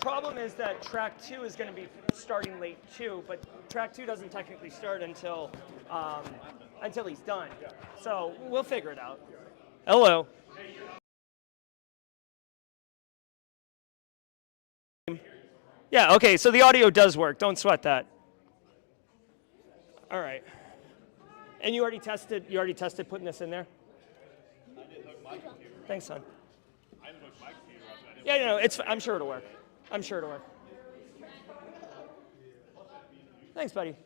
problem is that track 2 is going to be starting late too, but track 2 doesn't technically start until he's done. So we'll figure it out. Hello. Yeah, okay, so the audio does work. Don't sweat that. All right. And you already tested putting this in there? I did hook my computer up. Thanks, son. I didn't hook my computer up. Yeah, no, I'm sure it'll work. I'm sure it'll work. Thanks, buddy.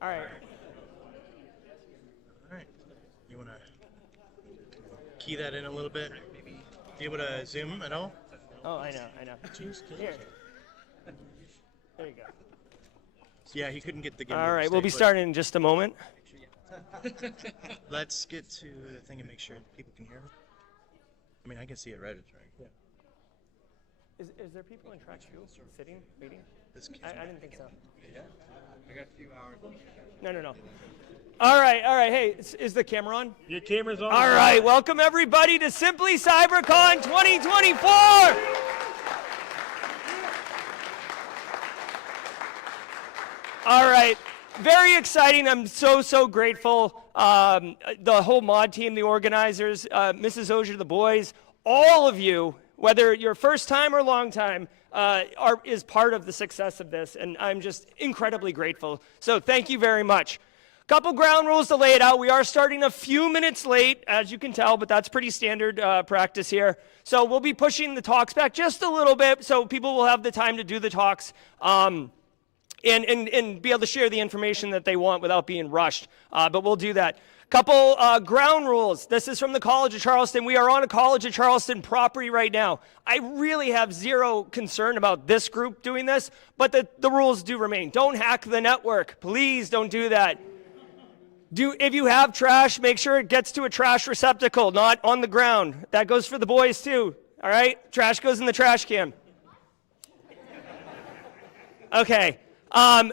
All right. All right. You want to key that in a little bit? Maybe be able to zoom at all? Oh, I know. Here. There you go. Yeah, he couldn't get the game. All right, we'll be starting in just a moment. Let's get to the thing and make sure people can hear. I mean, I can see it right. Yeah. Is there people in track 2 sitting, waiting? I didn't think so. Yeah, I got a few hours. No. All right. Hey, is the camera on? Your camera's on. All right, welcome everybody to Simply CyberCon 2024. All right, very exciting. I'm so grateful. The whole mod team, the organizers, Mrs. Ozier, the boys, all of you, whether you're first time or long time, is part of the success of this, and I'm just incredibly grateful. So thank you very much. Couple ground rules to lay it out. We are starting a few minutes late, as you can tell, but that's pretty standard practice here. So we'll be pushing the talks back just a little bit so people will have the time to do the talks. And be able to share the information that they want without being rushed. But we'll do that. Couple ground rules. This is from the College of Charleston. We are on a College of Charleston property right now. I really have zero concern about this group doing this, but the rules do remain. Don't hack the network. Please don't do that. If you have trash, make sure it gets to a trash receptacle, not on the ground. That goes for the boys too. All right? Trash goes in the trash can. Okay.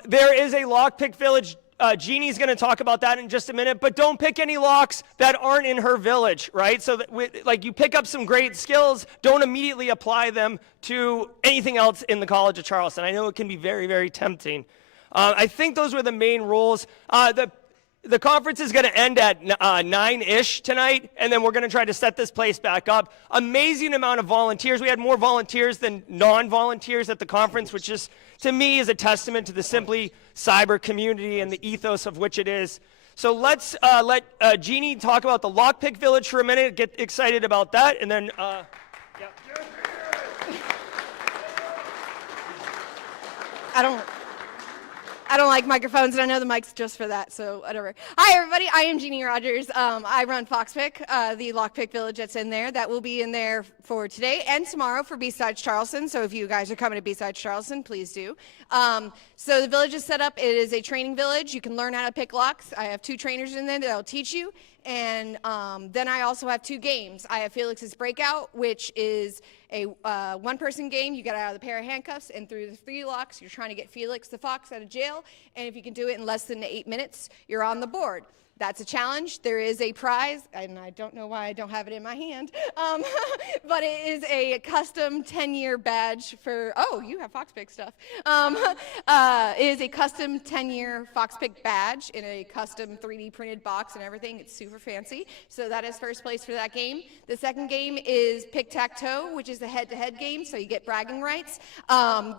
There is a Lockpick village. Jeannie's going to talk about that in just a minute, but don't pick any locks that aren't in her village, right? So that you pick up some great skills, don't immediately apply them to anything else in the College of Charleston. I know it can be very, very tempting. I think those were the main rules. The conference is going to end at 9-ish tonight, and then we're going to try to set this place back up. Amazing amount of volunteers. We had more volunteers than non-volunteers at the conference, which is, to me, is a testament to the Simply Cyber community and the ethos of which it is. So let's let Jeannie talk about the Lockpick Village for a minute, get excited about that, and then... yeah. I don't like microphones, and I know the mic's just for that, so whatever. Hi, everybody. I am Jeannie Rogers. I run Foxpick, the Lockpick Village that's in there. That will be in there for today and tomorrow for B-Sides Charleston, so if you guys are coming to B-Sides Charleston, please do. So the village is set up. It is a training village. You can learn how to pick locks. I have 2 trainers in there that will teach you, and then I also have 2 games. I have Felix's Breakout, which is a one-person game. You get out of the pair of handcuffs, and through the 3 locks, you're trying to get Felix the Fox out of jail, and if you can do it in less than 8 minutes, you're on the board. That's a challenge. There is a prize, and I don't know why I don't have it in my hand, but it is a custom 10-year badge for, oh, you have Foxpick stuff. It is a custom 10-year Foxpick badge in a custom 3D printed box and everything. It's super fancy. So that is first place for that game. The second game is Pick-Tac-Toe, which is a head-to-head game, so you get bragging rights.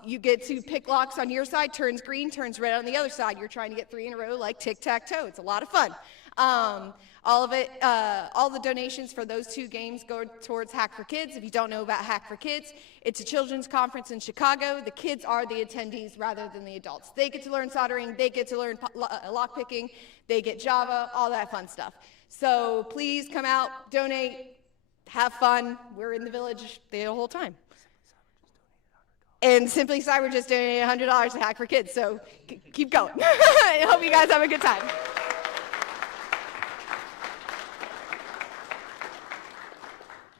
You get to pick locks on your side, turns green, turns red on the other side. You're trying to get 3 in a row like tic-tac-toe. It's a lot of fun. All the donations for those 2 games go towards Hack for Kids. If you don't know about Hack for Kids, it's a children's conference in Chicago. The kids are the attendees rather than the adults. They get to learn soldering, they get to learn lockpicking, they get Java, all that fun stuff. So please come out, donate, have fun. We're in the village the whole time. And Simply Cyber just donated $100 to Hack for Kids, so keep going. I hope you guys have a good time.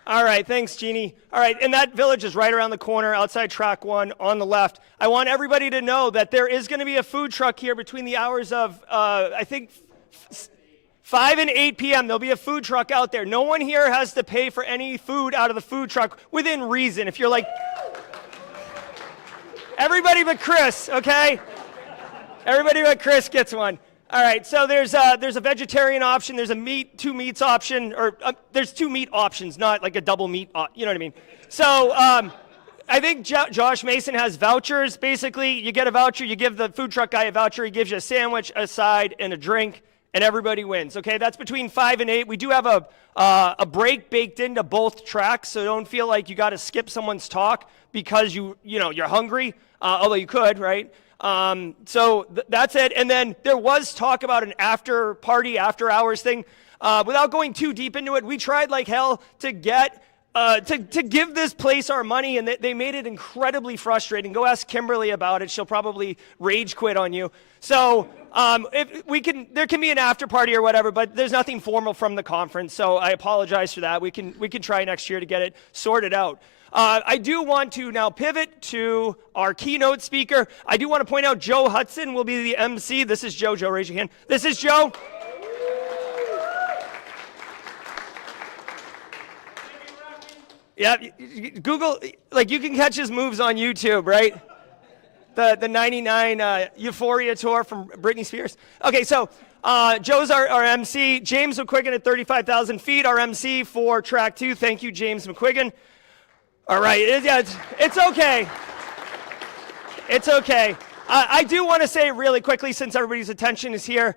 All right, thanks, Jeannie. All right, and that village is right around the corner outside track 1 on the left. I want everybody to know that there is going to be a food truck here between the hours of, I think, 5 and 8 p.m., there'll be a food truck out there. No one here has to pay for any food out of the food truck within reason. If you're like, everybody but Chris, okay? Everybody but Chris gets one. All right, so there's a vegetarian option, there's a two meats option, or there's 2 meat options, not like a double meat, you know what I mean? So I think Josh Mason has vouchers. Basically, you get a voucher, you give the food truck guy a voucher, he gives you a sandwich, a side, and a drink, and everybody wins, okay? That's between 5 and 8. We do have a break baked into both tracks, so don't feel like you got to skip someone's talk because you're hungry, although you could, right? So that's it. And then there was talk about an after party, after hours thing. Without going too deep into it, we tried like hell to get to give this place our money, and they made it incredibly frustrating. Go ask Kimberly about it. She'll probably rage quit on you. So there can be an after party or whatever, but there's nothing formal from the conference. So I apologize for that. We can try next year to get it sorted out. I do want to now pivot to our keynote speaker. I do want to point out Joe Hudson will be the MC. This is Joe. Joe, raise your hand. This is Joe. Yeah, Google, like you can catch his moves on YouTube, right? The 99 Euphoria tour from Britney Spears. Okay, so Joe's our MC. James McQuiggan at 35,000 feet, our MC for track 2. Thank you, James McQuiggan. All right, it's okay. It's okay. I do want to say really quickly, since everybody's attention is here,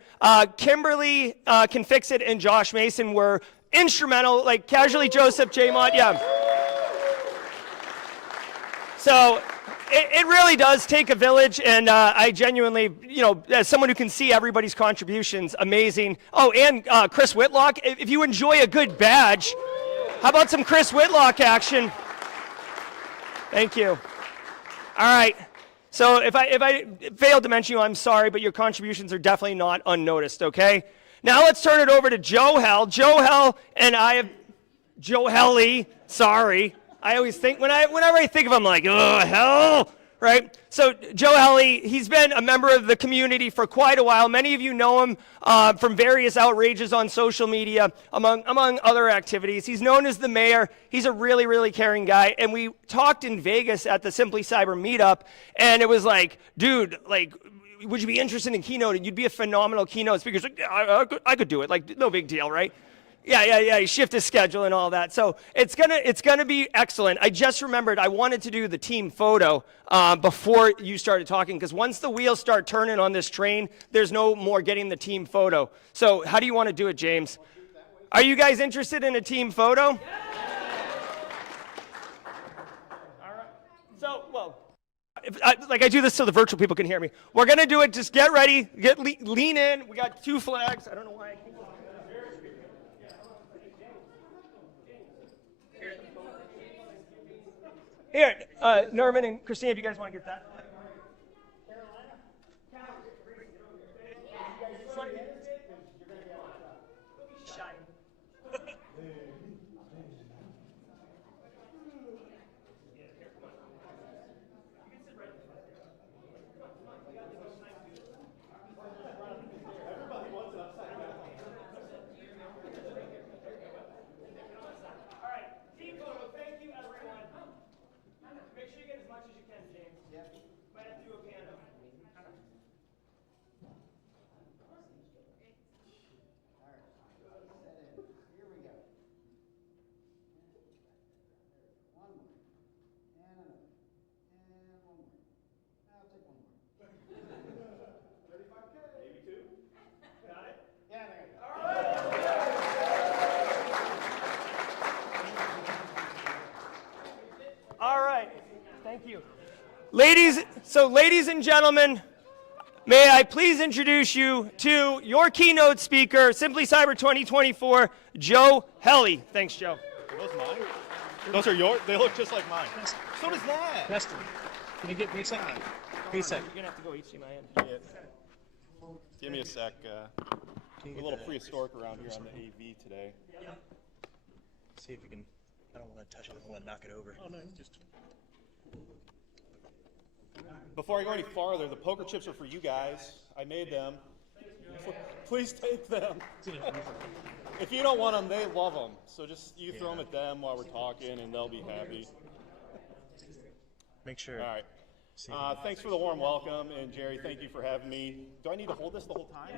Kimberly Can Fix It and Josh Mason were instrumental, like Casually Joseph, J-Mont, yeah. So it really does take a village, and I genuinely, as someone who can see everybody's contributions, amazing. Oh, and Chris Whitlock, if you enjoy a good badge, how about some Chris Whitlock action? Thank you. All right. So if I failed to mention you, I'm sorry, but your contributions are definitely not unnoticed, okay? Now let's turn it over to Joe Hell. Joe Hell and I have, Joe Helly, sorry. I always think, whenever I think of him, I'm like, oh, hell, right? So Joe Helly, he's been a member of the community for quite a while. Many of you know him from various outrages on social media, among other activities. He's known as the mayor. He's a really, really caring guy. And we talked in Vegas at the Simply Cyber meetup, and it was like, dude, like, would you be interested in Keynote? And you'd be a phenomenal keynote speaker. Like, yeah, I could do it. Like, no big deal, right? Yeah. You shift his schedule and all that. So it's gonna be excellent. I just remembered I wanted to do the team photo before you started talking, because once the wheels start turning on this train, there's no more getting the team photo. So how do you want to do it, James? Are you guys interested in a team photo? All right. So, well, I do this so the virtual people can hear me. We're gonna do it. Just get ready. Lean in. We got 2 flags. I don't know why I keep. Here, Norman and Christine, if you guys want to get that. Ladies and gentlemen, may I please introduce you to your keynote speaker, Simply Cyber 2024, Joe Helly. Thanks, Joe. Are those mine? Those are yours? They look just like mine. So does that. Nestor, can you get me a sec? You're going to have to go each see my hand. Yeah. Give me a sec. We're a little prehistoric around here on the AV today. See if you can. I don't want to touch it. I don't want to knock it over. Oh, no, just. Before I go any farther, the poker chips are for you guys. I made them. Please take them. If you don't want them, they love them. So just you throw them at them while we're talking, and they'll be happy. Make sure. All right. Thanks for the warm welcome, and Jerry, thank you for having me. Do I need to hold this the whole time?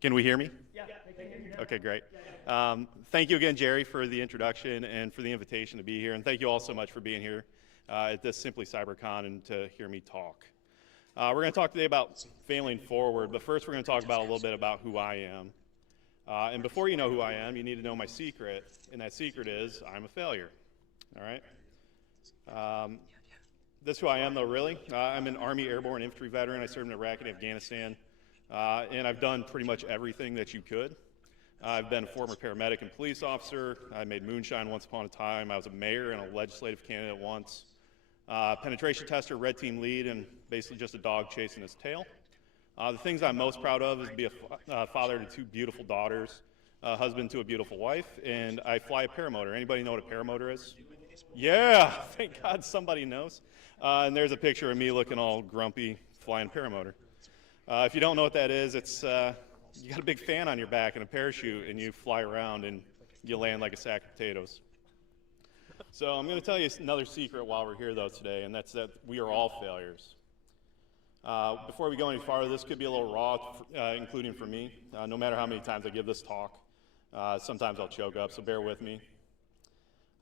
Can we hear me? Yeah. Okay, great. Thank you again, Jerry, for the introduction and for the invitation to be here, and thank you all so much for being here at this Simply CyberCon and to hear me talk. We're going to talk today about failing forward, but first we're going to talk about a little bit about who I am. And before you know who I am, you need to know my secret, and that secret is I'm a failure. All right? That's who I am, though, really. I'm an Army Airborne Infantry veteran. I served in Iraq and Afghanistan, and I've done pretty much everything that you could. I've been a former paramedic and police officer. I made moonshine once upon a time. I was a mayor and a legislative candidate once. Penetration tester, red team lead, and basically just a dog chasing his tail. The things I'm most proud of is to be a father to 2 beautiful daughters, a husband to a beautiful wife, and I fly a paramotor. Anybody know what a paramotor is? Yeah, thank God somebody knows. And there's a picture of me looking all grumpy flying a paramotor. If you don't know what that is, it's you got a big fan on your back and a parachute, and you fly around and you land like a sack of potatoes. So I'm going to tell you another secret while we're here, though, today, and that's that we are all failures. Before we go any farther, this could be a little raw, including for me. No matter how many times I give this talk, sometimes I'll choke up, so bear with me.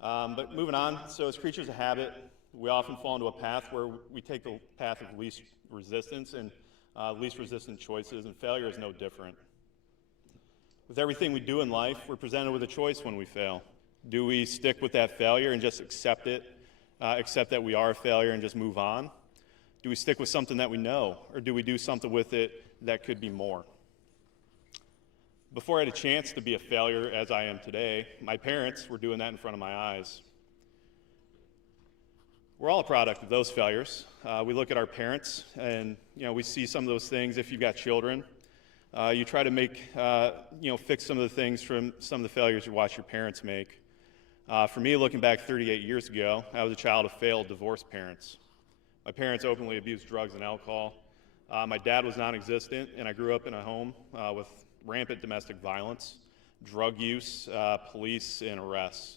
But moving on, so as creatures of habit, we often fall into a path where we take the path of least resistance and least resistant choices, and failure is no different. With everything we do in life, we're presented with a choice when we fail. Do we stick with that failure and just accept it, accept that we are a failure and just move on? Do we stick with something that we know, or do we do something with it that could be more? Before I had a chance to be a failure as I am today, my parents were doing that in front of my eyes. We're all a product of those failures. We look at our parents and we see some of those things. If you've got children, you try to make, fix some of the things from some of the failures you watch your parents make. For me, looking back 38 years ago, I was a child of failed divorced parents. My parents openly abused drugs and alcohol. My dad was non-existent, and I grew up in a home with rampant domestic violence, drug use, police, and arrests.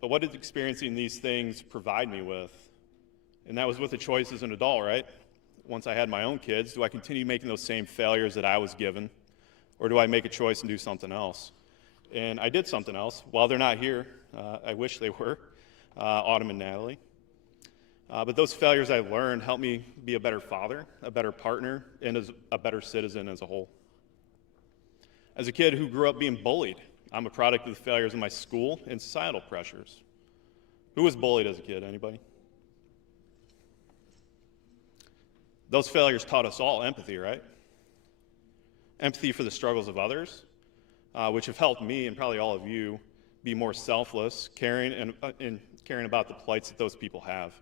But what did experiencing these things provide me with? And that was with a choice as an adult, right? Once I had my own kids, do I continue making those same failures that I was given? Or do I make a choice and do something else? And I did something else. While they're not here, I wish they were, Autumn and Natalie. But those failures I learned helped me be a better father, a better partner, and as a better citizen as a whole. As a kid who grew up being bullied, I'm a product of the failures in my school and societal pressures. Who was bullied as a kid? Anybody? Those failures taught us all empathy, right? Empathy for the struggles of others, which have helped me and probably all of you be more selfless, caring, and caring about the plights that those people have.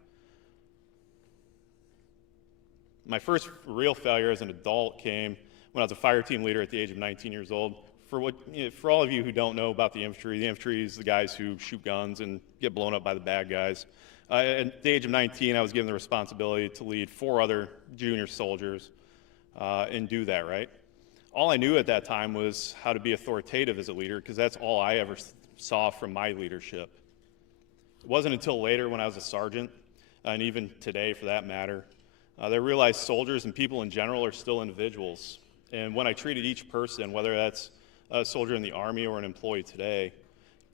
My first real failure as an adult came when I was a fire team leader at the age of 19 years old. For all of you who don't know about the infantry is the guys who shoot guns and get blown up by the bad guys. At the age of 19, I was given the responsibility to lead 4 other junior soldiers and do that, right? All I knew at that time was how to be authoritative as a leader, because that's all I ever saw from my leadership. It wasn't until later when I was a sergeant, and even today for that matter, that I realized soldiers and people in general are still individuals. And when I treated each person, whether that's a soldier in the Army or an employee today,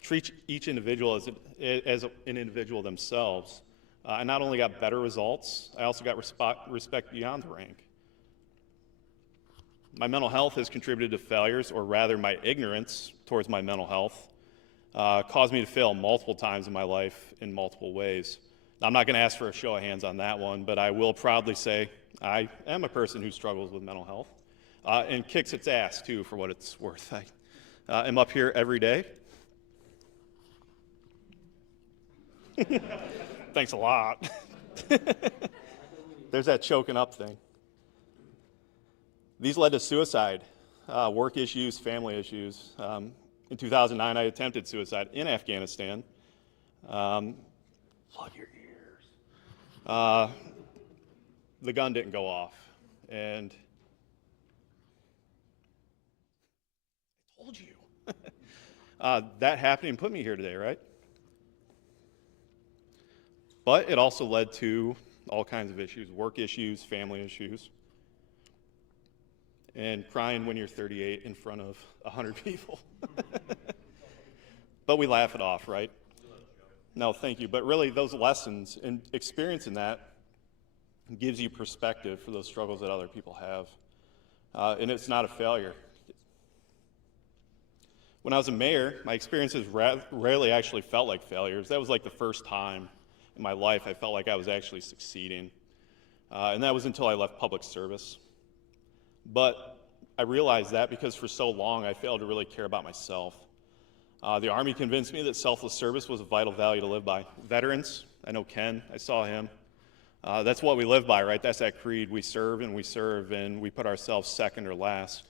treat each individual as an individual themselves, I not only got better results, I also got respect beyond the rank. My mental health has contributed to failures, or rather my ignorance towards my mental health caused me to fail multiple times in my life in multiple ways. Now, I'm not going to ask for a show of hands on that one, but I will proudly say I am a person who struggles with mental health and kicks its ass, too, for what it's worth. I am up here every day. Thanks a lot. There's that choking up thing. These led to suicide, work issues, family issues. In 2009, I attempted suicide in Afghanistan. Plug your ears. the gun didn't go off. And I told you. That happening put me here today, right? But it also led to all kinds of issues, work issues, family issues, and crying when you're 38 in front of 100 people. But we laugh it off, right? No, thank you. But really, those lessons and experiencing that gives you perspective for those struggles that other people have. And it's not a failure. When I was a mayor, my experiences rarely actually felt like failures. That was like the first time in my life I felt like I was actually succeeding. And that was until I left public service. But I realized that because for so long I failed to really care about myself. The Army convinced me that selfless service was a vital value to live by. Veterans, I know Ken, I saw him. That's what we live by, right? That's that creed. We serve, and we put ourselves second or last.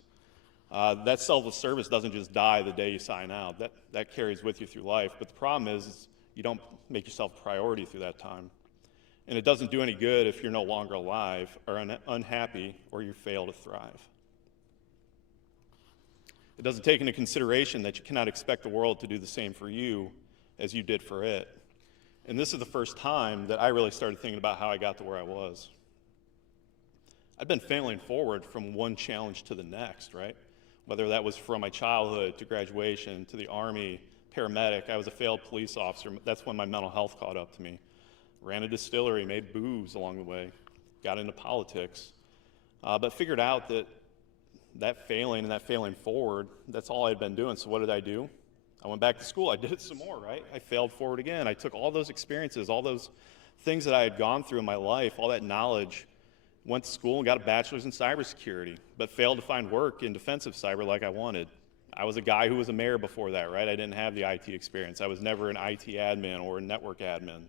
That selfless service doesn't just die the day you sign out. That carries with you through life. But the problem is you don't make yourself a priority through that time. And it doesn't do any good if you're no longer alive or unhappy or you fail to thrive. It doesn't take into consideration that you cannot expect the world to do the same for you as you did for it. And this is the first time that I really started thinking about how I got to where I was. I'd been failing forward from one challenge to the next, right? Whether that was from my childhood to graduation to the Army, paramedic. I was a failed police officer. That's when my mental health caught up to me. Ran a distillery, made booze along the way, got into politics, but figured out that failing and that failing forward, that's all I'd been doing. So what did I do? I went back to school. I did it some more, right? I failed forward again. I took all those experiences, all those things that I had gone through in my life, all that knowledge, went to school and got a bachelor's in cybersecurity, but failed to find work in defensive cyber like I wanted. I was a guy who was a mayor before that, right? I didn't have the IT experience. I was never an IT admin or a network admin.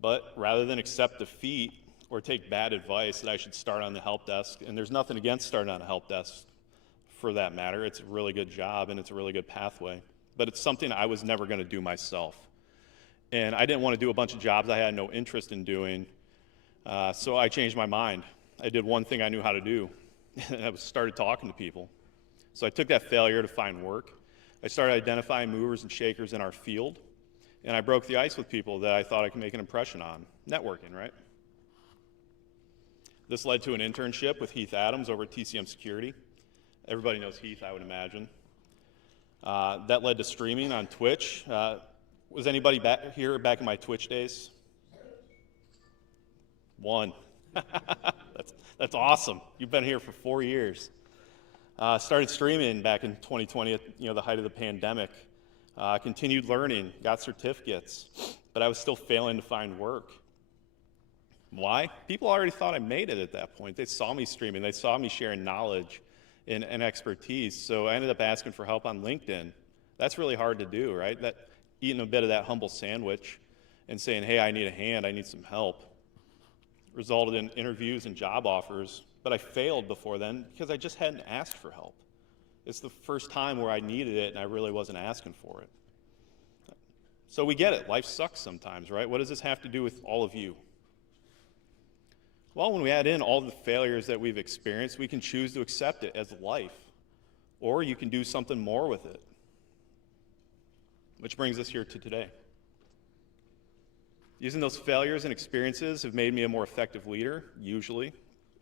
But rather than accept defeat or take bad advice that I should start on the help desk, and there's nothing against starting on a help desk for that matter. It's a really good job and it's a really good pathway. But it's something I was never going to do myself. And I didn't want to do a bunch of jobs I had no interest in doing, so I changed my mind. I did one thing I knew how to do, and I started talking to people. So I took that failure to find work. I started identifying movers and shakers in our field, and I broke the ice with people that I thought I could make an impression on. Networking, right? This led to an internship with Heath Adams over at TCM Security. Everybody knows Heath, I would imagine. That led to streaming on Twitch. Was anybody back in my Twitch days? One. That's awesome. You've been here for 4 years. Started streaming back in 2020 at the height of the pandemic. Continued learning, got certificates, but I was still failing to find work. Why? People already thought I made it at that point. They saw me streaming. They saw me sharing knowledge and expertise. So I ended up asking for help on LinkedIn. That's really hard to do, right? Eating a bit of that humble sandwich and saying, hey, I need a hand, I need some help, resulted in interviews and job offers. But I failed before then because I just hadn't asked for help. It's the first time where I needed it and I really wasn't asking for it. So we get it. Life sucks sometimes, right? What does this have to do with all of you? Well, when we add in all the failures that we've experienced, we can choose to accept it as life, or you can do something more with it. Which brings us here to today. Using those failures and experiences have made me a more effective leader, usually,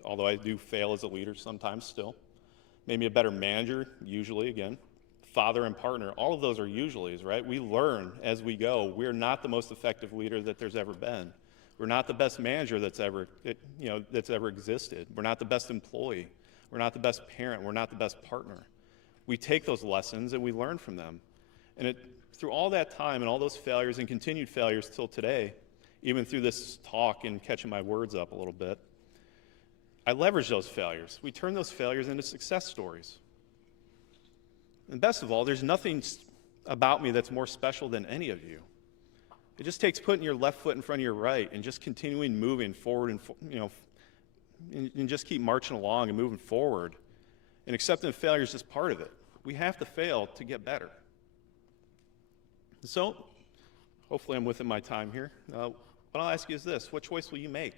although I do fail as a leader sometimes still. Made me a better manager, usually, again. Father and partner, all of those are usuallys, right? We learn as we go. We're not the most effective leader that there's ever been. We're not the best manager that's ever existed. We're not the best employee. We're not the best parent. We're not the best partner. We take those lessons and we learn from them. And through all that time and all those failures and continued failures till today, even through this talk and catching my words up a little bit, I leverage those failures. We turn those failures into success stories. And best of all, there's nothing about me that's more special than any of you. It just takes putting your left foot in front of your right and just continuing moving forward and just keep marching along and moving forward. And accepting failure is just part of it. We have to fail to get better. So, hopefully I'm within my time here. What I'll ask you is this: what choice will you make?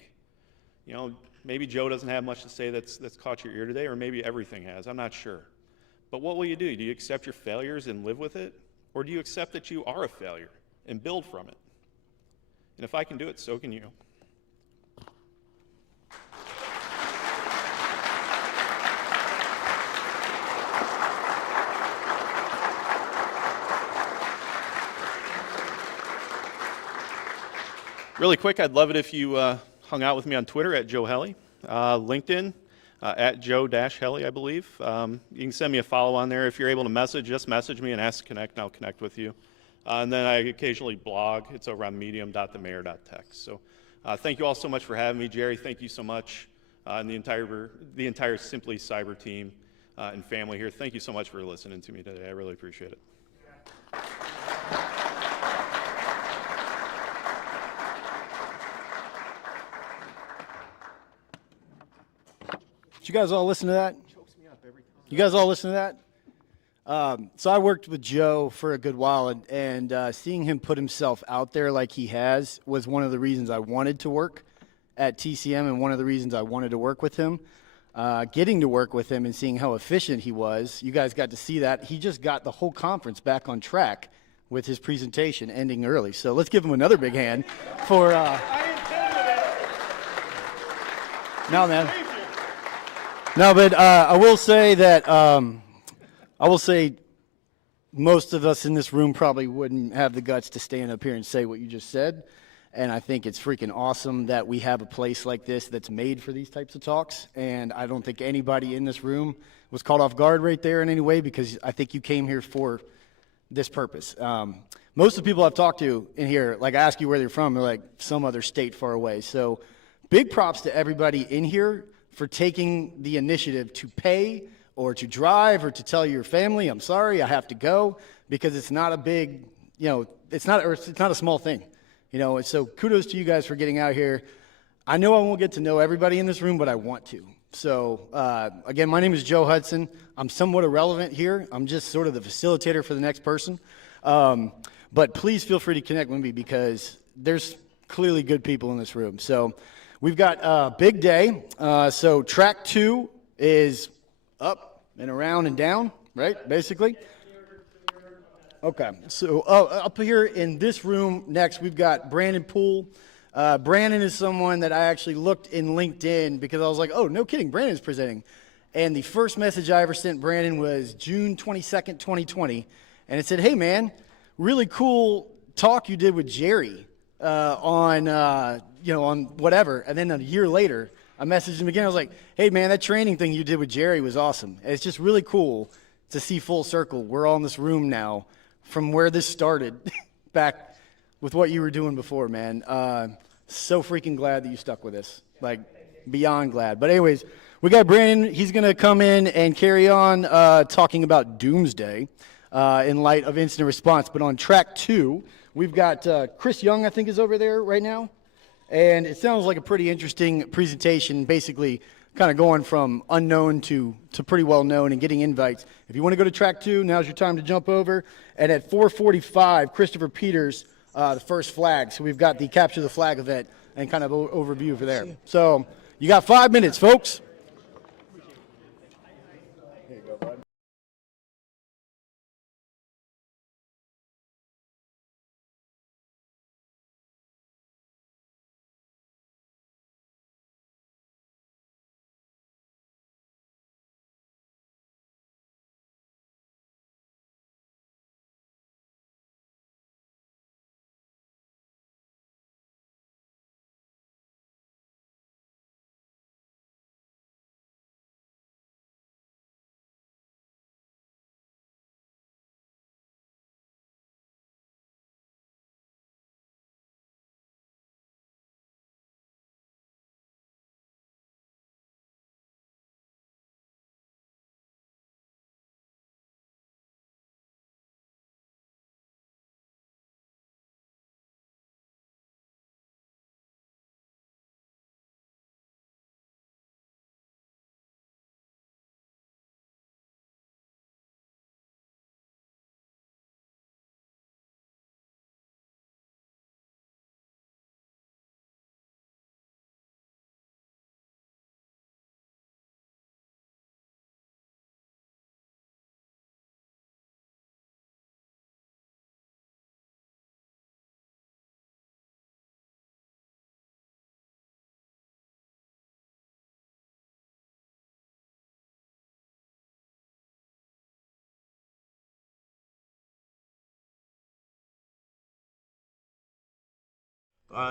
You know, maybe Joe doesn't have much to say that's caught your ear today, or maybe everything has. I'm not sure. But what will you do? Do you accept your failures and live with it? Or do you accept that you are a failure and build from it? And if I can do it, so can you. Really quick, I'd love it if you hung out with me on Twitter at Joe Helly, LinkedIn at Joe-Helly, I believe. You can send me a follow on there. If you're able to message, just message me and ask to connect, and I'll connect with you. And then I occasionally blog. It's over on medium.themayor.tech. So thank you all so much for having me. Jerry, thank you so much. And the entire Simply Cyber team and family here, thank you so much for listening to me today. I really appreciate it. Did you guys all listen to that? You guys all listen to that? So I worked with Joe for a good while, and seeing him put himself out there like he has was one of the reasons I wanted to work at TCM and one of the reasons I wanted to work with him. Getting to work with him and seeing how efficient he was, you guys got to see that. He just got the whole conference back on track with his presentation ending early. So let's give him another big hand for... No, man. No, but I will say that most of us in this room probably wouldn't have the guts to stand up here and say what you just said. And I think it's freaking awesome that we have a place like this that's made for these types of talks. And I don't think anybody in this room was caught off guard right there in any way, because I think you came here for this purpose. Most of the people I've talked to in here, like I ask you where they're from, they're like some other state far away. So big props to everybody in here for taking the initiative to pay or to drive or to tell your family, I'm sorry, I have to go, because it's not a big, it's not a small thing, and so kudos to you guys for getting out here. I know I won't get to know everybody in this room, but I want to. So again, my name is Joe Hudson. I'm somewhat irrelevant here. I'm just sort of the facilitator for the next person. But please feel free to connect with me, because there's clearly good people in this room. So we've got a big day. So track 2 is up and around and down, right, basically? Okay, so up here in this room next, we've got Brandon Poole. Brandon is someone that I actually looked in LinkedIn because I was like, oh, no kidding, Brandon's presenting. And the first message I ever sent Brandon was June 22nd, 2020. And it said, hey, man, really cool talk you did with Jerry on whatever. And then a year later, I messaged him again. I was like, hey, man, that training thing you did with Jerry was awesome. And it's just really cool to see full circle. We're all in this room now from where this started back with what you were doing before, man. So freaking glad that you stuck with us, like beyond glad. But anyways, we got Brandon. He's going to come in and carry on talking about doomsday in light of incident response. But on track 2, we've got Chris Young, I think, is over there right now. And it sounds like a pretty interesting presentation, basically kind of going from unknown to pretty well known and getting invites. If you want to go to track 2, now's your time to jump over. And at 4:45, Christopher Peters, the first flag. So we've got the Capture the Flag event and kind of overview for there. So you got 5 minutes, folks.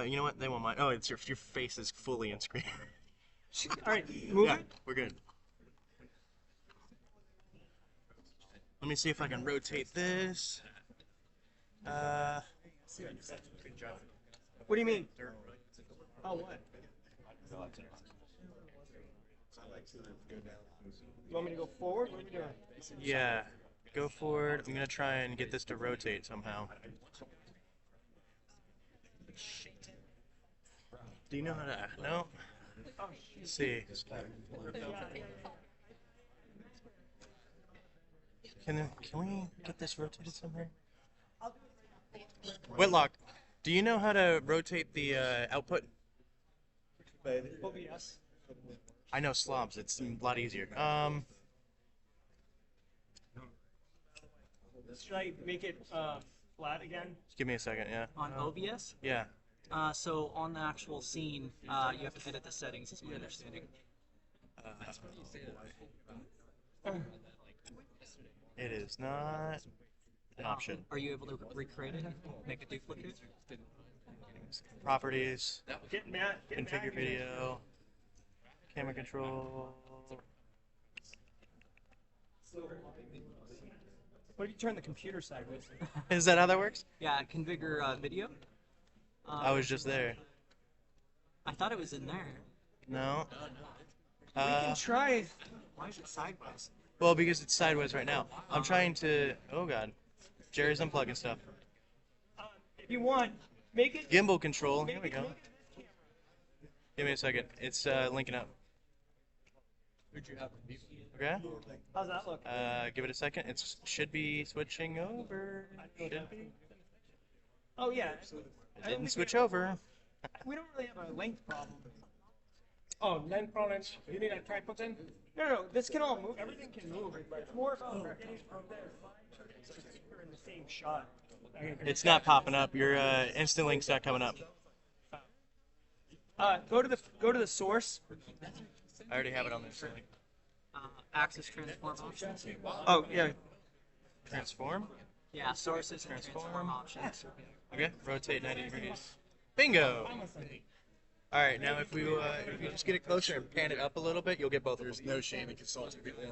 you know what? They won't mind. Oh, it's your face is fully in screen. All right, move Yeah, it. we're good. Let me see if I can rotate this. What do you mean? Oh, what? You want me to go forward? What are we doing? Yeah, go forward. I'm gonna try and get this to rotate somehow. Do you know how to? No. Let's see. Can we get this rotated somewhere? Whitlock, do you know how to rotate the output? OBS. I know slobs. It's a lot easier. Should I make it flat again? Just give me a second. Yeah. On OBS? Yeah. So on the actual scene, you have to edit the settings, is my understanding. It is not an option. Are you able to recreate it? Make a duplicate? Properties, Get Matt. Get configure Matt. video, camera control. What if you turn the computer sideways? Is that how that works? Yeah, configure video. I was just there. I thought it was in there. No. We can try. Why is it sideways? Well, because it's sideways right now. I'm trying to. Oh God, Jerry's unplugging stuff. If you want, make it. Gimbal control. Here we go. Give me a second. It's linking up. Okay. How's that look? Give it a second. It should be switching over. Should be. Oh yeah. It didn't switch over. We don't really have a length problem. Oh, length problems. You need a tripod then? No. This can all move. Everything can move. It's more about getting from there. So you're in the same shot. It's not popping up. Your instant link's not coming up. Go to the source. I already have it on this. Axis transform options. Oh yeah. Transform. Yeah, sources and transform options. Okay. Rotate 90 degrees. Bingo. All right. Now, if you just get it closer and pan it up a little bit, you'll get both. There's no shame in consulting people.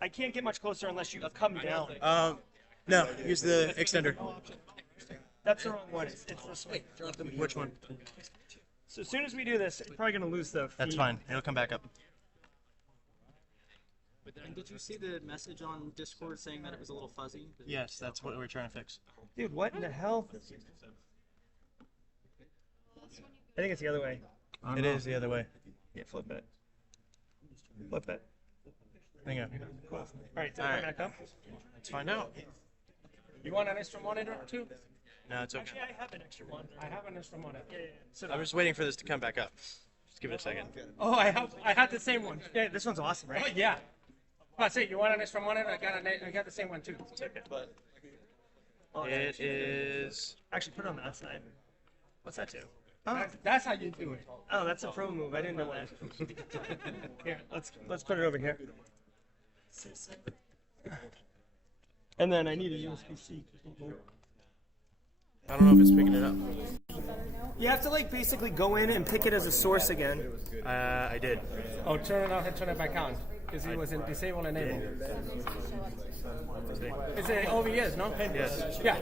I can't get much closer unless you come down. No. Use the extender. That's the wrong one. It's this way. Which one? So as soon as we do this, it's probably gonna lose the feed. That's fine. It'll come back up. And did you see the message on Discord saying that it was a little fuzzy? Yes, that's what we're trying to fix. Dude, what in the hell? I think it's the other way. It is the other way. Yeah, flip it. Flip it. Hang on. Cool. All right, so All right. back up. Let's find out. You want an extra monitor too? No, it's okay. Actually, I have an extra one. I have an extra monitor. Yeah. So I'm just waiting for this to come back up. Just give it a second. Oh, I had the same one. yeah, this one's awesome, Oh, right? yeah. I say you want an extra monitor? I got the same one too. It is. Actually, put it on that side. What's that do? That's how you do it. Oh, that's a pro move. I didn't know that. Here, let's put it over here. And then I need a USB-C. I don't know if it's picking it up. You have to like basically go in and pick it as a source again. I did. Oh, turn it off and turn it back on. Because it was in disable enable. It's an OBS, no? Yes. Yeah.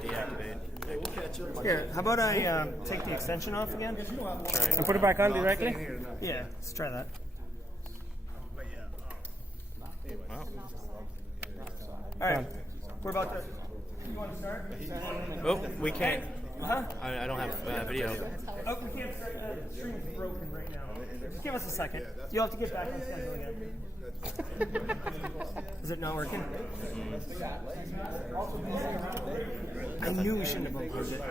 Deactivate. Here, how about I take the extension off again? And put it back on directly? Yeah, let's try that. Well, All right, we're about to. You want to start? oh, we can't. Huh? I don't have video. Oh, we can't start. The stream's broken right now. Just give us a second. You'll have to get back on schedule again. Is it not working? I knew we shouldn't have unplugged it.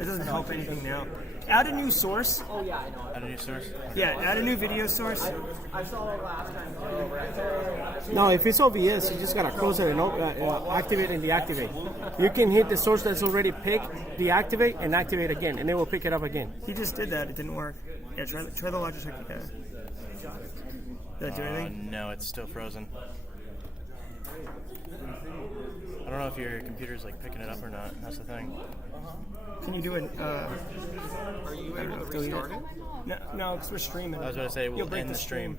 It doesn't help anything now. Add a new source. Oh yeah, I know. Add a new source. Yeah, add a new video source. I saw it last time. No, if it's OBS, you just gotta close it and activate and deactivate. You can hit the source that's already picked, deactivate, and activate again, and it will pick it up again. He just did that. It didn't work. Yeah, try the Logitech again. Did that do anything? No, it's still frozen. I don't know if your computer's like picking it up or not. That's the thing. Can you do it? Are you able to restart it? No, because we're streaming. I was going to say You'll we'll break end the stream.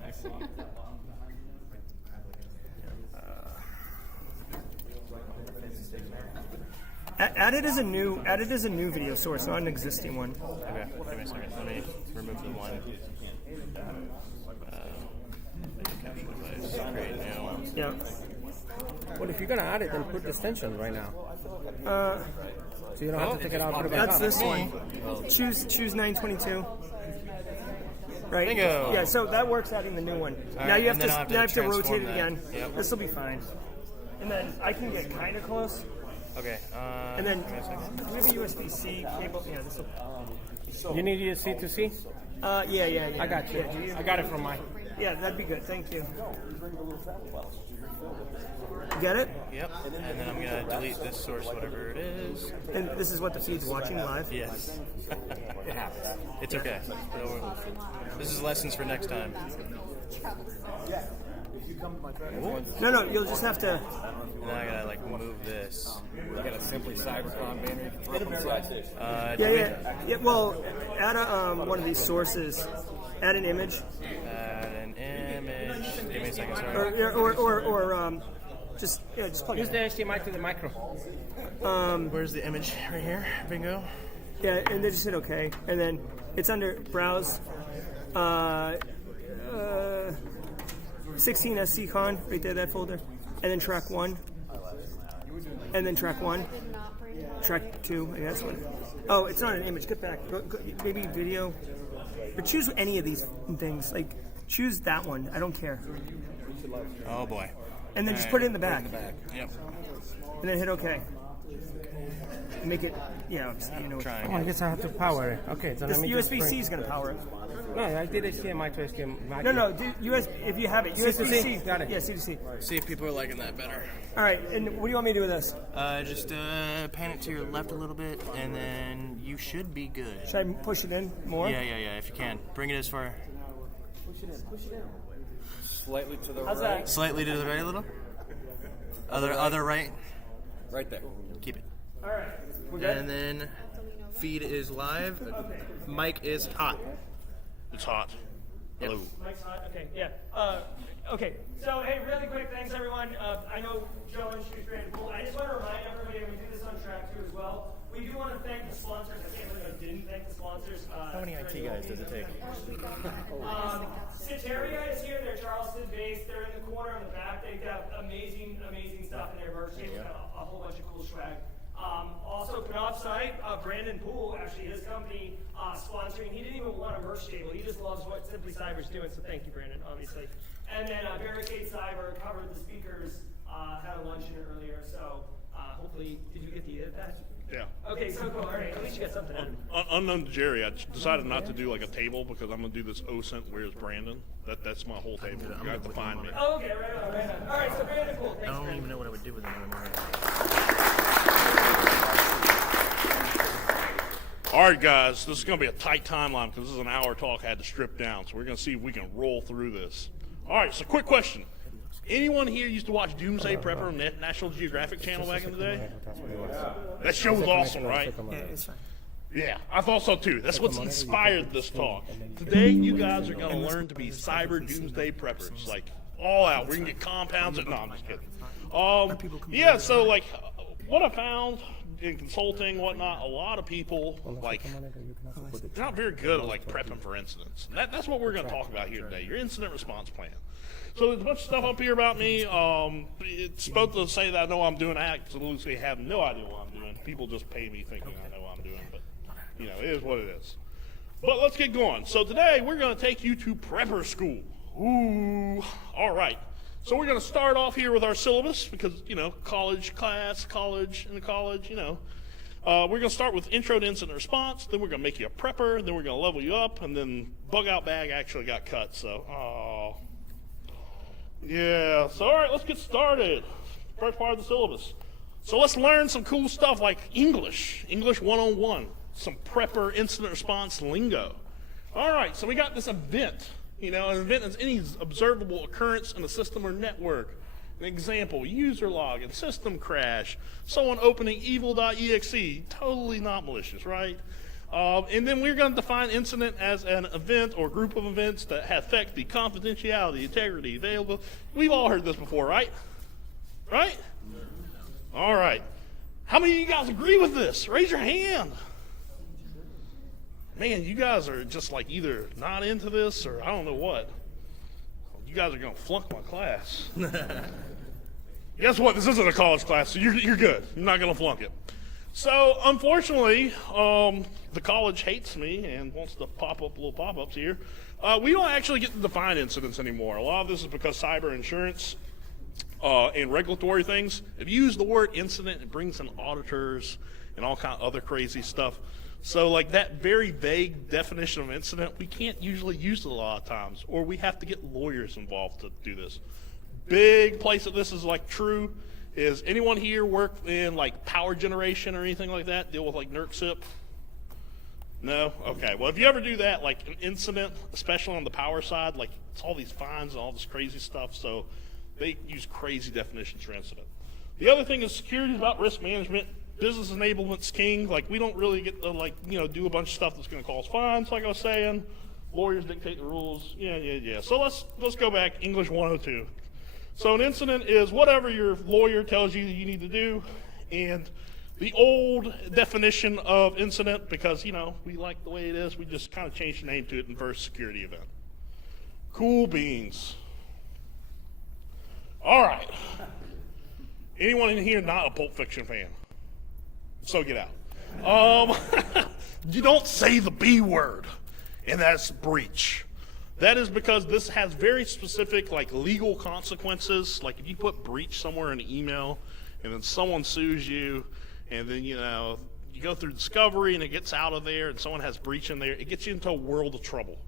Add it as a new video source, not an existing one. Okay, give me a second. Let me remove the one. Video capture device. Create new. Yeah. Well, if you're gonna add it, then put the extension right now. So you don't have to take it out and put it back That's on. this one. Choose 922. Right. Bingo. Yeah. So that works. Adding the new one. All Now right, you have and then to I'll have to now you have to rotate transform it that. again. Yep. This will be fine. And then I can get kind of close. Okay. And then give me a second. do we have a USB-C cable? Yeah. This will. You need USB to C? Yeah. I got you. Yeah, do you? I got it from mine. Yeah, that'd be good. Thank you. Get it? Yep. And then I'm going to delete this source, whatever it is. And this is what the feed's watching live? Yes. It happens. It's okay. This is lessons for next time. No, you'll just have to. And then I gotta like move this. You got a Simply Cybercon banner. You can throw it inside. Yeah. Well, add a one of these sources. Add an image. Add an image. Give me a second, sorry. Or just plug Use it. the HDMI to the micro. Where's the image? Right here. Bingo. Yeah, and then just hit OK, and then it's under browse. 16 SC con right there, that folder, and then track 1, and then track 1, track 2. I guess what? Oh, it's not an image. Get back. Go, maybe video. But choose any of these things. Like choose that one. I don't care. Oh boy. And then just put it in the back. Yep. And then hit OK. And make it. Just, Trying. Oh, I guess I have to power it. Okay, so This let me just USB-C bring- is going to power it. No, I did HDMI to HDMI. No. If you have it, USB-C. Got it. Yeah, C2C. See if people are liking that better. All right. And what do you want me to do with this? Just pan it to your left a little bit, and then you should be good. Should I push it in more? Yeah. If you can, bring it as far. Slightly to the How's right. that? Slightly to the right a little. Other right. Right there. Keep it. All right. We're good? And then feed is live. Mic is hot. It's hot. Hello. Mike's hot. Okay, yeah. Okay, so hey, really quick, thanks everyone. I know Joe and Shrewsbury and Pool. I just want to remind everybody, and we do this on track too as well. We do want to thank the sponsors. I can't believe I didn't thank the sponsors. How many IT guys does it take? Citeria is here. They're Charleston based. They're in the corner in the back. They've got amazing stuff in their merch. They've got a whole bunch of cool swag. Also, Offsite, Brandon Poole, actually his company sponsoring. He didn't even want a merch table. He just loves what Simply Cyber's doing. So thank you, Brandon, obviously. And then Barricade Cyber covered the speakers. Had a luncheon earlier. So hopefully, did you get the edit that? Yeah. Okay, so cool. All right, at least you got something out of it. Unknown to Jerry, I decided not to do like a table because I'm gonna do this OSINT. Where's Brandon? That's my whole table. You have to find me. Oh, okay, right on. All right, so Brandon, cool. Thanks, I don't Brandon. even know what I would do with it anymore. All right, guys, this is going to be a tight timeline because this is an hour talk I had to strip down. So we're going to see if we can roll through this. All right, so quick question. Anyone here used to watch Doomsday Prepper on National Geographic Channel back in the day? That show was awesome, right? Yeah, it's fine. Yeah, I thought so too. That's what's inspired this talk. Today, you guys are going to learn to be cyber doomsday preppers, like all out. We're going to get compounds. No, I'm just kidding. Yeah, so like what I found in consulting, whatnot, a lot of people like they're not very good at like prepping for incidents. And that's what we're going to talk about here today. Your incident response plan. So there's a bunch of stuff up here about me. It's supposed to say that I know what I'm doing. I absolutely have no idea what I'm doing. People just pay me thinking I know what I'm doing, but you know, it is what it is. But let's get going. So today we're going to take you to prepper school. Ooh, all right. So we're going to start off here with our syllabus because, you know, college class, college, you know. We're going to start with intro to incident response, then we're going to make you a prepper, then we're going to level you up, and then bug out bag actually got cut, so, yeah, so all right, let's get started. First part of the syllabus. So let's learn some cool stuff like English 101, some prepper incident response lingo. All right, so we got this event. You know, an event is any observable occurrence in a system or network. An example, user login, system crash, someone opening evil.exe, totally not malicious, right? And then we're going to define incident as an event or group of events that affect the confidentiality, integrity, available. We've all heard this before, right? Right? All right. How many of you guys agree with this? Raise your hand. Man, you guys are just like either not into this or I don't know what. You guys are going to flunk my class. Guess what? This isn't a college class, so you're good. You're not going to flunk it. So, unfortunately, the college hates me and wants to pop up little pop-ups here. We don't actually get to define incidents anymore. A lot of this is because cyber insurance and regulatory things. If you use the word incident, it brings in auditors and all kind of other crazy stuff. So like that very vague definition of incident, we can't usually use it a lot of times, or we have to get lawyers involved to do this. Big place that this is like true is anyone here work in like power generation or anything like that, deal with like NERC-CIP? No? Okay. Well, if you ever do that, like an incident, especially on the power side, like it's all these fines and all this crazy stuff, so they use crazy definitions for incident. The other thing is security is about risk management. Business enablement's king. Like we don't really get to like, do a bunch of stuff that's going to cause fines, like I was saying. Lawyers dictate the rules. Yeah. So let's go back, English 102. So an incident is whatever your lawyer tells you you need to do, and the old definition of incident, because we like the way it is, we just kind of changed the name to it, inverse security event. Cool beans. All right. Anyone in here not a Pulp Fiction fan? So get out. You don't say the B word, and that's breach. That is because this has very specific like legal consequences. Like if you put breach somewhere in an email and then someone sues you and then you go through discovery and it gets out of there and someone has breach in there, it gets you into a world of trouble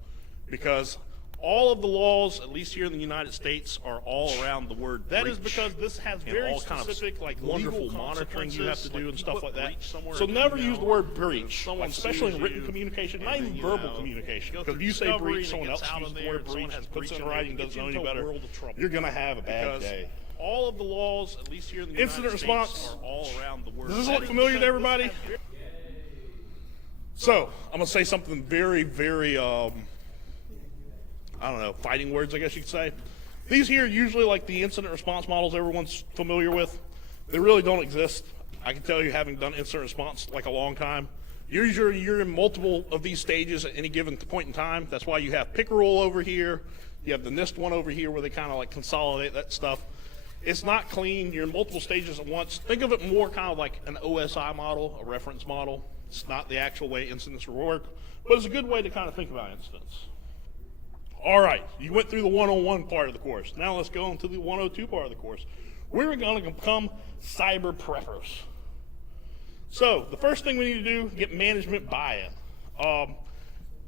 because all of the laws, at least here in the United States, are all around the word breach. That is because this has very specific, like wonderful monitoring you have to do and stuff like that. So never use the word breach, especially in written communication, not even verbal communication. Because if you say breach, someone else uses the word breach, puts it in writing, doesn't know any better, you're going to have a bad day. All of the laws, at least here in the United States, are all around the word. Does this look familiar to everybody? So I'm going to say something very, very fighting words, I guess you could say. These here are usually like the incident response models everyone's familiar with. They really don't exist. I can tell you, having done incident response like a long time, usually you're in multiple of these stages at any given point in time. That's why you have Pickerel over here. You have the NIST one over here where they kind of like consolidate that stuff. It's not clean. You're in multiple stages at once. Think of it more kind of like an OSI model, a reference model. It's not the actual way incidents work, but it's a good way to kind of think about incidents. All right, you went through the 101 part of the course. Now let's go into the 102 part of the course. We're going to become cyber preppers. So the first thing we need to do, get management buy-in.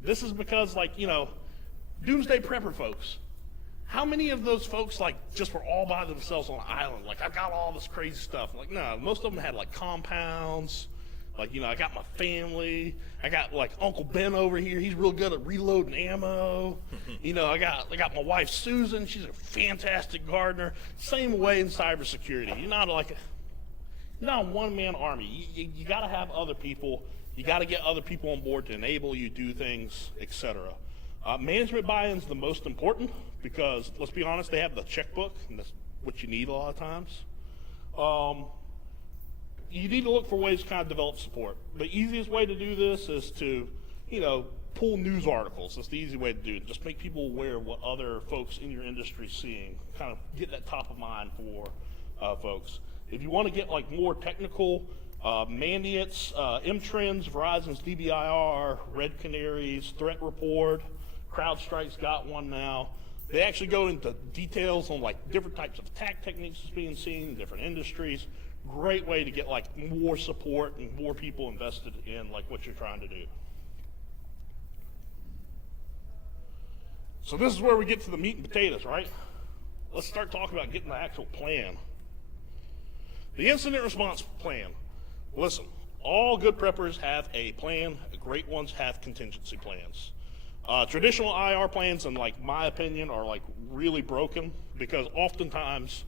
This is because, doomsday prepper folks, how many of those folks, just were all by themselves on an island? Like, I've got all this crazy stuff. Like, no, most of them had, compounds. I got my family. I got Uncle Ben over here. He's real good at reloading ammo. I got my wife Susan. She's a fantastic gardener. Same way in cybersecurity. You're not a one-man army. You got to have other people. You got to get other people on board to enable you do things, etc. Management buy-in is the most important because, let's be honest, they have the checkbook, and that's what you need a lot of times. You need to look for ways to kind of develop support. The easiest way to do this is to, pull news articles. That's the easy way to do it. Just make people aware of what other folks in your industry are seeing. Kind of get that top of mind for folks. If you want to get more technical, Mandiant's M-Trends, Verizon's DBIR, Red Canary's Threat Report, CrowdStrike's got one now. They actually go into details on different types of attack techniques that's being seen in different industries. Great way to get more support and more people invested in what you're trying to do. So this is where we get to the meat and potatoes, right? Let's start talking about getting the actual plan. The incident response plan. Listen, all good preppers have a plan. Great ones have contingency plans. Traditional IR plans, in my opinion, are really broken because oftentimes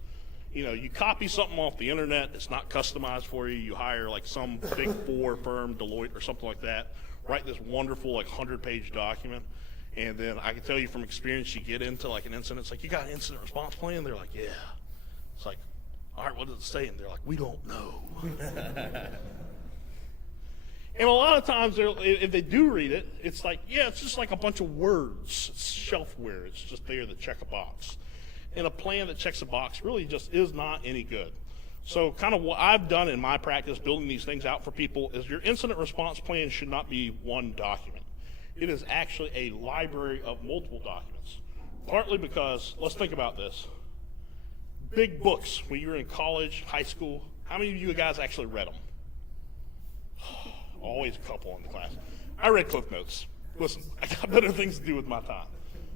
You know, you copy something off the internet, it's not customized for you, you hire like some big four firm, Deloitte or something like that, write this wonderful like 100-page document, and then I can tell you from experience, you get into like an incident, it's like, you got an incident response plan? They're like, yeah. It's like, all right, what does it say? And they're like, we don't know. And a lot of times, if they do read it, it's like, yeah, it's just like a bunch of words. It's shelfware. It's just there to check a box. And a plan that checks a box really just is not any good. So kind of what I've done in my practice building these things out for people is your incident response plan should not be one document. It is actually a library of multiple documents. Partly because, let's think about this. Big books, when you were in college, high school, how many of you guys actually read them? Always a couple in the class. I read Cliff Notes. Listen, I got better things to do with my time.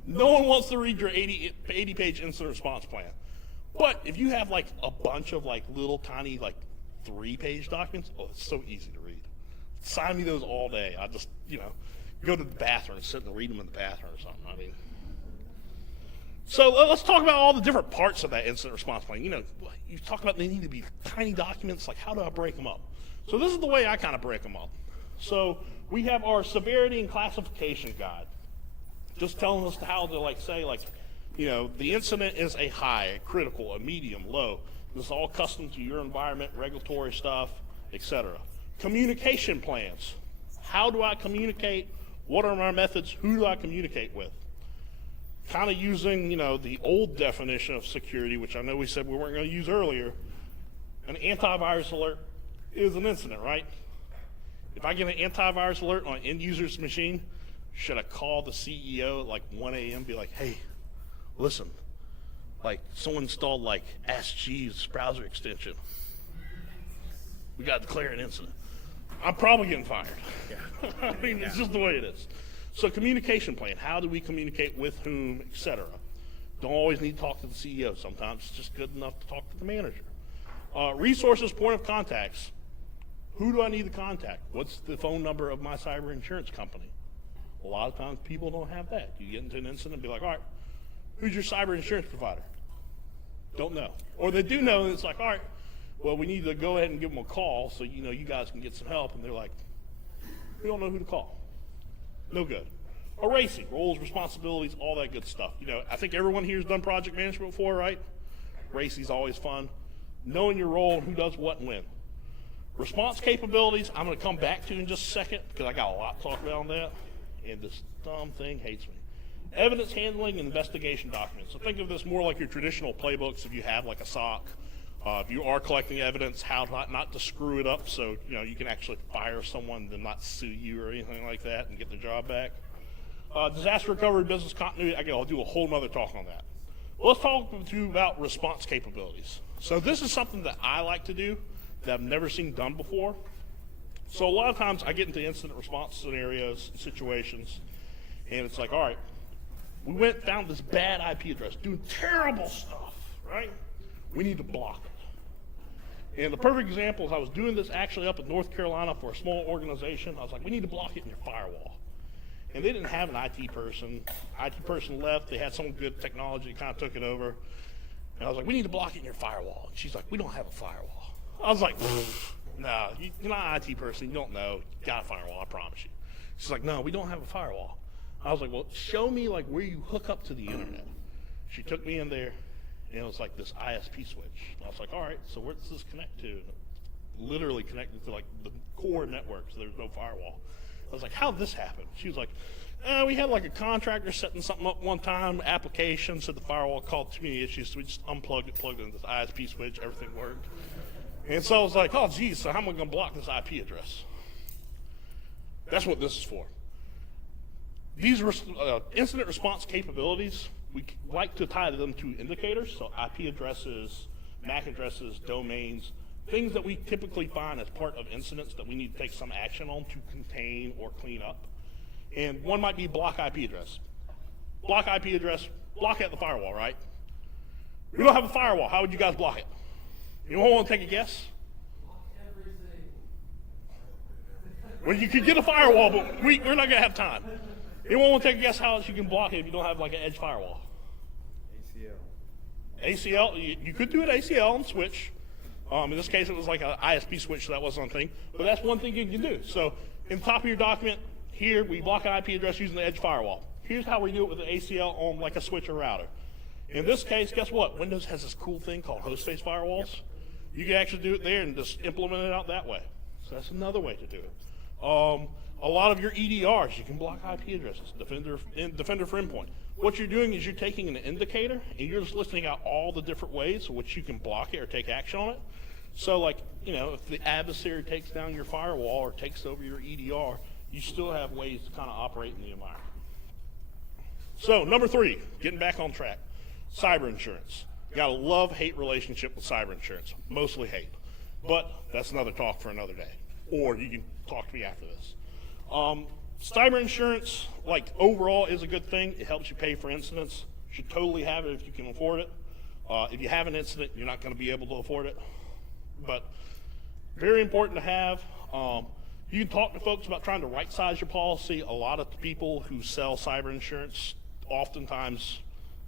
No one wants to read your 80-page incident response plan. But if you have like a bunch of like little tiny like 3-page documents, oh, it's so easy to read. Sign me those all day. I just, you know, go to the bathroom and sit and read them in the bathroom or something. I mean, so let's talk about all the different parts of that incident response plan. You know, you talk about they need to be tiny documents. Like, how do I break them up? So this is the way I kind of break them up. So we have our severity and classification guide, just telling us how to like say like, you know, the incident is a high, a critical, a medium, low. This is all custom to your environment, regulatory stuff, etc. Communication plans. How do I communicate? What are my methods? Who do I communicate with? Kind of using, you know, the old definition of security, which I know we said we weren't going to use earlier. An antivirus alert is an incident, right? If I get an antivirus alert on an end user's machine, should I call the CEO at like 1 a.m. be like, hey, listen, like someone installed like Ask Jeeves browser extension. We got to declare an incident. I'm probably getting fired. Yeah. I mean, it's just the way it is. So communication plan, how do we communicate with whom, et cetera. Don't always need to talk to the CEO. Sometimes it's just good enough to talk to the manager. Resources, point of contacts. Who do I need to contact? What's the phone number of my cyber insurance company? A lot of times people don't have that. You get into an incident and be like, all right, who's your cyber insurance provider? Don't know. Or they do know, and it's like, all right, well, we need to go ahead and give them a call so you know you guys can get some help. And they're like, we don't know who to call. No good. Erasing, roles, responsibilities, all that good stuff. You know, I think everyone here has done project management before, right? Erasing's always fun. Knowing your role and who does what and when. Response capabilities, I'm going to come back to in just a second because I got a lot to talk about on that. And this dumb thing hates me. Evidence handling and investigation documents. So think of this more like your traditional playbooks if you have like a SOC. If you are collecting evidence, how not to screw it up so you know you can actually fire someone and not sue you or anything like that and get the job back. Disaster recovery, business continuity, I'll do a whole nother talk on that. Well, let's talk to you about response capabilities. So this is something that I like to do that I've never seen done before. So a lot of times I get into incident response scenarios and situations, and it's like, all right, we went found this bad IP address doing terrible stuff, right? We need to block it. And the perfect example is I was doing this actually up in North Carolina for a small organization. I was like, we need to block it in your firewall. And they didn't have an IT person. IT person left. They had some good technology, kind of took it over. And I was like, we need to block it in your firewall. And she's like, we don't have a firewall. I was like, no, you're not an IT person. You don't know. You got a firewall, I promise you. She's like, no, we don't have a firewall. I was like, well, show me like where you hook up to the internet. She took me in there, and it was like this ISP switch. And I was like, all right, so where does this connect to? And it literally connected to like the core network, so there's no firewall. I was like, how'd this happen? She was like, we had like a contractor setting something up one time, application, said the firewall called too many issues, so we just unplugged it, plugged it into this ISP switch, everything worked. And so I was like, oh geez, so how am I gonna block this IP address? That's what this is for. These incident response capabilities, we like to tie them to indicators, so IP addresses, MAC addresses, domains, things that we typically find as part of incidents that we need to take some action on to contain or clean up. And one might be block IP address. Block IP address, block at the firewall, right? We don't have a firewall. How would you guys block it? Anyone want to take a guess? Well, you could get a firewall, but we're not going to have time. Anyone want to take a guess how else you can block it if you don't have like an edge firewall? ACL, you could do it ACL and switch. In this case, it was like an ISP switch, so that wasn't a thing. But that's one thing you can do. So in the top of your document, here, we block an IP address using the edge firewall. Here's how we do it with the ACL on like a switch or router. In this case, guess what? Windows has this cool thing called host-based firewalls. You can actually do it there and just implement it out that way. So that's another way to do it. A lot of your EDRs, you can block IP addresses, Defender for Endpoint. What you're doing is you're taking an indicator and you're just listing out all the different ways in which you can block it or take action on it. So like, if the adversary takes down your firewall or takes over your EDR, you still have ways to kind of operate in the environment. So number 3, getting back on track, cyber insurance. You got a love-hate relationship with cyber insurance, mostly hate. But that's another talk for another day. Or you can talk to me after this. Cyber insurance, like overall, is a good thing. It helps you pay for incidents. You should totally have it if you can afford it. If you have an incident, you're not going to be able to afford it. But very important to have. You can talk to folks about trying to right-size your policy. A lot of the people who sell cyber insurance oftentimes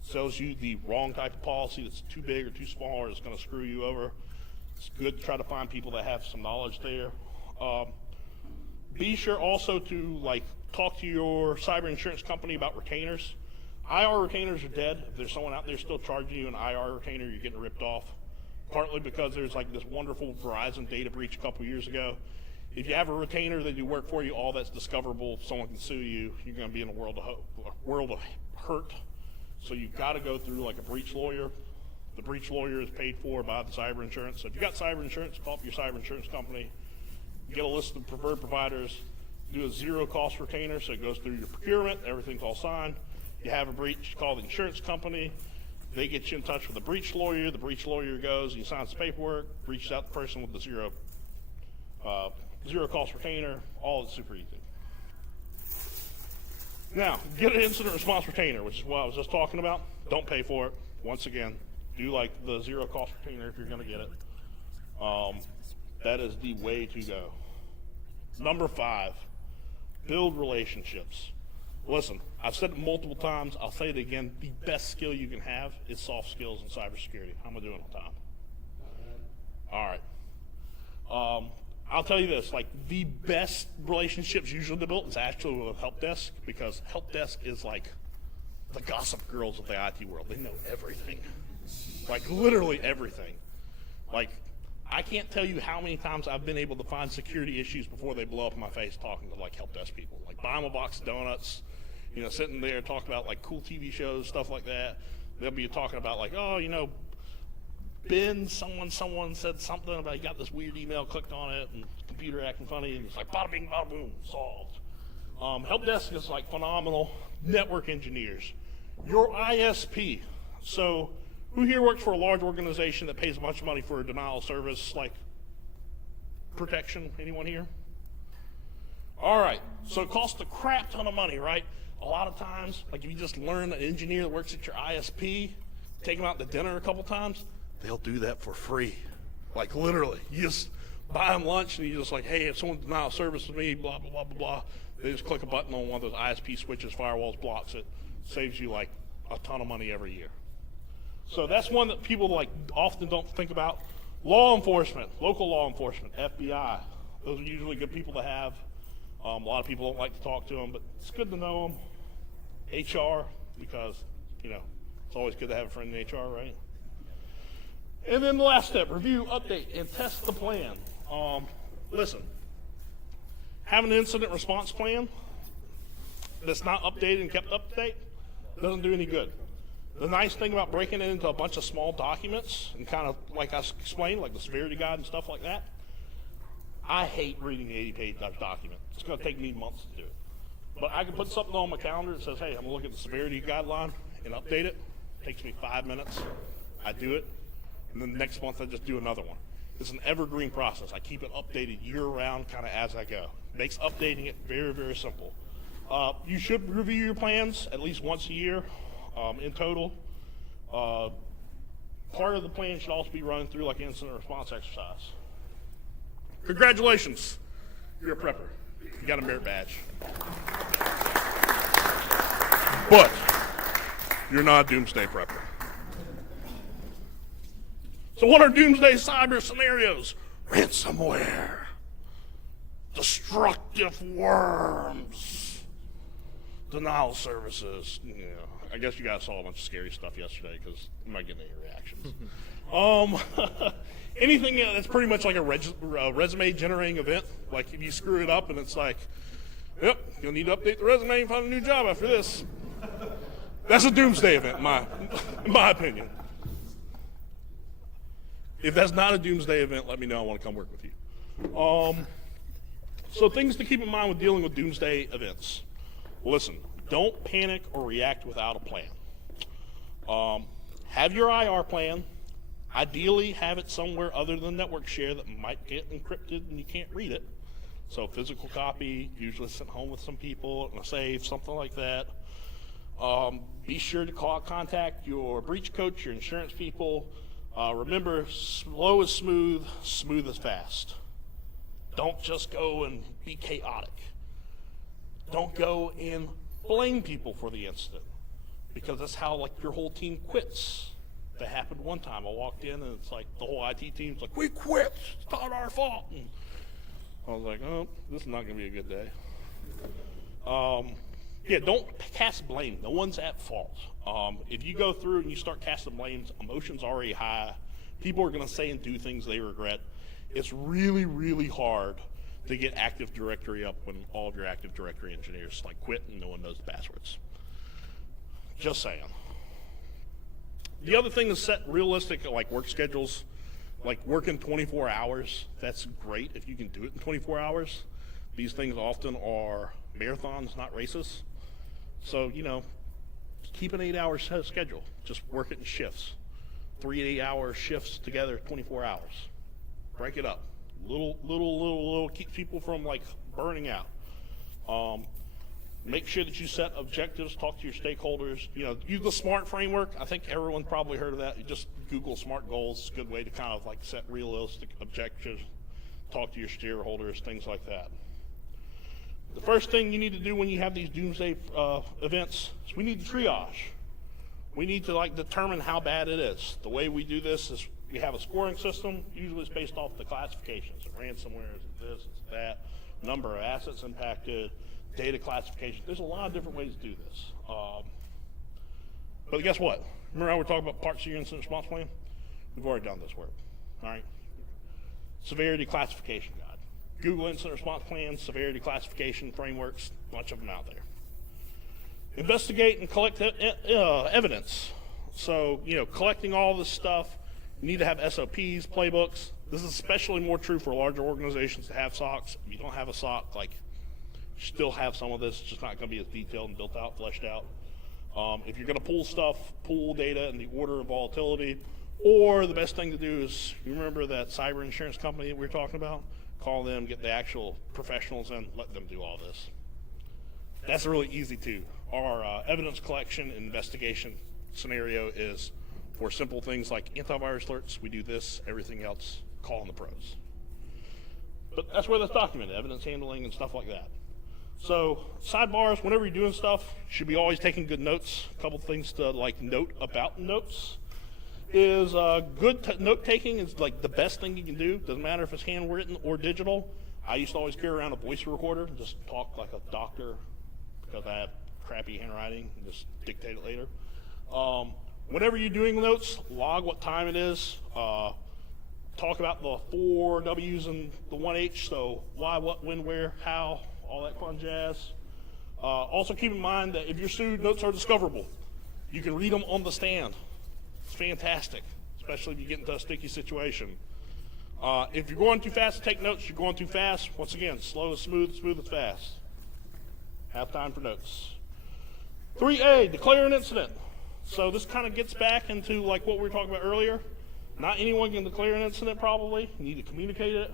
sells you the wrong type of policy that's too big or too small or it's going to screw you over. It's good to try to find people that have some knowledge there. Be sure also to talk to your cyber insurance company about retainers. IR retainers are dead. If there's someone out there still charging you an IR retainer, you're getting ripped off. Partly because there's this wonderful Verizon data breach a couple years ago. If you have a retainer that do work for you, all that's discoverable, someone can sue you, you're going to be in a world of hurt. So you've got to go through a breach lawyer. The breach lawyer is paid for by the cyber insurance. So if you got cyber insurance, call up your cyber insurance company. Get a list of preferred providers, do a zero-cost retainer, so it goes through your procurement, everything's all signed. You have a breach, call the insurance company. They get you in touch with the breach lawyer. The breach lawyer goes, he signs the paperwork, reaches out to the person with the zero-cost retainer. All is super easy. Now, get an incident response retainer, which is what I was just talking about. Don't pay for it. Once again, do the zero-cost retainer if you're going to get it. That is the way to go. Number 5, build relationships. Listen, I've said it multiple times. I'll say it again. The best skill you can have is soft skills in cybersecurity. How am I doing on time? All right. I'll tell you this, the best relationships usually built is actually with a help desk, because help desk is the gossip girls of the IT world. They know everything. Literally everything. I can't tell you how many times I've been able to find security issues before they blow up in my face talking to help desk people. Buy them a box of donuts, sitting there talking about cool TV shows, stuff like that. They'll be talking about Ben, someone said something about he got this weird email, clicked on it, and the computer acting funny, and it's bada bing, bada boom, solved. Help desk is phenomenal. Network engineers, your ISP. So who here works for a large organization that pays a bunch of money for a denial of service protection? Anyone here? All right, so it costs a crap ton of money, right? A lot of times, if you just learn an engineer that works at your ISP, take them out to dinner a couple times, they'll do that for free. Literally, you just buy them lunch and you just hey, if someone denial service with me, blah, blah, blah, blah, blah. They just click a button on one of those ISP switches, firewalls, blocks it, saves you a ton of money every year. So that's one that people often don't think about. Law enforcement, local law enforcement, FBI. Those are usually good people to have. A lot of people don't like to talk to them, but it's good to know them. HR, because, it's always good to have a friend in HR, right? And then the last step, review, update, and test the plan. Listen, having an incident response plan that's not updated and kept up to date doesn't do any good. The nice thing about breaking it into a bunch of small documents and kind of like I explained, the severity guide and stuff like that, I hate reading the 80-page document. It's going to take me months to do it. But I can put something on my calendar that says, hey, I'm going to look at the severity guideline and update it. It takes me 5 minutes. I do it. And then the next month I just do another one. It's an evergreen process. I keep it updated year-round kind of as I go. Makes updating it very, very simple. You should review your plans at least once a year in total. Part of the plan should also be run through an incident response exercise. Congratulations, you're a prepper. You got a merit badge. But you're not a doomsday prepper. So what are doomsday cyber scenarios? Ransomware, destructive worms, denial services. Yeah, I guess you guys saw a bunch of scary stuff yesterday because I'm not getting any reactions. Anything that's pretty much like a resume generating event, like if you screw it up and it's like, yep, you'll need to update the resume and find a new job after this. That's a doomsday event, in my opinion. If that's not a doomsday event, let me know. I want to come work with you. So things to keep in mind with dealing with doomsday events. Listen, don't panic or react without a plan. Have your IR plan. Ideally, have it somewhere other than network share that might get encrypted and you can't read it. So physical copy, usually sent home with some people in a safe, something like that. Be sure to contact your breach coach, your insurance people. Remember, slow is smooth, smooth is fast. Don't just go and be chaotic. Don't go and blame people for the incident, because that's how like your whole team quits. That happened one time. I walked in and it's like the whole IT team's like, we quit, it's not our fault. And I was like, oh, this is not going to be a good day. Yeah, don't cast blame. No one's at fault. If you go through and you start casting blames, emotions already high. People are going to say and do things they regret. It's really, really hard to get Active Directory up when all of your Active Directory engineers like quit and no one knows the passwords. Just saying. The other thing is set realistic like work schedules, like working 24 hours. That's great if you can do it in 24 hours. These things often are marathons, not races. So, you know, keep an 8-hour schedule. Just work it in shifts. 3 8-hour shifts together, 24 hours. Break it up. Little, keep people from like burning out. Make sure that you set objectives, talk to your stakeholders. You know, use the SMART framework. I think everyone probably heard of that. You just Google SMART goals. It's a good way to kind of like set realistic objectives, talk to your shareholders, things like that. The first thing you need to do when you have these doomsday events is we need to triage. We need to like determine how bad it is. The way we do this is we have a scoring system. Usually it's based off the classifications. Ransomware, is it this, is it that, number of assets impacted, data classification. There's a lot of different ways to do this. But guess what? Remember how we're talking about parts of your incident response plan? We've already done this work. All right. Severity classification guide. Google incident response plans, severity classification frameworks, a bunch of them out there. Investigate and collect evidence. So, you know, collecting all this stuff, you need to have SOPs, playbooks. This is especially more true for larger organizations that have SOCs. If you don't have a SOC, like, you still have some of this. It's just not going to be as detailed and built out, fleshed out. If you're going to pull stuff, pull data in the order of volatility. Or the best thing to do is, you remember that cyber insurance company that we were talking about? Call them, get the actual professionals in, let them do all this. That's really easy too. Our evidence collection and investigation scenario is for simple things like antivirus alerts. We do this, everything else, call on the pros. But that's where that's documented, evidence handling and stuff like that. So sidebars, whenever you're doing stuff, you should be always taking good notes. A couple things to like note about notes is good note taking is like the best thing you can do. Doesn't matter if it's handwritten or digital. I used to always carry around a voice recorder and just talk like a doctor because I have crappy handwriting and just dictate it later. Whenever you're doing notes, log what time it is. Talk about the 4 W's and the 1 H, so why, what, when, where, how, all that fun jazz. Also keep in mind that if you're sued, notes are discoverable. You can read them on the stand. It's fantastic, especially if you get into a sticky situation. If you're going too fast to take notes, you're going too fast. Once again, slow is smooth, smooth is fast. Have time for notes. 3A, declare an incident. So this kind of gets back into like what we were talking about earlier. Not anyone can declare an incident probably. You need to communicate it.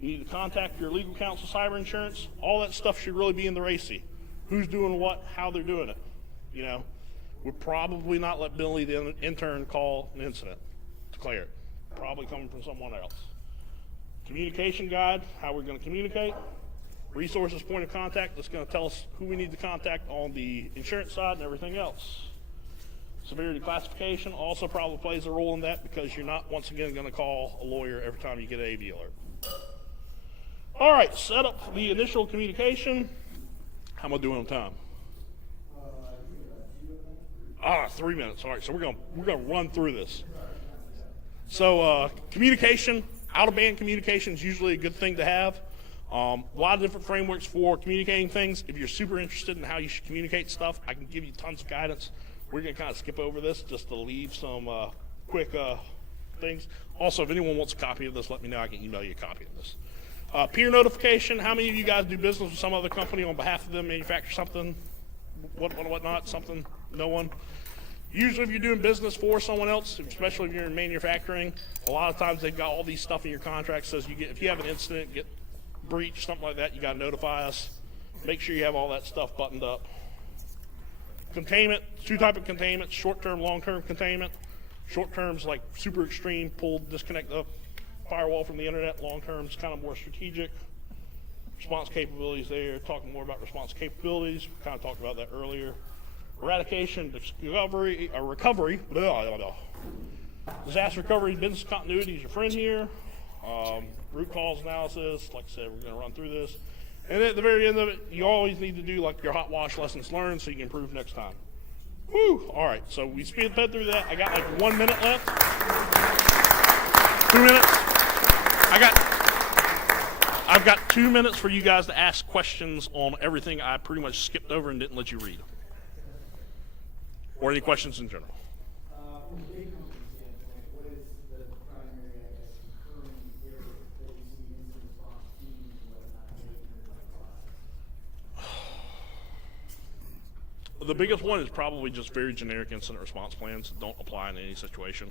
You need to contact your legal counsel, cyber insurance. All that stuff should really be in the RACI. Who's doing what, how they're doing it. You know, we're probably not let Billy the intern call an incident, declare it. Probably coming from someone else. Communication guide, how we're going to communicate. Resources, point of contact, that's going to tell us who we need to contact on the insurance side and everything else. Severity classification also probably plays a role in that because you're not, once again, going to call a lawyer every time you get an AV alert. All right, set up the initial communication. How am I doing on time? 3 minutes. All right, so we're gonna run through this. So communication, out-of-band communication is usually a good thing to have. A lot of different frameworks for communicating things. If you're super interested in how you should communicate stuff, I can give you tons of guidance. We're going to kind of skip over this just to leave some quick things. Also, if anyone wants a copy of this, let me know. I can email you a copy of this. Peer notification. How many of you guys do business with some other company on behalf of them, manufacture something, whatnot, something? No one? Usually if you're doing business for someone else, especially if you're in manufacturing, a lot of times they've got all these stuff in your contract. Says if you have an incident, get breached, something like that, you got to notify us. Make sure you have all that stuff buttoned up. Containment, two types of containment, short-term, long-term containment. Short-term's like super extreme, disconnect the firewall from the internet. Long-term's kind of more strategic. Response capabilities there, talking more about response capabilities. We kind of talked about that earlier. Eradication, recovery, disaster recovery, business continuity is your friend here. Root cause analysis, like I said, we're going to run through this. And at the very end of it, you always need to do like your hot wash lessons learned so you can improve next time. Woo! All right, so we sped through that. I got like 1 minute left. 2 minutes. I've got 2 minutes for you guys to ask questions on everything I pretty much skipped over and didn't let you read. Or any questions in general. The biggest one is probably just very generic incident response plans that don't apply in any situation.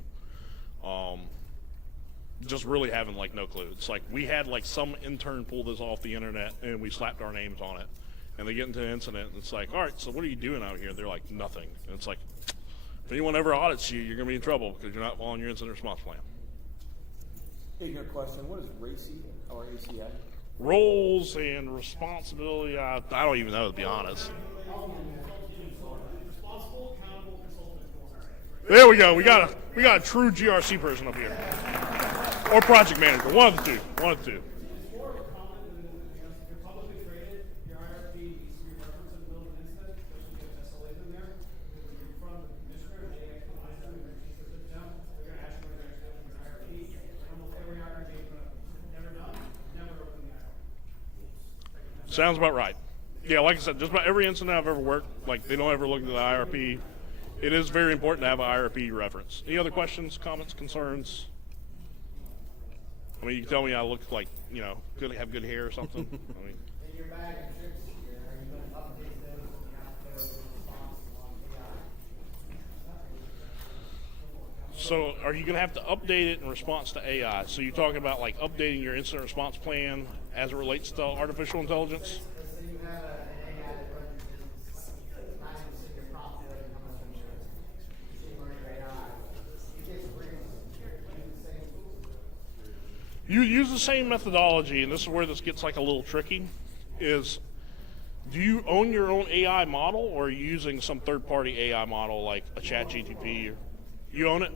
Just really having like no clue. It's like we had like some intern pull this off the internet and we slapped our names on it. And they get into an incident and it's like, all right, so what are you doing out here? They're like, nothing. And it's like, if anyone ever audits you, you're going to be in trouble because you're not following your incident response plan. Ignorant question, what is RACI or ACI? Roles and responsibility, I don't even know, to be honest. There we go. We got a true GRC person up here, or project manager. One of the two. Sounds about right. Yeah, like I said, just about every incident I've ever worked, like they don't ever look at the IRP. It is very important to have an IRP reference. Any other questions, comments, concerns? I mean, you can tell me I look like, have good hair or something. I mean. So are you going to have to update it in response to AI? So you're talking about like updating your incident response plan as it relates to artificial intelligence? You use the same methodology, and this is where this gets like a little tricky, is do you own your own AI model or are you using some third-party AI model like a ChatGPT? You own it?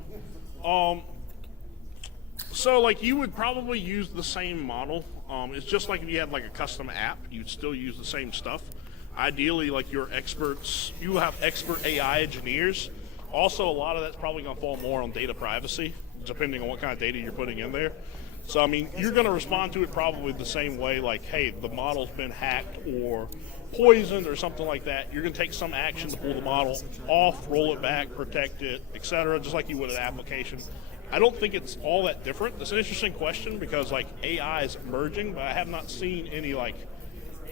So like you would probably use the same model. It's just like if you had like a custom app, you'd still use the same stuff. Ideally, like your experts, you have expert AI engineers. Also, a lot of that's probably going to fall more on data privacy, depending on what kind of data you're putting in there. So, I mean, you're going to respond to it probably the same way, like, hey, the model's been hacked or poisoned or something like that. You're going to take some action to pull the model off, roll it back, protect it, etc., just like you would an application. I don't think it's all that different. It's an interesting question because, like, AI is emerging, but I have not seen any, like,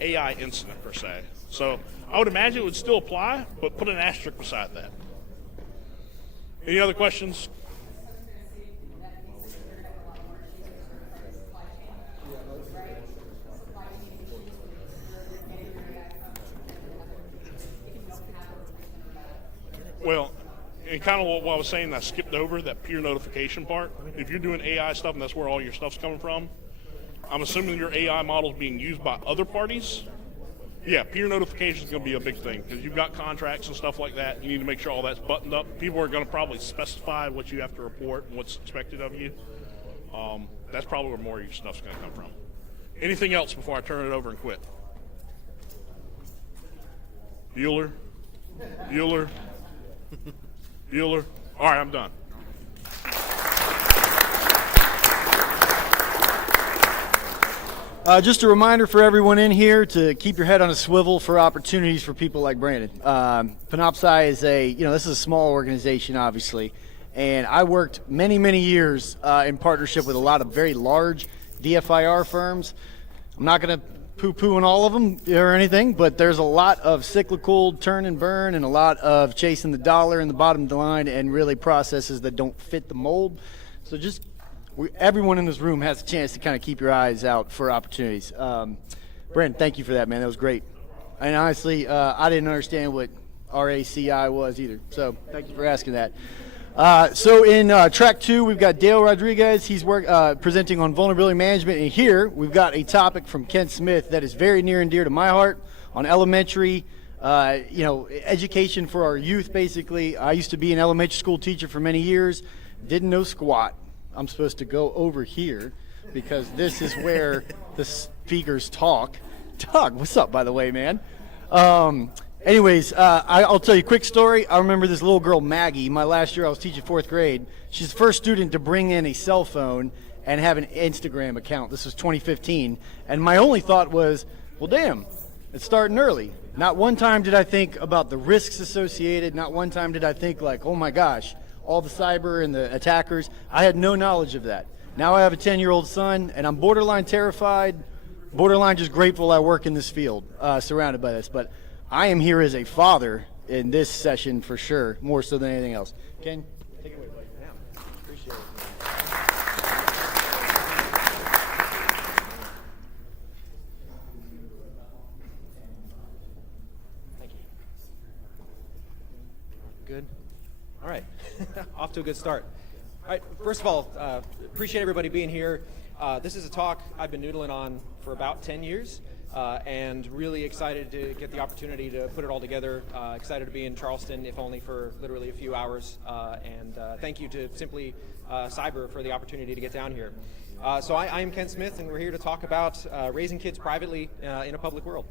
AI incident per se. So I would imagine it would still apply, but put an asterisk beside that. Any other questions? Well, and kind of what I was saying, I skipped over that peer notification part. If you're doing AI stuff and that's where all your stuff's coming from, I'm assuming your AI model is being used by other parties. Yeah, peer notification is going to be a big thing because you've got contracts and stuff like that. You need to make sure all that's buttoned up. People are going to probably specify what you have to report and what's expected of you. That's probably where more of your stuff's going to come from. Anything else before I turn it over and quit? Bueller? Bueller? Bueller? All right, I'm done. Just a reminder for everyone in here to keep your head on a swivel for opportunities for people like Brandon. Panoptcy is this is a small organization, obviously, and I worked many, many years in partnership with a lot of very large DFIR firms. I'm not going to poo-poo on all of them or anything, but there's a lot of cyclical turn and burn and a lot of chasing the dollar in the bottom line and really processes that don't fit the mold. So just everyone in this room has a chance to kind of keep your eyes out for opportunities. Brandon, thank you for that, man. That was great. And honestly, I didn't understand what RACI was either, so thank you for asking that. So in track 2, we've got Dale Rodriguez. He's presenting on vulnerability management. And here we've got a topic from Ken Smith that is very near and dear to my heart on elementary, education for our youth, basically. I used to be an elementary school teacher for many years. Didn't know squat. I'm supposed to go over here because this is where the speakers talk. Doug, what's up, by the way, man? Anyways, I'll tell you a quick story. I remember this little girl, Maggie. My last year I was teaching 4th grade. She's the first student to bring in a cell phone and have an Instagram account. This was 2015. And my only thought was, well, damn, it's starting early. Not one time did I think about the risks associated. Not one time did I think like, oh my gosh, all the cyber and the attackers. I had no knowledge of that. Now I have a 10-year-old son, and I'm borderline terrified, borderline just grateful I work in this field, surrounded by this. But I am here as a father in this session for sure, more so than anything else. Ken, take it away, buddy. Yeah, appreciate it. Thank you. Good. All right. Off to a good start. All right. First of all, appreciate everybody being here. This is a talk I've been noodling on for about 10 years. And really excited to get the opportunity to put it all together. Excited to be in Charleston, if only for literally a few hours. And thank you to Simply Cyber for the opportunity to get down here. So I am Ken Smith, and we're here to talk about raising kids privately in a public world.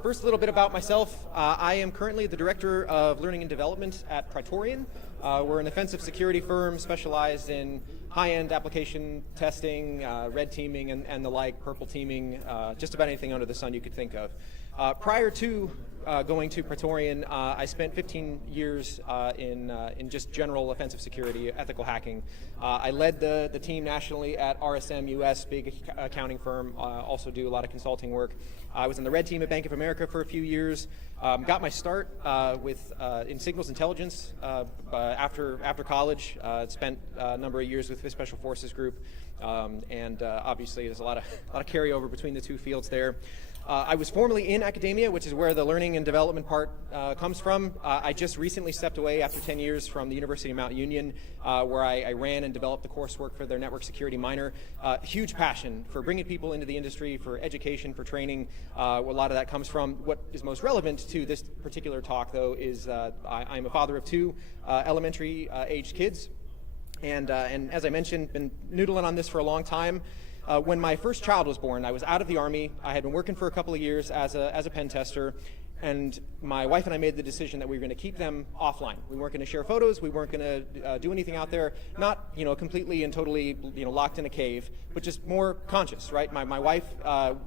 First, a little bit about myself. I am currently the Director of Learning and Development at Praetorian. We're an offensive security firm specialized in high-end application testing, red teaming, and the like, purple teaming, just about anything under the sun you could think of. Prior to going to Praetorian, I spent 15 years in just general offensive security, ethical hacking. I led the team nationally at RSM US, big accounting firm, also do a lot of consulting work. I was in the red team at Bank of America for a few years. Got my start in signals intelligence after college. Spent a number of years with the Special Forces Group, and obviously there's a lot of carryover between the two fields there. I was formerly in academia, which is where the learning and development part comes from. I just recently stepped away after 10 years from the University of Mount Union, where I ran and developed the coursework for their network security minor. Huge passion for bringing people into the industry, for education, for training. A lot of that comes from. What is most relevant to this particular talk, though, is I'm a father of 2 elementary aged kids. And as I mentioned, been noodling on this for a long time. When my first child was born, I was out of the Army. I had been working for a couple of years as a pen tester, and my wife and I made the decision that we were going to keep them offline. We weren't going to share photos. We weren't going to do anything out there. Not completely and totally locked in a cave, but just more conscious, right? My wife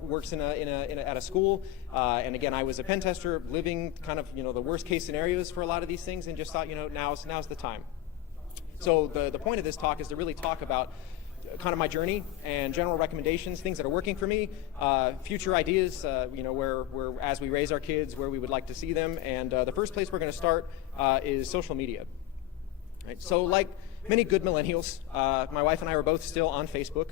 works at a school, and again, I was a pen tester, living kind of the worst case scenarios for a lot of these things, and just thought now's the time. So the point of this talk is to really talk about kind of my journey and general recommendations, things that are working for me, future ideas, where as we raise our kids, where we would like to see them. And the first place we're going to start is social media. Right? So like many good millennials, my wife and I were both still on Facebook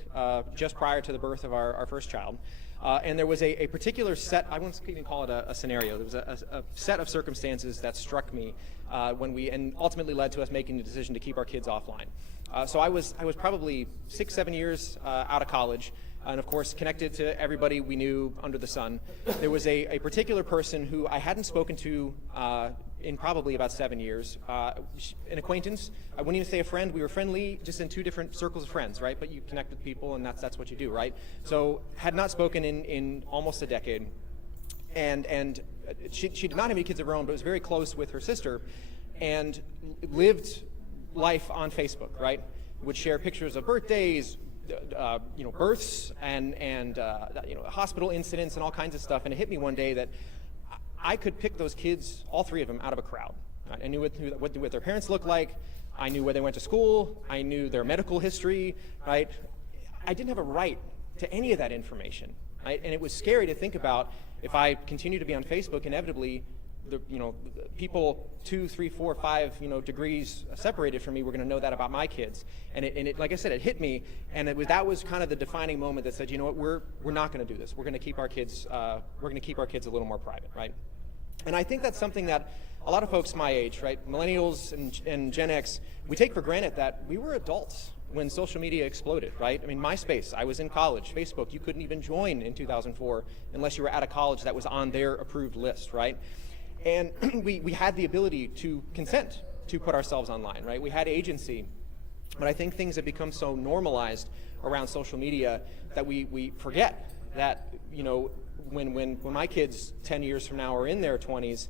just prior to the birth of our first child. And there was a particular set, I won't even call it a scenario, there was a set of circumstances that struck me and ultimately led to us making the decision to keep our kids offline. So I was probably 6-7 years out of college, and of course connected to everybody we knew under the sun. There was a particular person who I hadn't spoken to in probably about 7 years, an acquaintance. I wouldn't even say a friend. We were friendly, just in 2 different circles of friends, right? But you connect with people, and that's what you do, right? So had not spoken in almost a decade, and she did not have any kids of her own, but was very close with her sister, and lived life on Facebook, right? Would share pictures of birthdays, births, and hospital incidents and all kinds of stuff. And it hit me one day that I could pick those kids, all 3 of them, out of a crowd. Right? I knew what their parents looked like. I knew where they went to school. I knew their medical history. Right? I didn't have a right to any of that information. Right? And it was scary to think about if I continued to be on Facebook. Inevitably, the people 2, 3, 4, 5 degrees separated from me were going to know that about my kids. And it, like I said, it hit me, and that was kind of the defining moment that said, you know what, we're not going to do this. We're going to keep our kids a little more private, right? And I think that's something that a lot of folks my age, right, millennials and Gen X, we take for granted that we were adults when social media exploded, right? I mean, MySpace, I was in college. Facebook, you couldn't even join in 2004 unless you were at a college that was on their approved list, right? And we had the ability to consent to put ourselves online, right? We had agency. But I think things have become so normalized around social media that we forget that, when my kids 10 years from now are in their 20s,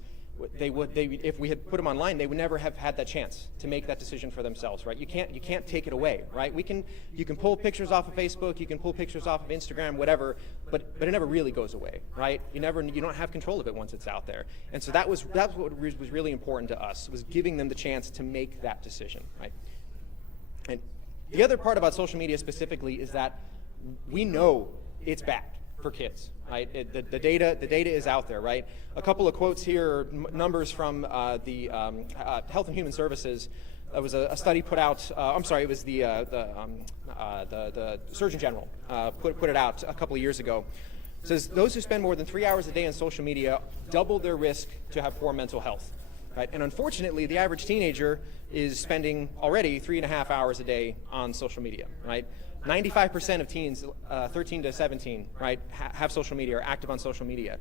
if we had put them online, they would never have had that chance to make that decision for themselves, right? You can't take it away, right? You can pull pictures off of Facebook, you can pull pictures off of Instagram, whatever, but it never really goes away, right? You don't have control of it once it's out there. And so that's what was really important to us, was giving them the chance to make that decision, right? And the other part about social media specifically is that we know it's bad for kids, right? The data is out there, right? A couple of quotes here, numbers from the Health and Human Services. There was a study put out. It was the Surgeon General put it out a couple of years ago. It says those who spend more than 3 hours a day on social media double their risk to have poor mental health, right? And unfortunately, the average teenager is spending already 3.5 hours a day on social media, right? 95% of teens, 13 to 17, right, have social media, are active on social media.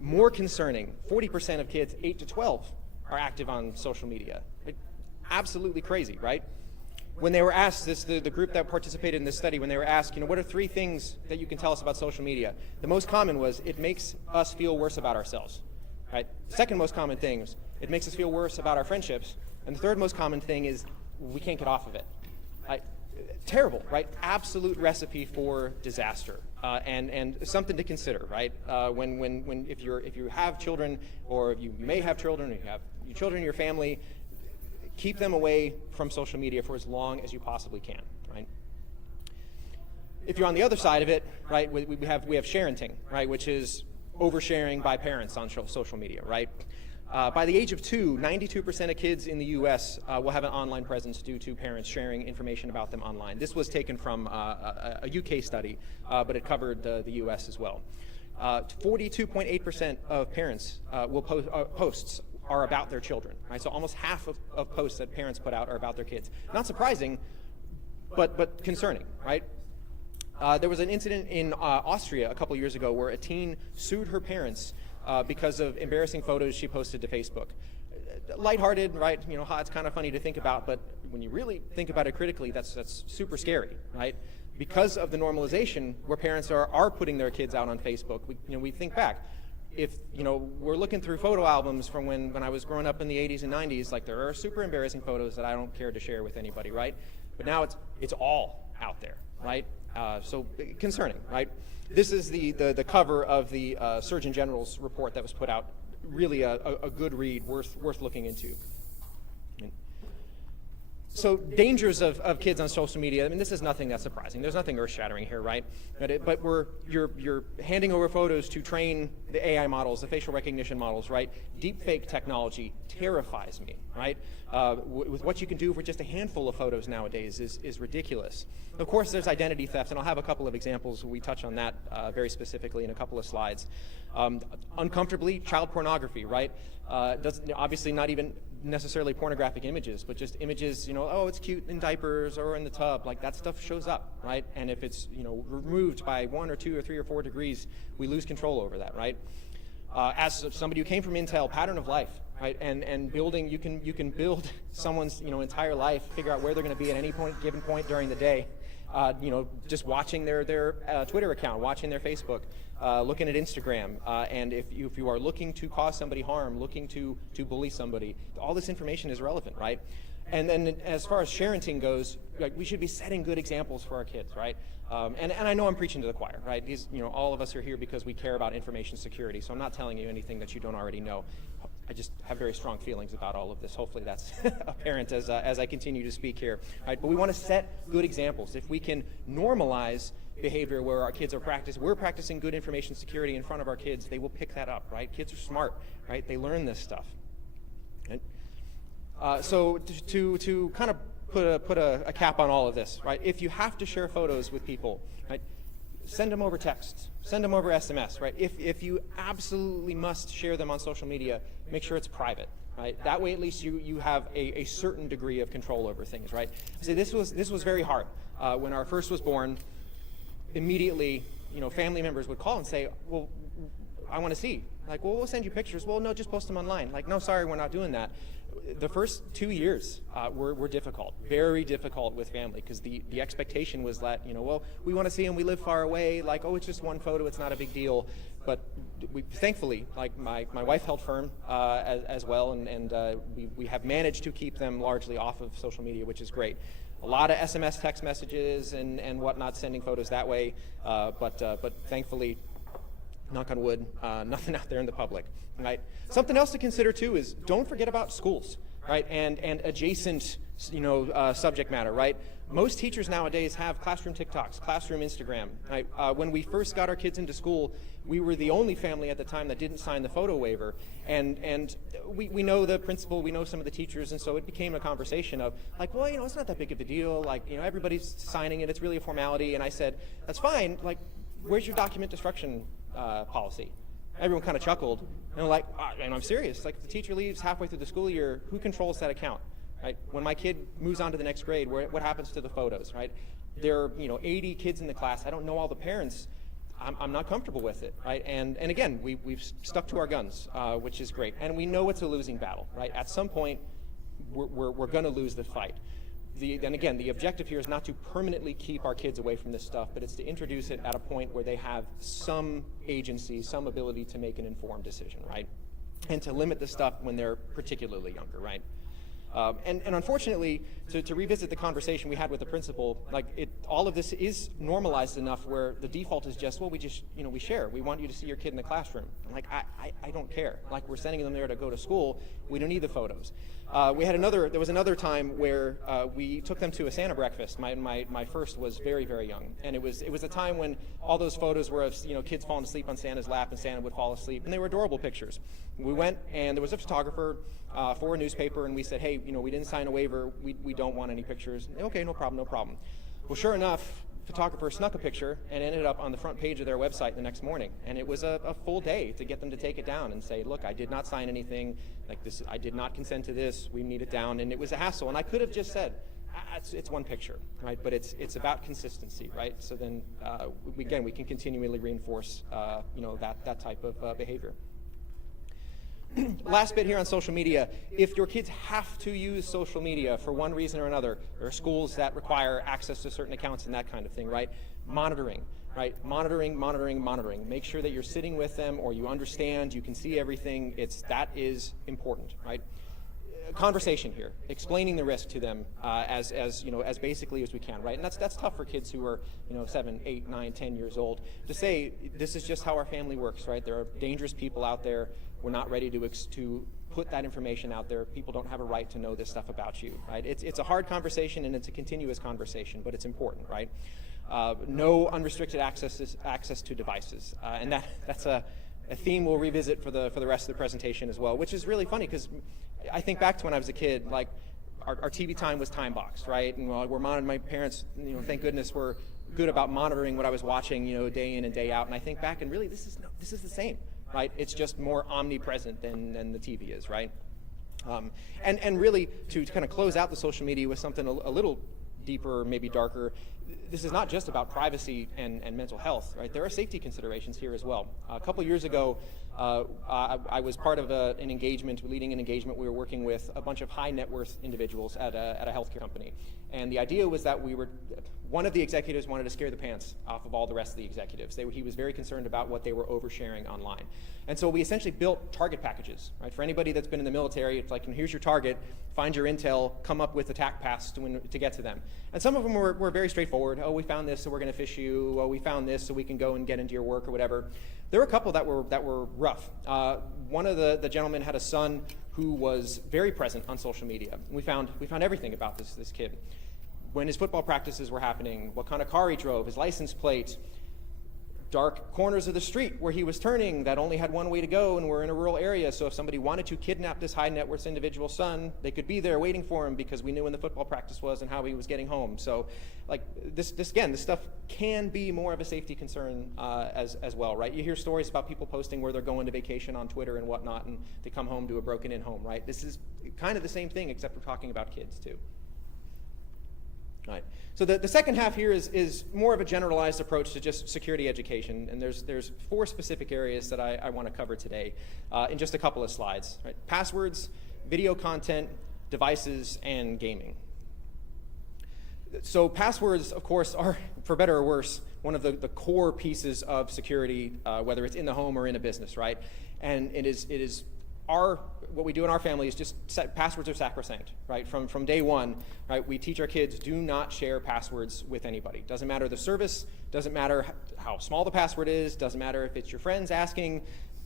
More concerning, 40% of kids 8 to 12 are active on social media. Absolutely crazy, right? When they were asked, the group that participated in this study, when they were asked, what are 3 things that you can tell us about social media? The most common was, it makes us feel worse about ourselves, right? The second most common thing was, it makes us feel worse about our friendships. And the third most common thing is, we can't get off of it. Terrible, right? Absolute recipe for disaster, and something to consider, right? If you have children, or you may have children, or you have your children in your family, keep them away from social media for as long as you possibly can, right? If you're on the other side of it, right, we have sharenting, right, which is oversharing by parents on social media, right? By the age of 2, 92% of kids in the U.S. Will have an online presence due to parents sharing information about them online. This was taken from a UK study, but it covered the U.S. as well. 42.8% of parents posts are about their children, right? So almost half of posts that parents put out are about their kids. Not surprising, but concerning, right? There was an incident in Austria a couple years ago where a teen sued her parents because of embarrassing photos she posted to Facebook. Lighthearted, right? It's kind of funny to think about, but when you really think about it critically, that's super scary, right? Because of the normalization where parents are putting their kids out on Facebook. We think back. If we're looking through photo albums from when I was growing up in the 80s and 90s, like there are super embarrassing photos that I don't care to share with anybody, right? But now it's all out there, right? So concerning, right? This is the cover of the Surgeon General's report that was put out. Really a good read, worth looking into. So dangers of kids on social media. I mean, this is nothing that's surprising. There's nothing earth-shattering here, right? But you're handing over photos to train the AI models, the facial recognition models, right? Deepfake technology terrifies me, right? With what you can do for just a handful of photos nowadays is ridiculous. Of course, there's identity theft, and I'll have a couple of examples. We touch on that very specifically in a couple of slides. Uncomfortably, child pornography, right? Obviously not even necessarily pornographic images, but just images, oh, it's cute in diapers or in the tub, like that stuff shows up, right? And if it's, removed by 1 or 2 or 3 or 4 degrees, we lose control over that, right? As somebody who came from Intel, pattern of life, right? And building, you can build someone's, entire life, figure out where they're going to be at any given point during the day. Just watching their Twitter account, watching their Facebook, looking at Instagram, and if you are looking to cause somebody harm, looking to bully somebody, all this information is relevant, right? And then as far as parenting goes, like, we should be setting good examples for our kids, right? And I know I'm preaching to the choir, right? These, all of us are here because we care about information security, so I'm not telling you anything that you don't already know. I just have very strong feelings about all of this. Hopefully that's apparent as I continue to speak here. Right? But we want to set good examples. If we can normalize behavior where our kids we're practicing good information security in front of our kids, they will pick that up, right? Kids are smart, right? They learn this stuff. Right? So to kind of put a cap on all of this, right? If you have to share photos with people, right? Send them over text, send them over SMS, right? If you absolutely must share them on social media, make sure it's private, right? That way at least you have a certain degree of control over things, right? So this was very hard. When our first was born, immediately, family members would call and say, well, I want to see. Like, well, we'll send you pictures. Well, no, just post them online. Like, no, sorry, we're not doing that. The first 2 years were difficult, very difficult with family, because the expectation was that, well, we want to see them, we live far away, like, oh, it's just one photo, it's not a big deal. But we thankfully, like, my wife held firm as well, and we have managed to keep them largely off of social media, which is great. A lot of SMS text messages and whatnot, sending photos that way, but thankfully, knock on wood, nothing out there in the public, right? Something else to consider too is don't forget about schools, right? And adjacent, subject matter, right? Most teachers nowadays have classroom TikToks, classroom Instagram, right? When we first got our kids into school, we were the only family at the time that didn't sign the photo waiver, and we know the principal, we know some of the teachers, and so it became a conversation of like, well, it's not that big of a deal, like, everybody's signing it, it's really a formality, and I said, that's fine, like, where's your document destruction policy? Everyone kind of chuckled, and they're like, and I'm serious, like, if the teacher leaves halfway through the school year, who controls that account, right? When my kid moves on to the next grade, what happens to the photos, right? There are, 80 kids in the class, I don't know all the parents, I'm not comfortable with it, right? And again, we've stuck to our guns, which is great, and we know it's a losing battle, right? At some point, we're gonna lose the fight. And again, the objective here is not to permanently keep our kids away from this stuff, but it's to introduce it at a point where they have some agency, some ability to make an informed decision, right? And to limit the stuff when they're particularly younger, right? And unfortunately, to revisit the conversation we had with the principal, like, all of this is normalized enough where the default is just, well, we just, we share. We want you to see your kid in the classroom. I'm like, I don't care. Like, we're sending them there to go to school. We don't need the photos. There was another time where we took them to a Santa breakfast. My first was very, very young. And it was a time when all those photos were of, kids falling asleep on Santa's lap and Santa would fall asleep. And they were adorable pictures. We went, and there was a photographer for a newspaper, and we said, hey, we didn't sign a waiver. We don't want any pictures. Okay, no problem. Well, sure enough, photographer snuck a picture and ended up on the front page of their website the next morning. And it was a full day to get them to take it down and say, look, I did not sign anything. Like this, I did not consent to this. We need it down. And it was a hassle. And I could have just said, it's one picture, right? But it's about consistency, right? So then, we can continually reinforce, that type of behavior. Last bit here on social media, if your kids have to use social media for one reason or another, there are schools that require access to certain accounts and that kind of thing, right? Monitoring, right? Monitoring. Make sure that you're sitting with them or you understand, you can see everything. That is important, right? Conversation here, explaining the risk to them as basically as we can, right? And that's tough for kids who are 7, 8, 9, 10 years old to say this is just how our family works, right? There are dangerous people out there. We're not ready to put that information out there. People don't have a right to know this stuff about you, right? It's a hard conversation and it's a continuous conversation, but it's important, right? No unrestricted access to devices, and that's a theme we'll revisit for the rest of the presentation as well, which is really funny because I think back to when I was a kid, like our TV time was time boxed, right? And we're monitoring. My parents, thank goodness, were good about monitoring what I was watching, day in and day out. And I think back, and really, this is the same, right? It's just more omnipresent than the TV is, right? And really, to kind of close out the social media with something a little deeper, maybe darker, this is not just about privacy and mental health, right? There are safety considerations here as well. A couple years ago, I was part of an engagement, leading an engagement. We were working with a bunch of high net worth individuals at a healthcare company. And the idea was that one of the executives wanted to scare the pants off of all the rest of the executives. He was very concerned about what they were oversharing online. And so we essentially built target packages, right? For anybody that's been in the military, it's like, here's your target, find your intel, come up with attack paths to get to them. And some of them were very straightforward. Oh, we found this, so we're going to phish you. Oh, we found this, so we can go and get into your work or whatever. There were a couple that were rough. One of the gentlemen had a son who was very present on social media. We found everything about this kid. When his football practices were happening, what kind of car he drove, his license plate, dark corners of the street where he was turning that only had one way to go and were in a rural area. So if somebody wanted to kidnap this high net worth individual's son, they could be there waiting for him because we knew when the football practice was and how he was getting home. So like this stuff can be more of a safety concern as well, right? You hear stories about people posting where they're going to vacation on Twitter and whatnot, and they come home to a broken in home, right? This is kind of the same thing, except we're talking about kids too. Right. So the second half here is more of a generalized approach to just security education, and there's 4 specific areas that I want to cover today in just a couple of slides. Right. Passwords, video content, devices, and gaming. So passwords, of course, are, for better or worse, one of the core pieces of security, whether it's in the home or in a business, right? And it is what we do in our family is just passwords are sacrosanct, right? From day one, right? We teach our kids, do not share passwords with anybody. Doesn't matter the service, doesn't matter how small the password is, doesn't matter if it's your friends asking.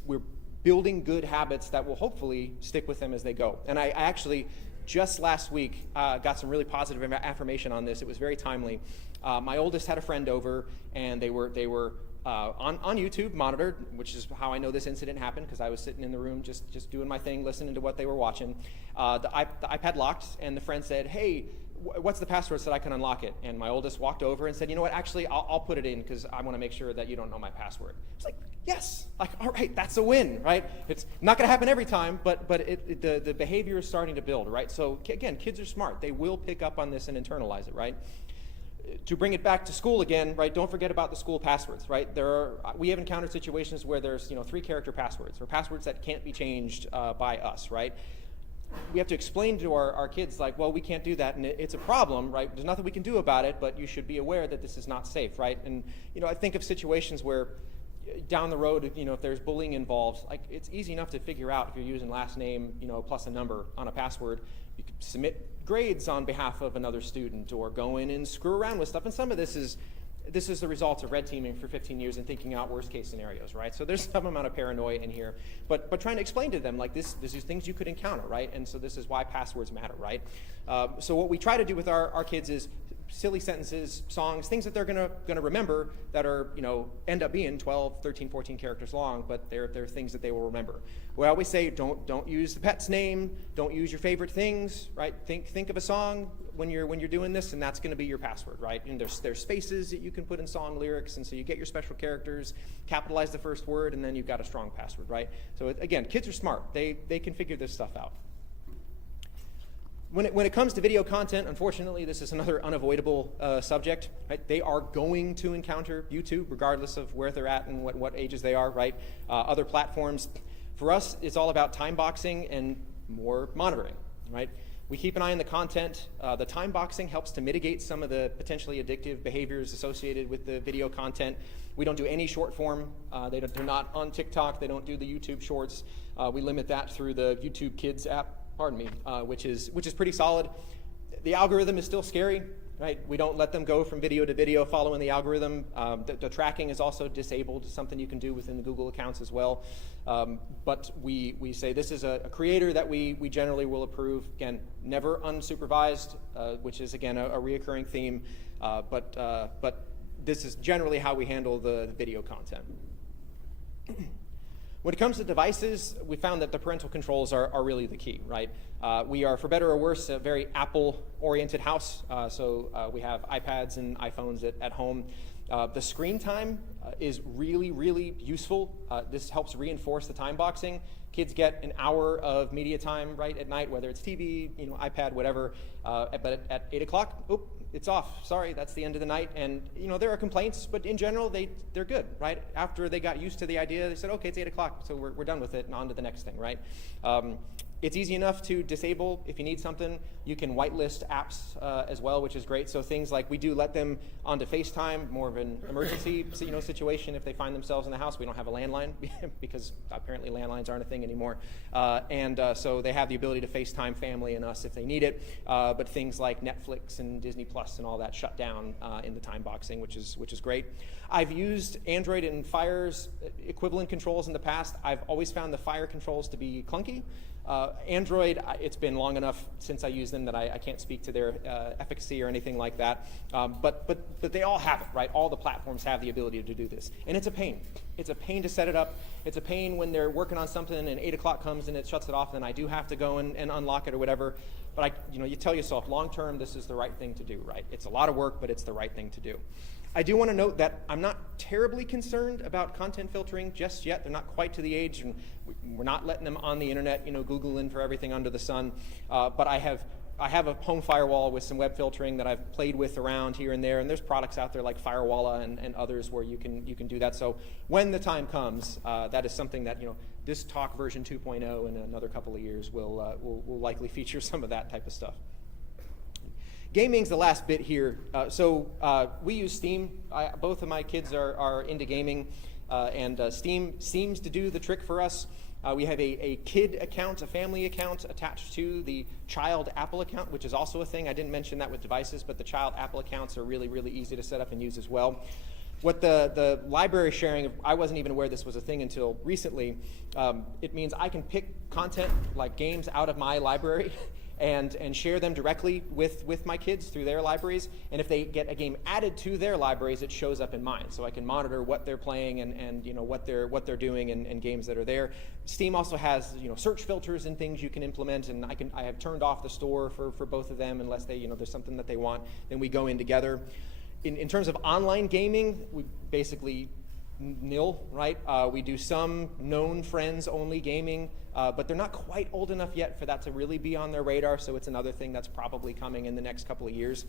We're building good habits that will hopefully stick with them as they go. And I actually, just last week, got some really positive affirmation on this. It was very timely. My oldest had a friend over, and they were on YouTube, monitored, which is how I know this incident happened, because I was sitting in the room just doing my thing, listening to what they were watching. The iPad locked, and the friend said, hey, what's the password so that I can unlock it? And my oldest walked over and said, you know what, actually, I'll put it in, because I want to make sure that you don't know my password. It's like, yes, like, all right, that's a win, right? It's not going to happen every time, but the behavior is starting to build, right? So again, kids are smart. They will pick up on this and internalize it, right? To bring it back to school again, right? Don't forget about the school passwords, right? We have encountered situations where there's 3-character passwords or passwords that can't be changed by us, right? We have to explain to our kids, like, well, we can't do that, and it's a problem, right? There's nothing we can do about it, but you should be aware that this is not safe, right? And I think of situations where down the road, if there's bullying involved, like, it's easy enough to figure out if you're using last name, plus a number on a password. You could submit grades on behalf of another student or go in and screw around with stuff. And some of this is the result of red teaming for 15 years and thinking out worst case scenarios, right? So there's some amount of paranoia in here, but trying to explain to them, like, this is things you could encounter, right? And so this is why passwords matter, right? So what we try to do with our kids is silly sentences, songs, things that they're gonna remember that are, end up being 12, 13, 14 characters long, but they're things that they will remember. We always say, don't use the pet's name, don't use your favorite things, right? Think of a song when you're doing this, and that's gonna be your password, right? And there's spaces that you can put in song lyrics, and so you get your special characters, capitalize the first word, and then you've got a strong password, right? So again, kids are smart. They can figure this stuff out. When it comes to video content, unfortunately, this is another unavoidable subject, right? They are going to encounter YouTube, regardless of where they're at and what ages they are, right? Other platforms. For us, it's all about time boxing and more monitoring, right? We keep an eye on the content. The time boxing helps to mitigate some of the potentially addictive behaviors associated with the video content. We don't do any short form. They're not on TikTok. They don't do the YouTube Shorts. We limit that through the YouTube Kids app. Which is pretty solid. The algorithm is still scary, right? We don't let them go from video to video following the algorithm. The tracking is also disabled, something you can do within the Google accounts as well. But we say this is a creator that we generally will approve. Again, never unsupervised, which is, again, a reoccurring theme. But this is generally how we handle the video content. When it comes to devices, we found that the parental controls are really the key, right? We are, for better or worse, a very Apple-oriented house. So we have iPads and iPhones at home. The screen time is really, really useful. This helps reinforce the time boxing. Kids get an hour of media time right at night, whether it's TV, iPad, whatever. But at 8 o'clock, it's off. Sorry, that's the end of the night. And there are complaints, but in general, they're good, right? After they got used to the idea, they said, okay, it's 8 o'clock, so we're done with it, and on to the next thing, right? It's easy enough to disable if you need something. You can whitelist apps as well, which is great. So things like we do let them onto FaceTime, more of an emergency situation if they find themselves in the house. We don't have a landline because apparently landlines aren't a thing anymore. So they have the ability to FaceTime family and us if they need it. But things like Netflix and Disney Plus and all that shut down in the time boxing, which is great. I've used Android and Fire's equivalent controls in the past. I've always found the Fire controls to be clunky. Android, it's been long enough since I used them that I can't speak to their efficacy or anything like that. But they all have it, right? All the platforms have the ability to do this. And it's a pain. It's a pain to set it up. It's a pain when they're working on something and 8 o'clock comes and it shuts it off, and then I do have to go and unlock it or whatever. But you tell yourself, long term, this is the right thing to do, right? It's a lot of work, but it's the right thing to do. I do want to note that I'm not terribly concerned about content filtering just yet. They're not quite to the age, and we're not letting them on the internet, Googling for everything under the sun. But I have a home firewall with some web filtering that I've played with around here and there, and there's products out there like Firewalla and others where you can do that. So when the time comes, that is something that this talk version 2.0 in another couple of years will likely feature some of that type of stuff. Gaming's the last bit here. We use Steam. Both of my kids are into gaming, and Steam seems to do the trick for us. We have a kid account, a family account attached to the child Apple account, which is also a thing. I didn't mention that with devices, but the child Apple accounts are really, really easy to set up and use as well. What the library sharing, I wasn't even aware this was a thing until recently. It means I can pick content like games out of my library and share them directly with my kids through their libraries. And if they get a game added to their libraries, it shows up in mine. So I can monitor what they're playing and what they're doing and games that are there. Steam also has search filters and things you can implement, and I have turned off the store for both of them unless they there's something that they want. Then we go in together. In terms of online gaming, we basically nil, right? We do some known friends only gaming, but they're not quite old enough yet for that to really be on their radar, so it's another thing that's probably coming in the next couple of years.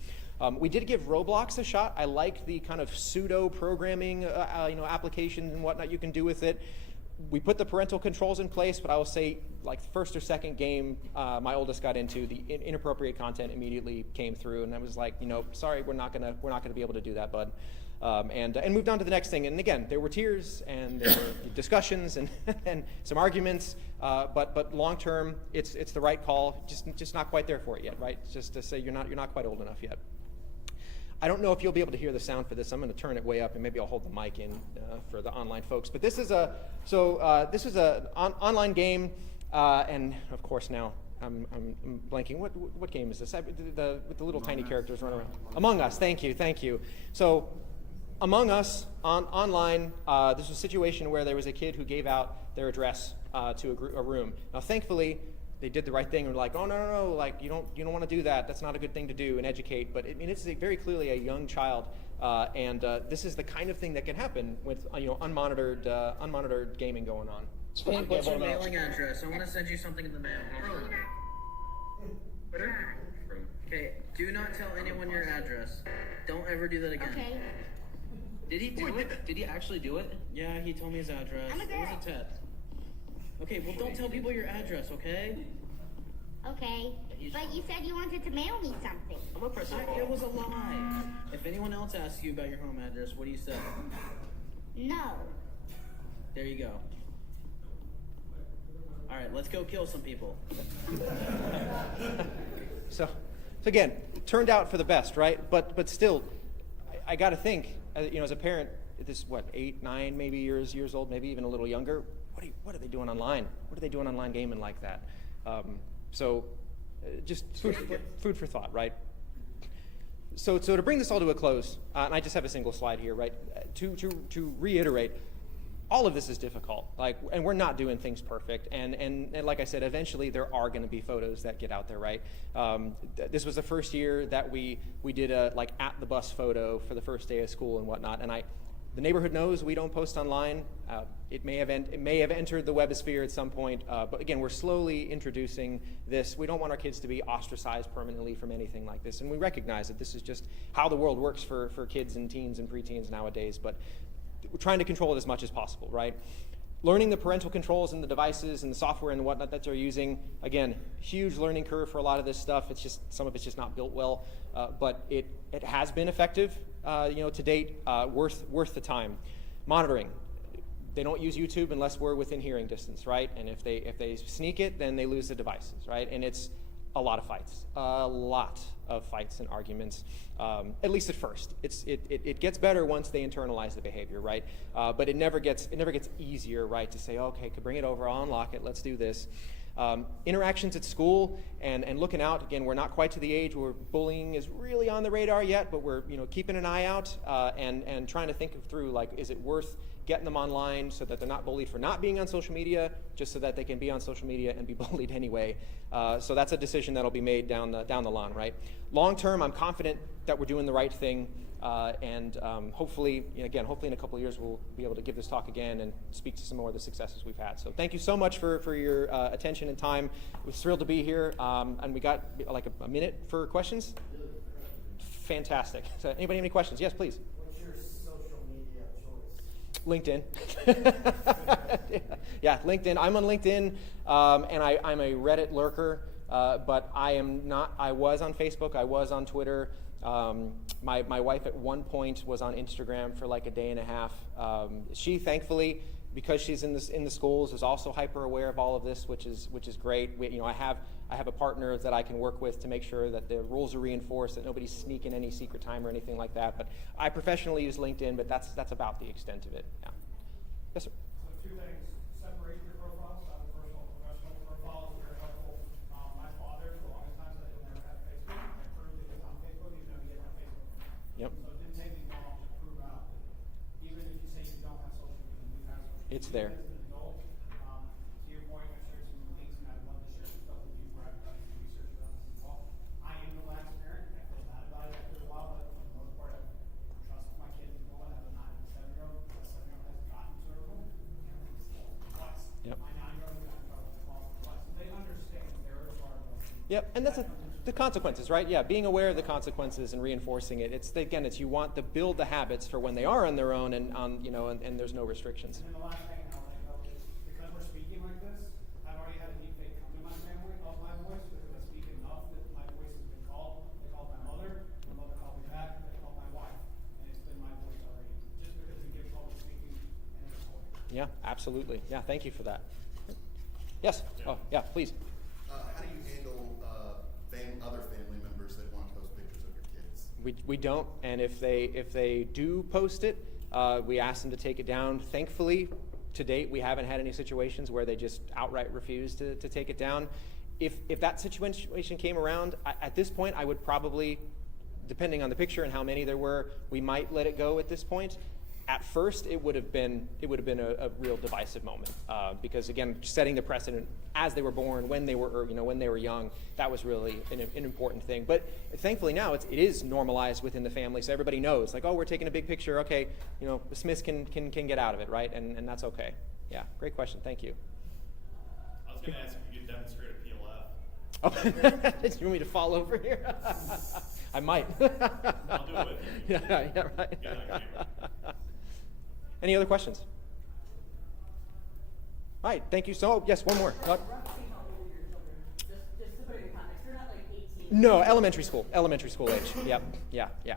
We did give Roblox a shot. I like the kind of pseudo programming applications and whatnot you can do with it. We put the parental controls in place, but I will say, like, first or second game my oldest got into, the inappropriate content immediately came through, and I was like, sorry, we're not gonna be able to do that, bud. And moved on to the next thing. And again, there were tears and there were discussions and some arguments, but long term, it's the right call. Just not quite there for it yet, right? Just to say you're not quite old enough yet. I don't know if you'll be able to hear the sound for this. I'm going to turn it way up, and maybe I'll hold the mic in for the online folks. But this is an online game, and of course now I'm blanking. What game is this? With the little tiny characters running around. Among Us. Thank you. So Among Us online. This was a situation where there was a kid who gave out their address to a room. Now, thankfully, they did the right thing and were like, oh no, like you don't want to do that. That's not a good thing to do, and educate. But it's very clearly a young child, and this is the kind of thing that can happen with unmonitored gaming going on. What's your mailing address? I want to send you something in the mail. Okay, do not tell anyone your address. Don't ever do that again. Okay. Did he do it? Did he actually do it? Yeah, he told me his address. I'm a girl. It was a test. Okay, well, don't tell people your address, okay? Okay, but you said you wanted to mail me something. I'm a principal. It was a lie. If anyone else asks you about your home address, what do you say? No. There you go. All right, let's go kill some people. So again, it turned out for the best, right? But still, I got to think, as a parent, this 8, 9 maybe years old, maybe even a little younger. What are they doing online? What are they doing online gaming like that? Just food for thought, right? So to bring this all to a close, and I just have a single slide here, right? To reiterate, all of this is difficult, and we're not doing things perfect. And like I said, eventually there are going to be photos that get out there, right? This was the first year that we did a at the bus photo for the first day of school and whatnot. And the neighborhood knows we don't post online. It may have entered the webosphere at some point, but again, we're slowly introducing this. We don't want our kids to be ostracized permanently from anything like this, and we recognize that this is just how the world works for kids and teens and preteens nowadays. But we're trying to control it as much as possible, right? Learning the parental controls and the devices and the software and whatnot that they're using, again, huge learning curve for a lot of this stuff. It's just, some of it's just not built well, but it has been effective, to date, worth the time. Monitoring. They don't use YouTube unless we're within hearing distance, right? And if they sneak it, then they lose the devices, right? And it's a lot of fights and arguments, at least at first. It gets better once they internalize the behavior, right? But it never gets easier, right? To say, okay, bring it over, I'll unlock it, let's do this. Interactions at school and looking out. Again, we're not quite to the age where bullying is really on the radar yet, but we're keeping an eye out and trying to think through, is it worth getting them online so that they're not bullied for not being on social media, just so that they can be on social media and be bullied anyway. So that's a decision that'll be made down the line, right? Long term, I'm confident that we're doing the right thing, and hopefully in a couple of years we'll be able to give this talk again and speak to some more of the successes we've had. So thank you so much for your attention and time. We're thrilled to be here, and we got a minute for questions. Fantastic. So anybody have any questions? Yes, please. LinkedIn. Yeah, LinkedIn. I'm on LinkedIn, and I'm a Reddit lurker, but I am not. I was on Facebook. I was on Twitter. My wife at one point was on Instagram for a day and a half. She, thankfully, because she's in the schools, is also hyper aware of all of this, which is great. I have a partner that I can work with to make sure that the rules are reinforced, that nobody's sneaking any secret time or anything like that. But I professionally use LinkedIn, but that's about the extent of it. Yeah. Yes, sir. So two things: separate your profiles. I have a personal, professional profile. It's very helpful. My father, for the longest time, said he'll never have Facebook. I proved it was on Facebook. He's never get on Facebook. Yep. So it didn't take me long to prove out that even if you say you don't have social media, you have social media. It's there. As an adult, to your point, I shared some links, and I'd love to share some stuff with you where I've done some research around this as well. I am the last parent. I feel bad about it after a while, but for the most part, I trust my kids and going. I have a 9 and 7-year-old. The 7-year-old has gotten to her room. Twice. Yep. My 9-year-old got in trouble twice. So they understand there is hard work. Yep, and that's the consequences, right? Yeah, being aware of the consequences and reinforcing it. It's you want to build the habits for when they are on their own and and there's no restrictions. And then the last thing I'll let go is because we're speaking like this, I've already had a deep fake come to my family of my voice because I speak enough that my voice has been called. They called my mother called me back, they called my wife, and it's been my voice already. Just because we give public speaking and it's cool. Yeah, absolutely. Yeah, thank you for that. Yes. Yeah. Oh, yeah, please. How do you handle other family members that want to post pictures of your kids? We don't, and if they do post it, we ask them to take it down. Thankfully, to date, we haven't had any situations where they just outright refuse to take it down. If that situation came around, at this point, I would probably, depending on the picture and how many there were, we might let it go at this point. At first, it would have been a real divisive moment because again, setting the precedent as they were born, when they were young, that was really an important thing. But thankfully now it is normalized within the family, so everybody knows, oh, we're taking a big picture. Okay, the Smiths can get out of it, right? And that's okay. Yeah, great question. Thank you. I was going to ask if you could demonstrate a PLF. Oh, do you want me to fall over here? I might. I'll do it with you. Yeah, right. Any other questions? All right, thank you. So, yes, one more. No, elementary school age. Yep, yeah. All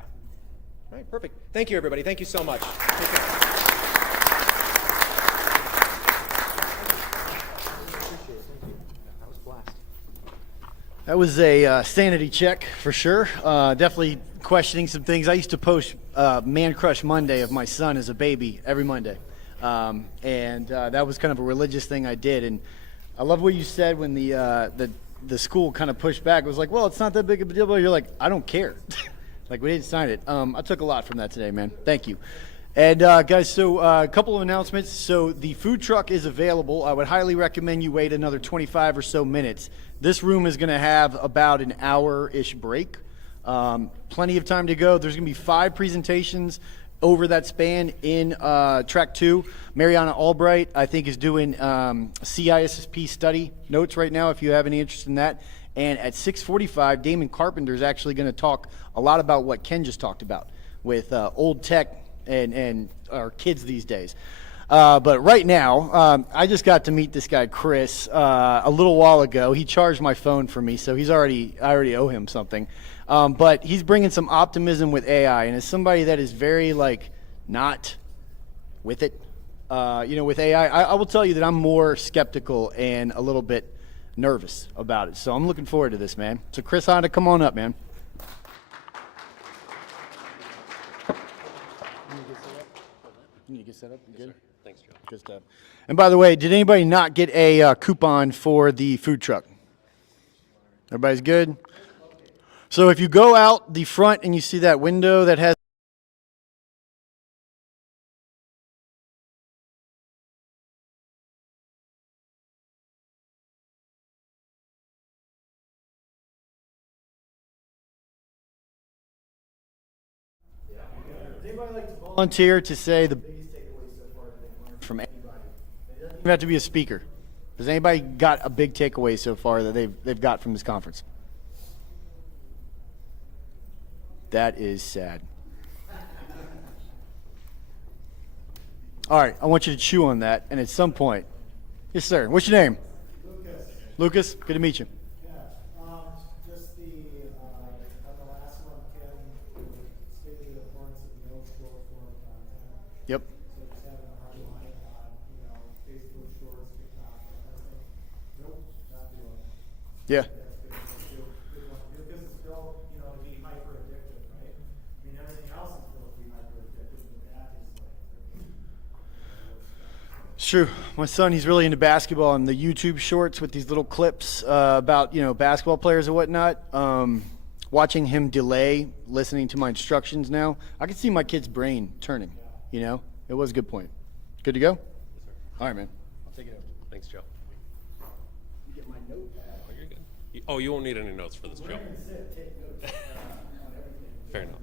right, perfect. Thank you, everybody. Thank you so much. Take care. That was a sanity check for sure. Definitely questioning some things. I used to post Man Crush Monday of my son as a baby every Monday. And that was kind of a religious thing I did. And I love what you said when the school kind of pushed back. It was like, well, it's not that big of a deal. But you're like, I don't care. We didn't sign it. I took a lot from that today, man. Thank you. And guys, so a couple of announcements. So the food truck is available. I would highly recommend you wait another 25 or so minutes. This room is going to have about an hour-ish break. Plenty of time to go. There's going to be 5 presentations over that span in track 2. Mariana Albright, I think, is doing CISSP study notes right now, if you have any interest in that. And at 6:45, Damon Carpenter is actually going to talk a lot about what Ken just talked about with old tech and our kids these days. But right now, I just got to meet this guy, Chris, a little while ago. He charged my phone for me, so I already owe him something. But he's bringing some optimism with AI, and as somebody that is very, not with it, with AI, I will tell you that I'm more skeptical and a little bit nervous about it. So I'm looking forward to this, man. So Chris Honda, come on up, man. You need to get set up? You good? Thanks, Joe. Good stuff. And by the way, did anybody not get a coupon for the food truck? Everybody's good? So if you go out the front and you see that window that has volunteer to say the biggest takeaway so far that they've learned from anybody. It doesn't even have to be a speaker. Has anybody got a big takeaway so far that they've got from this conference? That is sad. All right, I want you to chew on that, and at some point, yes, sir. What's your name? Lucas. Lucas. Good to meet you. Yeah, just on the last one, Ken stated the importance of the old school form of content. Yep. So just having a hard line on, Facebook Shorts, TikTok, that kind of thing. Nope, not doing it. Yeah. That's good. Good one. Because it's built, to be hyper addictive, right? I mean, everything else is built to be hyper addictive, but that is It's true. My son, he's really into basketball and the YouTube shorts with these little clips about, basketball players and whatnot. Watching him delay listening to my instructions now, I can see my kid's brain turning, It was a good point. Good to go? Yes, sir. All right, man. I'll take it over. Thanks, Joe. You get my notepad. Oh, you're good. You won't need any notes for this, Joe. Fair enough.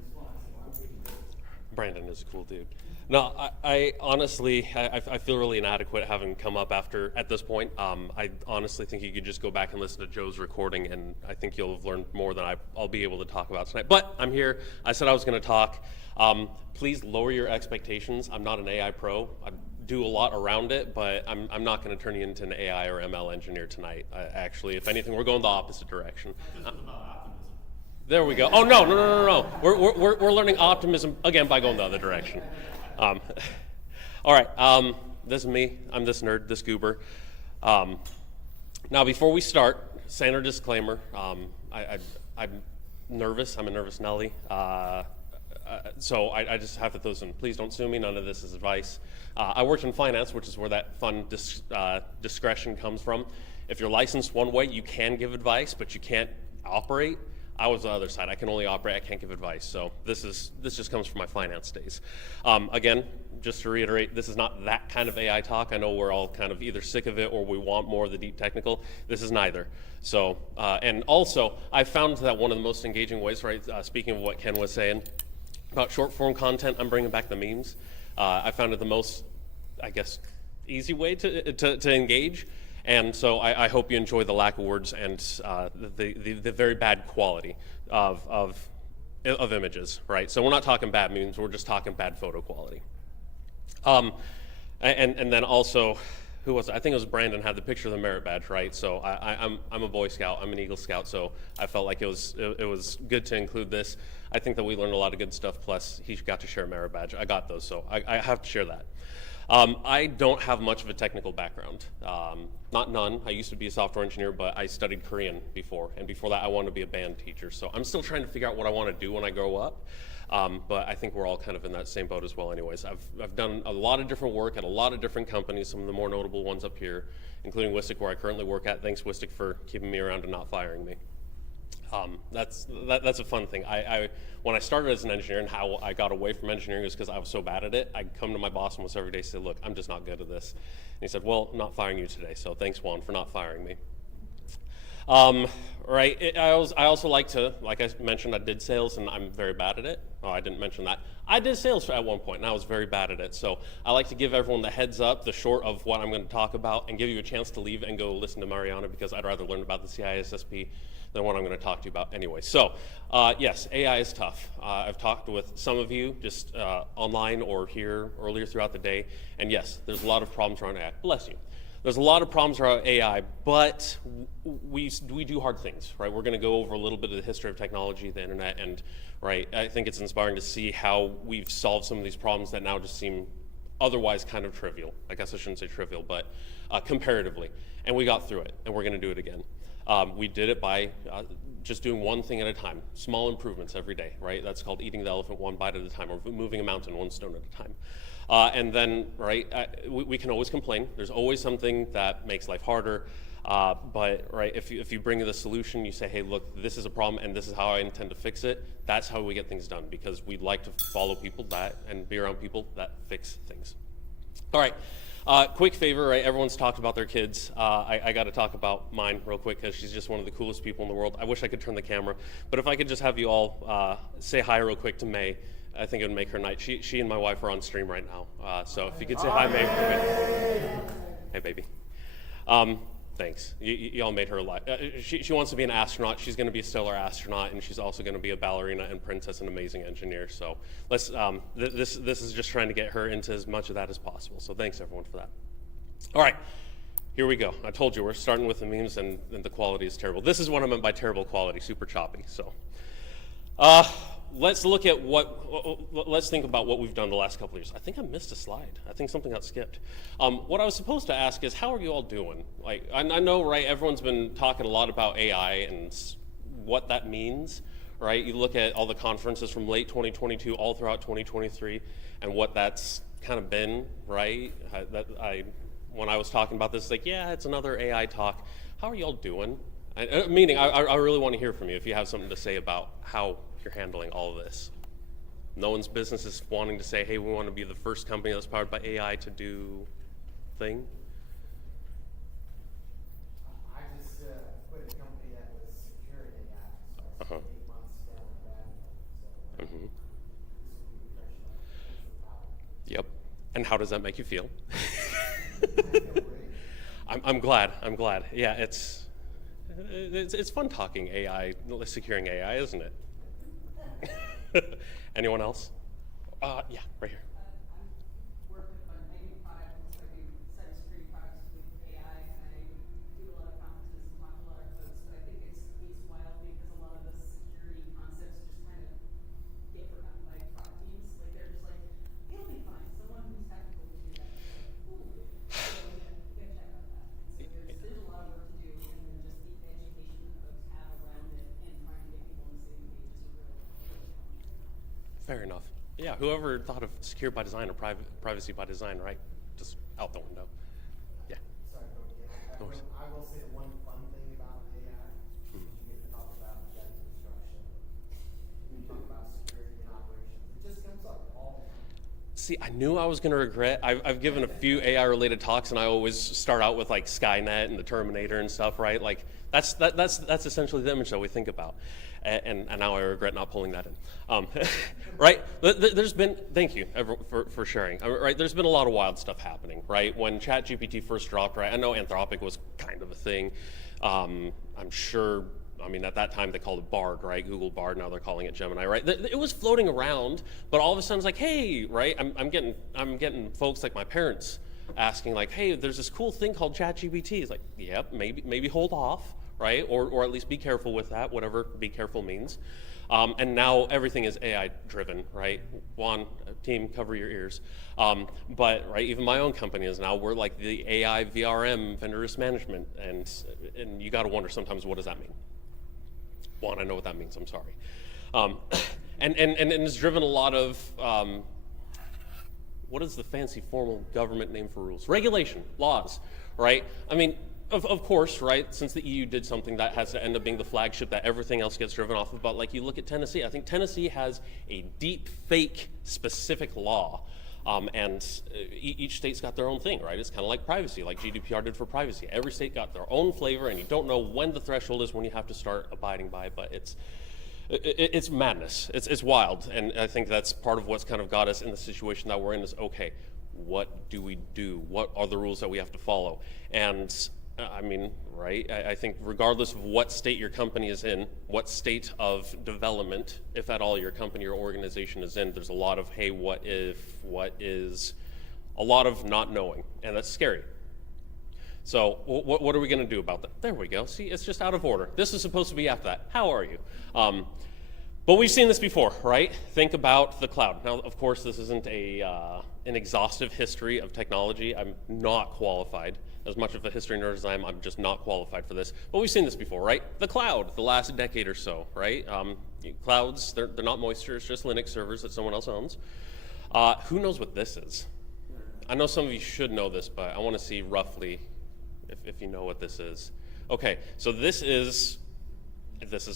Brandon is a cool dude. No, I honestly, I feel really inadequate having come up at this point. I honestly think you could just go back and listen to Joe's recording, and I think you'll have learned more than I'll be able to talk about tonight. But I'm here. I said I was going to talk. Please lower your expectations. I'm not an AI pro. I do a lot around it, but I'm not going to turn you into an AI or ML engineer tonight. Actually, if anything, we're going the opposite direction. There we go. Oh, no. We're learning optimism, again, by going the other direction. All right, this is me. I'm this nerd, this goober. Now, before we start, standard disclaimer, I'm nervous. I'm a nervous Nelly. So I just have to throw this in. Please don't sue me. None of this is advice. I worked in finance, which is where that fun discretion comes from. If you're licensed one way, you can give advice, but you can't operate. I was the other side. I can only operate. I can't give advice. So this just comes from my finance days. Again, just to reiterate, this is not that kind of AI talk. I know we're all kind of either sick of it or we want more of the deep technical. This is neither. So, and also, I found that one of the most engaging ways, right, speaking of what Ken was saying, about short form content, I'm bringing back the memes. I found it the most, I guess, easy way to engage. And so I hope you enjoy the lack of words and the very bad quality of images, right? So we're not talking bad memes, we're just talking bad photo quality. And then also, who was it? I think it was Brandon had the picture of the merit badge, right? So I'm a Boy Scout, I'm an Eagle Scout, so I felt like it was good to include this. I think that we learned a lot of good stuff, plus he got to share a merit badge. I got those, so I have to share that. I don't have much of a technical background, not none. I used to be a software engineer, but I studied Korean before, and before that I wanted to be a band teacher. So I'm still trying to figure out what I want to do when I grow up, but I think we're all kind of in that same boat as well anyways. I've done a lot of different work at a lot of different companies, some of the more notable ones up here, including Wistic, where I currently work at. Thanks, Wistic, for keeping me around and not firing me. That's a fun thing. When I started as an engineer and how I got away from engineering was because I was so bad at it. I'd come to my boss almost every day and say, look, I'm just not good at this. And he said, well, I'm not firing you today, so thanks, Juan, for not firing me. I also like I mentioned, I did sales and I'm very bad at it. Oh, I didn't mention that. I did sales at one point and I was very bad at it. So I like to give everyone the heads up, the short of what I'm going to talk about, and give you a chance to leave and go listen to Mariana, because I'd rather learn about the CISSP than what I'm going to talk to you about anyway. So yes, AI is tough. I've talked with some of you just online or here earlier throughout the day, and yes, there's a lot of problems around AI. Bless you. There's a lot of problems around AI, but we do hard things, right? We're going to go over a little bit of the history of technology, the internet, and I think it's inspiring to see how we've solved some of these problems that now just seem otherwise kind of trivial. I guess I shouldn't say trivial, but comparatively. And we got through it, and we're going to do it again. We did it by just doing one thing at a time, small improvements every day, right? That's called eating the elephant one bite at a time, or moving a mountain one stone at a time. And then, we can always complain. There's always something that makes life harder. But if you bring the solution, you say, hey, look, this is a problem and this is how I intend to fix it. That's how we get things done, because we'd like to follow people and be around people that fix things. All right. Quick favor, right? Everyone's talked about their kids. I got to talk about mine real quick, because she's just one of the coolest people in the world. I wish I could turn the camera, but if I could just have you all say hi real quick to May, I think it would make her night. She and my wife are on stream right now, so if you could say hi, May. Hey, baby. Thanks. Y'all made her alive. She wants to be an astronaut. She's going to be a stellar astronaut, and she's also going to be a ballerina and princess and amazing engineer. So let's. This is just trying to get her into as much of that as possible. So thanks everyone for that. All right, here we go. I told you we're starting with the memes, and the quality is terrible. This is what I meant by terrible quality, super choppy. So. Let's look at let's think about what we've done the last couple of years. I think I missed a slide. I think something got skipped. What I was supposed to ask is, how are you all doing? Like, I know, right, everyone's been talking a lot about AI and what that means, right? You look at all the conferences from late 2022 all throughout 2023 and what that's kind of been, right? When I was talking about this, like, yeah, it's another AI talk. How are you all doing? Meaning, I really want to hear from you if you have something to say about how you're handling all of this. No one's business is wanting to say, hey, we want to be the first company that's powered by AI to do thing. I just quit a company that was securing AI, so I spent 8 months down the rabbit hole. Yep. And how does that make you feel? I feel great. I'm glad. Yeah, it's fun talking AI, securing AI, isn't it? Anyone else? Yeah, right here. I'm working on making products, so I do cybersecurity products with AI, and I do a lot of conferences and talk to a lot of folks, but I think it's wild because a lot of the security concepts just kind of get forgotten by product teams. Like, they're just like, it'll be fine. Someone who's technical can do that. So you gotta check out that. And so there's a lot of work to do, and then just the education that folks have around it and trying to get people on the same page is really Fair enough. Yeah, whoever thought of secure by design or privacy by design, right? Just out the window. Yeah. Sorry, no worries. I will say the one fun thing about AI is you get to talk about jet construction. You talk about security and operations. It just comes up all the time. See, I knew I was going to regret. I've given a few AI-related talks, and I always start out with like Skynet and the Terminator and stuff, right? Like that's essentially the image that we think about. And now I regret not pulling that in. Right? There's been, thank you for sharing. Right? There's been a lot of wild stuff happening, right? When ChatGPT first dropped, right? I know Anthropic was kind of a thing. I'm sure, at that time they called it Bard, right? Google Bard, now they're calling it Gemini, right? It was floating around, but all of a sudden it's like, hey, right? I'm getting folks like my parents asking like, hey, there's this cool thing called ChatGPT. It's like, yep, maybe hold off. Right? Or at least be careful with that, whatever be careful means. And now everything is AI driven, right? Juan, team, cover your ears. But right, even my own company is now, we're like the AI VRM, vendor risk management, and you got to wonder sometimes, what does that mean? Juan, I know what that means, I'm sorry. And it's driven a lot of, what is the fancy formal government name for rules? Regulation, laws, right? Of course, right? Since the EU did something, that has to end up being the flagship that everything else gets driven off of. But like you look at Tennessee, I think Tennessee has a deep fake specific law. And each state's got their own thing, right? It's kind of like privacy, like GDPR did for privacy. Every state got their own flavor, and you don't know when the threshold is when you have to start abiding by it. But it's madness. It's wild, and I think that's part of what's kind of got us in the situation that we're in. Is okay, what do we do? What are the rules that we have to follow? And I mean, right, I think regardless of what state your company is in, what state of development, if at all, your company or organization is in, there's a lot of, hey, what if, what is, a lot of not knowing, and that's scary. So what are we going to do about that? There we go. See, it's just out of order. This is supposed to be after that. How are you? But we've seen this before, right? Think about the cloud. Now, of course, this isn't an exhaustive history of technology. I'm not qualified. As much of a history nerd as I am, I'm just not qualified for this. But we've seen this before, right? The cloud, the last decade or so, right? Clouds, they're not moisture, it's just Linux servers that someone else owns. Who knows what this is? I know some of you should know this, but I want to see roughly if you know what this is. Okay, so this is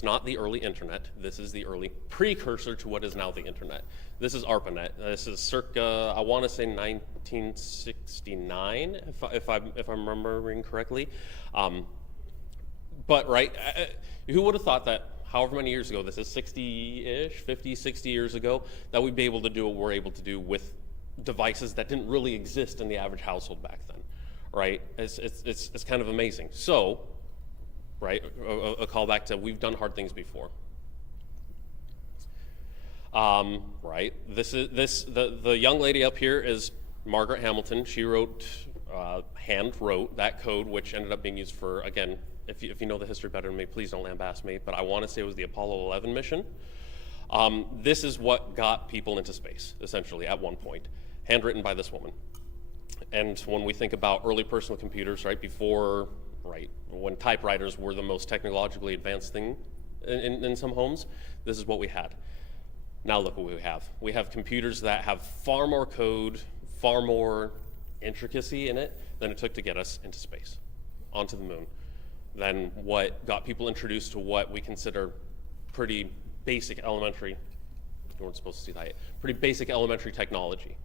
not the early internet. This is the early precursor to what is now the internet. This is ARPANET. This is circa, I want to say 1969, if I'm remembering correctly. But right, who would have thought that however many years ago, this is 60-ish, 50, 60 years ago, that we'd be able to do what we're able to do with devices that didn't really exist in the average household back then, right? It's kind of amazing. So, right, a callback to we've done hard things before. Right, the young lady up here is Margaret Hamilton. She hand wrote that code, which ended up being used for, again, if you know the history better than me, please don't lambast me, but I want to say it was the Apollo 11 mission. This is what got people into space, essentially, at one point, handwritten by this woman. And when we think about early personal computers, right, before, right, when typewriters were the most technologically advanced thing in some homes, this is what we had. Now look what we have. We have computers that have far more code, far more intricacy in it than it took to get us into space, onto the moon, than what got people introduced to what we consider pretty basic elementary, you weren't supposed to see that yet, pretty basic elementary technology.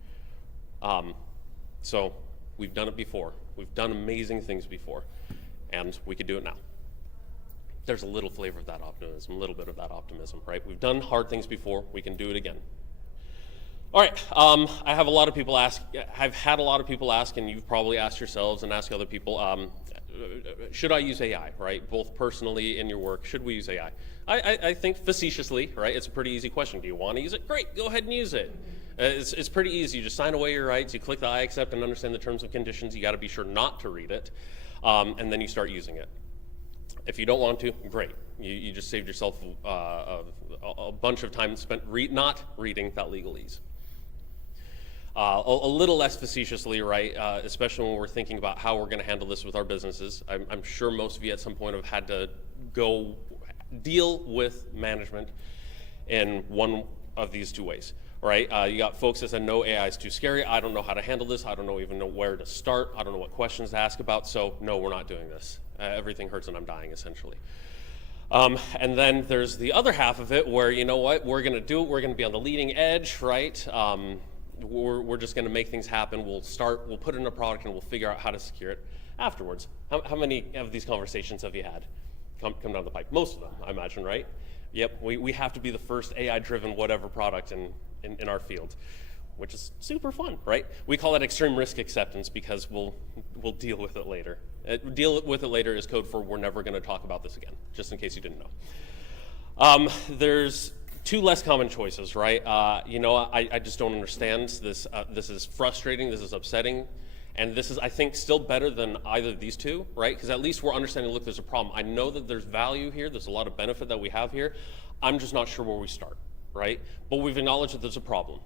So we've done it before. We've done amazing things before, and we could do it now. There's a little flavor of that optimism, a little bit of that optimism, right? We've done hard things before, we can do it again. All right, I have a lot of people ask, I've had a lot of people ask, and you've probably asked yourselves and asked other people, should I use AI, right? Both personally in your work, should we use AI? I think facetiously, right? It's a pretty easy question. Do you want to use it? Great, go ahead and use it. It's pretty easy. You just sign away your rights, you click the I accept and understand the terms and conditions. You got to be sure not to read it, and then you start using it. If you don't want to, great. You just saved yourself a bunch of time spent not reading that legalese. A little less facetiously, right, especially when we're thinking about how we're going to handle this with our businesses. I'm sure most of you at some point have had to go deal with management in one of these two ways, right? You got folks that said, no, AI is too scary. I don't know how to handle this. I don't even know where to start. I don't know what questions to ask about. So no, we're not doing this. Everything hurts and I'm dying, essentially. And then there's the other half of it where, you know what, we're going to do it. We're going to be on the leading edge, right? We're just going to make things happen. We'll put it in a product and we'll figure out how to secure it afterwards. How many of these conversations have you had come down the pipe? Most of them, I imagine, right? Yep, we have to be the first AI-driven whatever product in our field, which is super fun, right? We call it extreme risk acceptance because we'll deal with it later. Deal with it later is code for we're never going to talk about this again, just in case you didn't know. There's two less common choices, right? I just don't understand this. This is frustrating, this is upsetting, and this is, I think, still better than either of these two, right? Because at least we're understanding, look, there's a problem. I know that there's value here, there's a lot of benefit that we have here. I'm just not sure where we start, right? But we've acknowledged that there's a problem.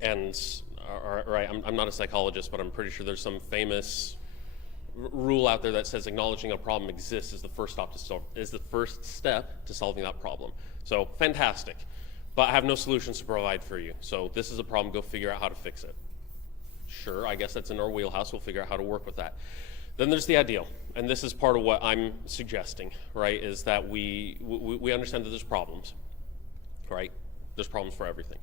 And, right, I'm not a psychologist, but I'm pretty sure there's some famous rule out there that says acknowledging a problem exists is the first step to solving that problem. So fantastic, but I have no solutions to provide for you. So this is a problem, go figure out how to fix it. Sure, I guess that's in our wheelhouse, we'll figure out how to work with that. Then there's the ideal, and this is part of what I'm suggesting, right, is that we understand that there's problems, right? There's problems for everything.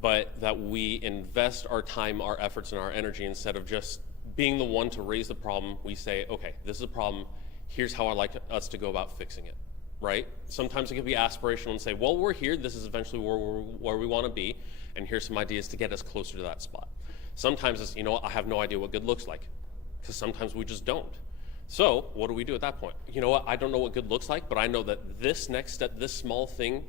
But that we invest our time, our efforts, and our energy instead of just being the one to raise the problem. We say, okay, this is a problem, here's how I'd like us to go about fixing it, right? Sometimes it can be aspirational and say, well, we're here, this is eventually where we want to be, and here's some ideas to get us closer to that spot. Sometimes it's, you know what, I have no idea what good looks like, because sometimes we just don't. So what do we do at that point? You know what, I don't know what good looks like, but I know that this next step, this small thing,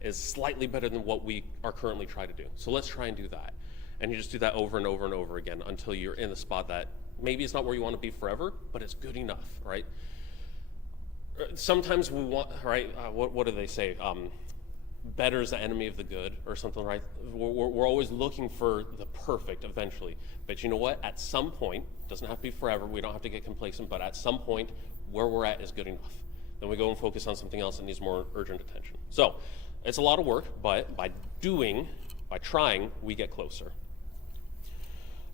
is slightly better than what we are currently trying to do. So let's try and do that. And you just do that over and over and over again until you're in the spot that maybe it's not where you want to be forever, but it's good enough, right? Sometimes we want, right, what do they say? Better is the enemy of the good, or something, right? We're always looking for the perfect eventually. But you know what? At some point, it doesn't have to be forever, we don't have to get complacent, but at some point, where we're at is good enough. Then we go and focus on something else that needs more urgent attention. So, it's a lot of work, but by trying, we get closer.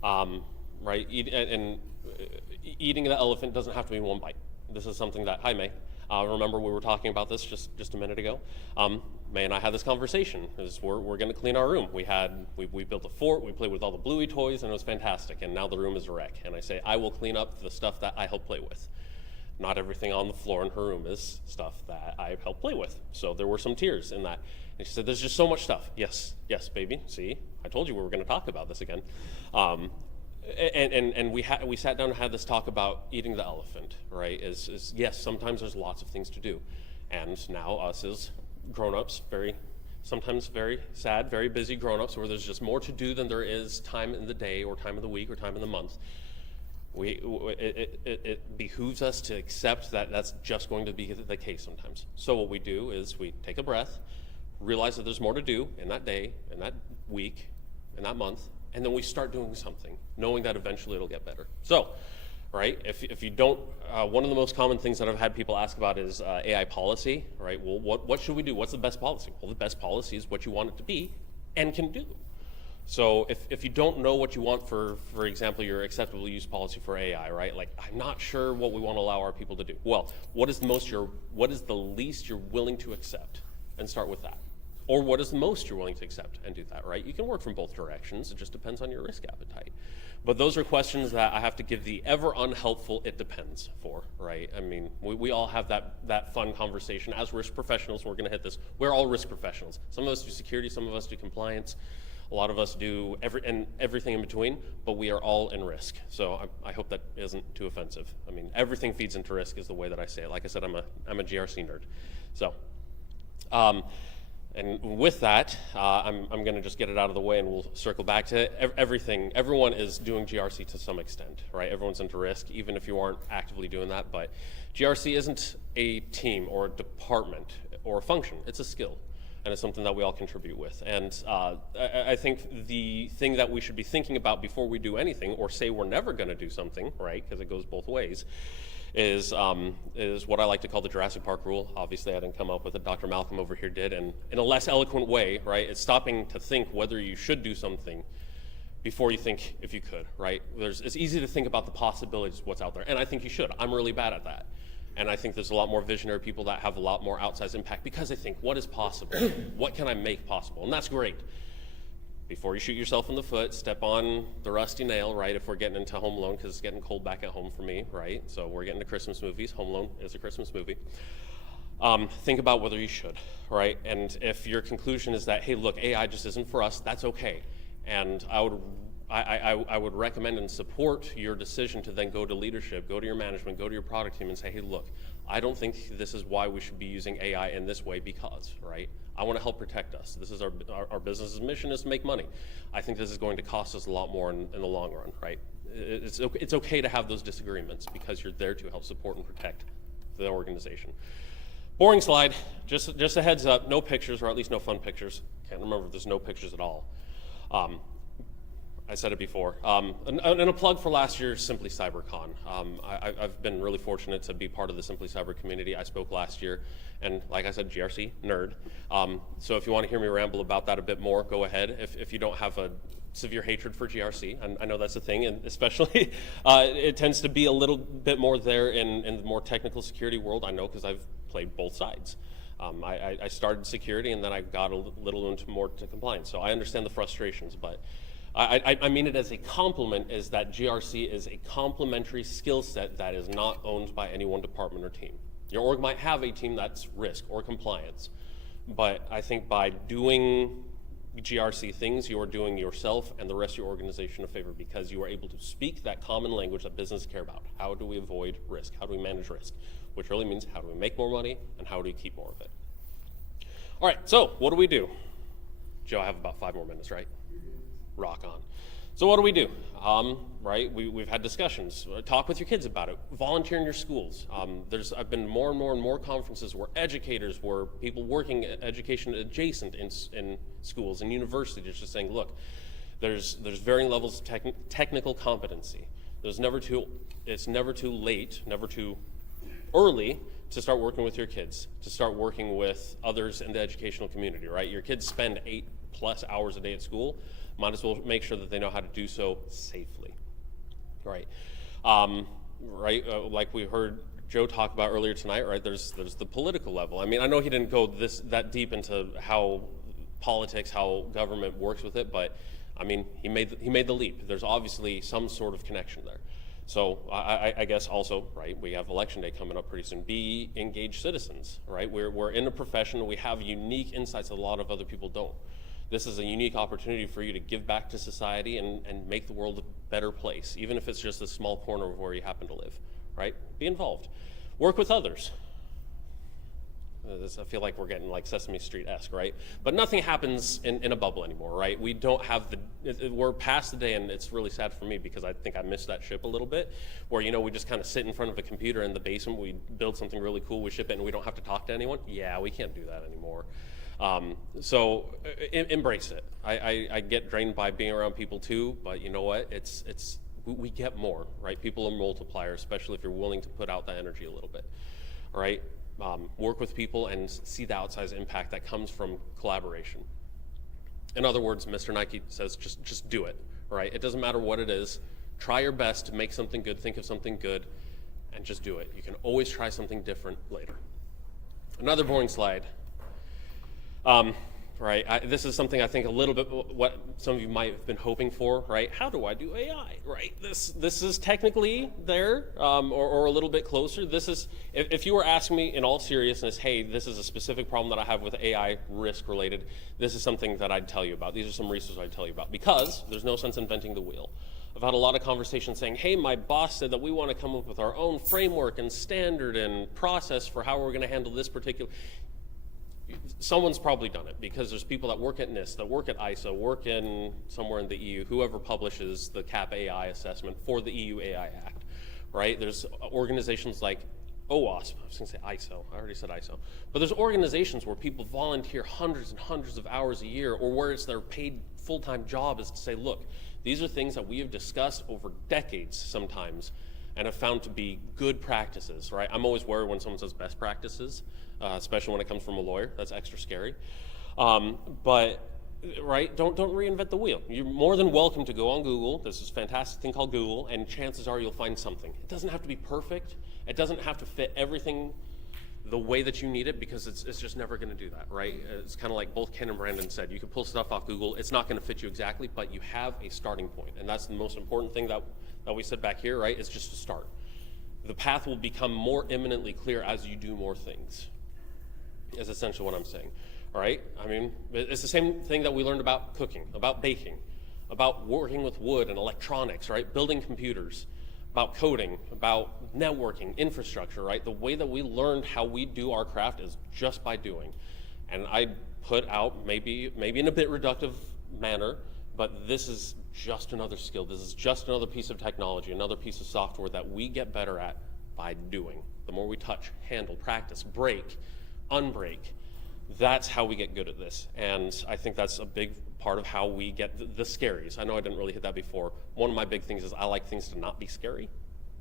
Right? Eating the elephant doesn't have to be one bite. This is something that, hi May, remember we were talking about this just a minute ago. May and I had this conversation. We're going to clean our room. We built a fort, we played with all the Bluey toys, and it was fantastic, and now the room is a wreck. And I say, I will clean up the stuff that I helped play with. Not everything on the floor in her room is stuff that I helped play with. So there were some tears in that. And she said, there's just so much stuff. Yes, baby, see, I told you we were going to talk about this again. And we sat down and had this talk about eating the elephant, right? Yes, sometimes there's lots of things to do. And now us as grown-ups, sometimes very sad, very busy grown-ups, where there's just more to do than there is time in the day or time of the week or time in the month. It behooves us to accept that that's just going to be the case sometimes. So what we do is we take a breath, realize that there's more to do in that day, in that week, in that month, and then we start doing something, knowing that eventually it'll get better. So, right, if you don't, one of the most common things that I've had people ask about is AI policy, right? Well, what should we do? What's the best policy? Well, the best policy is what you want it to be and can do. So if you don't know what you want for example, your acceptable use policy for AI, right? Like, I'm not sure what we want to allow our people to do. Well, what is the least you're willing to accept? And start with that. Or what is the most you're willing to accept and do that, right? You can work from both directions. It just depends on your risk appetite. But those are questions that I have to give the ever unhelpful it depends for, right? I mean, we all have that fun conversation. As risk professionals, we're gonna hit this. We're all risk professionals. Some of us do security, some of us do compliance. A lot of us do everything in between, but we are all in risk. So I hope that isn't too offensive. I mean, everything feeds into risk is the way that I say it. Like I said, I'm a GRC nerd. So, and with that, I'm going to just get it out of the way and we'll circle back to it. Everything. Everyone is doing GRC to some extent, right? Everyone's into risk, even if you aren't actively doing that. But GRC isn't a team or a department or a function. It's a skill. And it's something that we all contribute with. And I think the thing that we should be thinking about before we do anything, or say we're never going to do something, right, because it goes both ways, is what I like to call the Jurassic Park rule. Obviously, I didn't come up with it. Dr. Malcolm over here did, and in a less eloquent way, right? It's stopping to think whether you should do something before you think if you could, right? It's easy to think about the possibilities of what's out there, and I think you should. I'm really bad at that. And I think there's a lot more visionary people that have a lot more outsized impact because they think, what is possible? What can I make possible? And that's great. Before you shoot yourself in the foot, step on the rusty nail, right? If we're getting into Home Alone, because it's getting cold back at home for me, right? So we're getting to Christmas movies. Home Alone is a Christmas movie. Think about whether you should, right? And if your conclusion is that, hey, look, AI just isn't for us, that's okay. And I would recommend and support your decision to then go to leadership, go to your management, go to your product team and say, hey, look, I don't think this is why we should be using AI in this way because, right? I want to help protect us. This is our business's mission is to make money. I think this is going to cost us a lot more in the long run, right? It's okay to have those disagreements because you're there to help support and protect the organization. Boring slide, just a heads up, no pictures, or at least no fun pictures. Can't remember if there's no pictures at all. I said it before. And a plug for last year's Simply CyberCon. I've been really fortunate to be part of the Simply Cyber community. I spoke last year, and like I said, GRC, nerd. So if you want to hear me ramble about that a bit more, go ahead. If you don't have a severe hatred for GRC, and I know that's a thing, and especially it tends to be a little bit more there in the more technical security world. I know because I've played both sides. I started security, and then I got a little into more to compliance. So I understand the frustrations, but I mean it as a compliment, is that GRC is a complementary skill set that is not owned by any one department or team. Your org might have a team that's risk or compliance, but I think by doing GRC things, you are doing yourself and the rest of your organization a favor, because you are able to speak that common language that businesses care about. How do we avoid risk? How do we manage risk? Which really means how do we make more money and how do we keep more of it? All right, so what do we do? Joe, I have about 5 more minutes, right? Rock on. So what do we do? Right, we've had discussions. Talk with your kids about it. Volunteer in your schools. I've been more and more conferences where educators, where people working education adjacent in schools and universities, just saying, look, there's varying levels of technical competency. It's never too late, never too early to start working with your kids, to start working with others in the educational community, right? Your kids spend 8+ hours a day at school. Might as well make sure that they know how to do so safely, right? Like we heard Joe talk about earlier tonight, right? There's the political level. I mean, I know he didn't go that deep into how politics, how government works with it, but I mean, he made the leap. There's obviously some sort of connection there. So I guess also, right, we have election day coming up pretty soon. Be engaged citizens, right? We're in a profession, we have unique insights that a lot of other people don't. This is a unique opportunity for you to give back to society and make the world a better place, even if it's just a small corner of where you happen to live, right? Be involved. Work with others. I feel like we're getting like Sesame Street-esque, right? But nothing happens in a bubble anymore, right? We don't have we're past the day, and it's really sad for me because I think I missed that ship a little bit, where, you know, we just kind of sit in front of a computer in the basement, we build something really cool, we ship it, and we don't have to talk to anyone. Yeah, we can't do that anymore. So embrace it. I get drained by being around people too, but you know what? We get more, right? People are multipliers, especially if you're willing to put out that energy a little bit, all right? Work with people and see the outsized impact that comes from collaboration. In other words, Mr. Nike says, just do it, all right? It doesn't matter what it is. Try your best to make something good, think of something good, and just do it. You can always try something different later. Another boring slide. Right, this is something I think a little bit what some of you might have been hoping for, right? How do I do AI, right? This is technically there, or a little bit closer. This is, if you were asking me in all seriousness, hey, this is a specific problem that I have with AI risk related, this is something that I'd tell you about. These are some resources I'd tell you about, because there's no sense inventing the wheel. I've had a lot of conversations saying, hey, my boss said that we want to come up with our own framework and standard and process for how we're going to handle this particular. Someone's probably done it, because there's people that work at NIST, that work at ISO, work in somewhere in the EU, whoever publishes the CAP AI assessment for the EU AI Act, right? There's organizations like OWASP, I was going to say ISO, I already said ISO, but there's organizations where people volunteer hundreds and hundreds of hours a year, or where it's their paid full-time job is to say, look, these are things that we have discussed over decades sometimes and have found to be good practices, right? I'm always worried when someone says best practices, especially when it comes from a lawyer. That's extra scary. But, right, don't reinvent the wheel. You're more than welcome to go on Google. There's this fantastic thing called Google, and chances are you'll find something. It doesn't have to be perfect. It doesn't have to fit everything the way that you need it, because it's just never going to do that, right? It's kind of like both Ken and Brandon said. You can pull stuff off Google. It's not going to fit you exactly, but you have a starting point, and that's the most important thing that we said back here, right? Is just to start. The path will become more imminently clear as you do more things, is essentially what I'm saying, all right? I mean, it's the same thing that we learned about cooking, about baking, about working with wood and electronics, right? Building computers, about coding, about networking, infrastructure, right? The way that we learned how we do our craft is just by doing. And I put out, maybe in a bit reductive manner, but this is just another skill. This is just another piece of technology, another piece of software that we get better at by doing. The more we touch, handle, practice, break, unbreak, That's how we get good at this. And I think that's a big part of how we get the scaries. I know I didn't really hit that before. One of my big things is I like things to not be scary.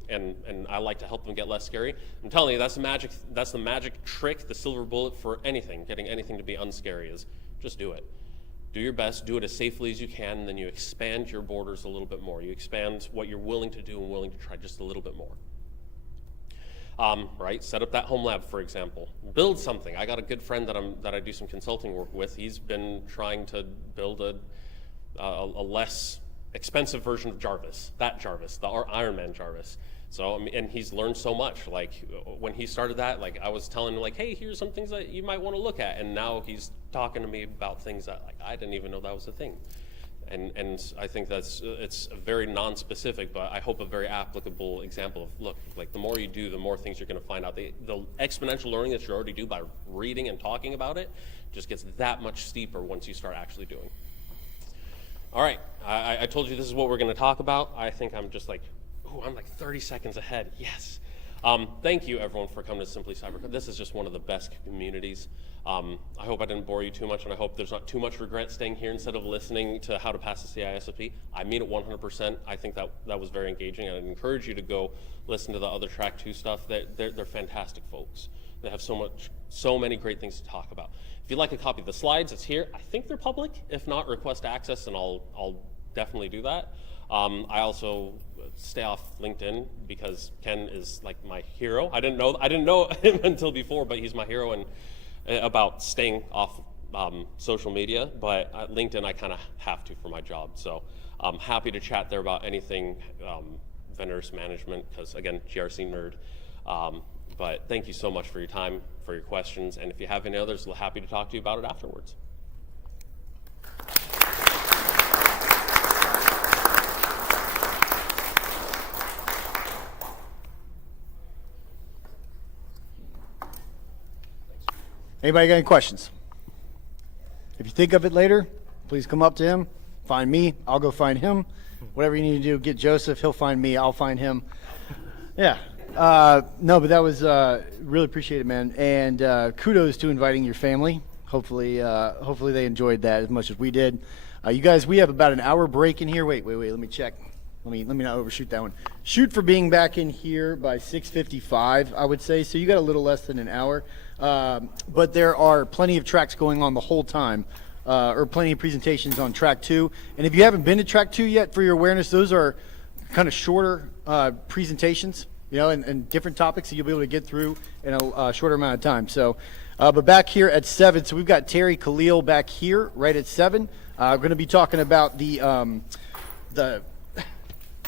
And I like to help them get less scary. I'm telling you, that's the magic trick, the silver bullet for anything, getting anything to be unscary is just do it. Do your best, do it as safely as you can, and then you expand your borders a little bit more. You expand what you're willing to do and willing to try just a little bit more. Right, set up that home lab, for example. Build something. I got a good friend that I do some consulting work with. He's been trying to build a less expensive version of Jarvis, the Iron Man Jarvis. So, and he's learned so much. Like when he started that, like I was telling him like, hey, here's some things that you might want to look at. And now he's talking to me about things that like I didn't even know that was a thing. And I think it's very non-specific, but I hope a very applicable example of, look, like the more you do, the more things you're going to find out. The exponential learning that you already do by reading and talking about it just gets that much steeper once you start actually doing. All right, I told you this is what we're going to talk about. I think I'm just like, ooh, I'm like 30 seconds ahead. Yes. Thank you, everyone, for coming to Simply Cyber. This is just one of the best communities. I hope I didn't bore you too much, and I hope there's not too much regret staying here instead of listening to how to pass the CISSP. I mean it 100%. I think that was very engaging, and I'd encourage you to go listen to the other Track 2 stuff. They're fantastic folks. They have so many great things to talk about. If you'd like a copy of the slides, it's here. I think they're public. If not, request access, and I'll definitely do that. I also stay off LinkedIn because Ken is like my hero. I didn't know him until before, but he's my hero and about staying off social media. But LinkedIn, I kind of have to for my job. So I'm happy to chat there about anything vendors management because again, GRC nerd. But thank you so much for your time, for your questions, and if you have any others, we're happy to talk to you about it afterwards. Anybody got any questions? If you think of it later, please come up to him, find me, I'll go find him. Whatever you need to do, get Joseph, he'll find me, I'll find him. Yeah. No, but that was really appreciate it, man. And kudos to inviting your family. Hopefully they enjoyed that as much as we did. You guys, we have about an hour break in here. Wait, let me check. Let me not overshoot that one. Shoot for being back in here by 6:55, I would say. So you got a little less than an hour. But there are plenty of tracks going on the whole time, or plenty of presentations on Track 2. And if you haven't been to Track 2 yet, for your awareness, those are kind of shorter presentations, you know, and different topics that you'll be able to get through in a shorter amount of time. So, but back here at 7, so we've got Terry Khalil back here right at 7. We're going to be talking about the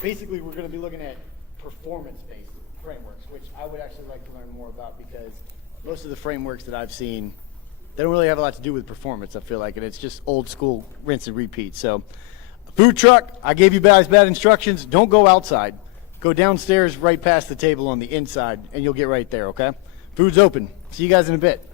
basically we're going to be looking at performance-based frameworks, which I would actually like to learn more about because most of the frameworks that I've seen, they don't really have a lot to do with performance, I feel like, and it's just old school rinse and repeat. So, food truck, I gave you guys bad instructions. Don't go outside. Go downstairs right past the table on the inside, and you'll get right there, okay? Food's open. See you guys in a bit.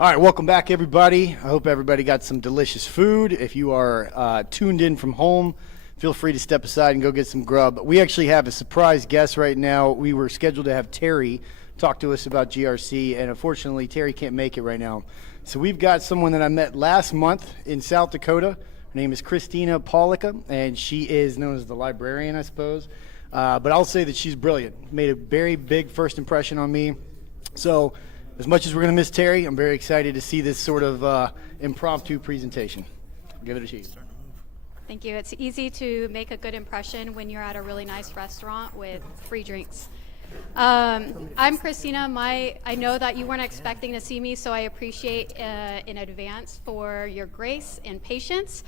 All right, welcome back, everybody. I hope everybody got some delicious food. If you are tuned in from home, feel free to step aside and go get some grub. We actually have a surprise guest right now. We were scheduled to have Terry talk to us about GRC, and unfortunately, Terry can't make it right now. So we've got someone that I met last month in South Dakota. Her name is Christina Pollica, and she is known as the librarian, I suppose. But I'll say that she's brilliant. Made a very big first impression on me. So as much as we're going to miss Terry, I'm very excited to see this sort of impromptu presentation. I'll give it to you. Thank you. It's easy to make a good impression when you're at a really nice restaurant with free drinks. I'm Christina. I know that you weren't expecting to see me, so I appreciate in advance for your grace and patience.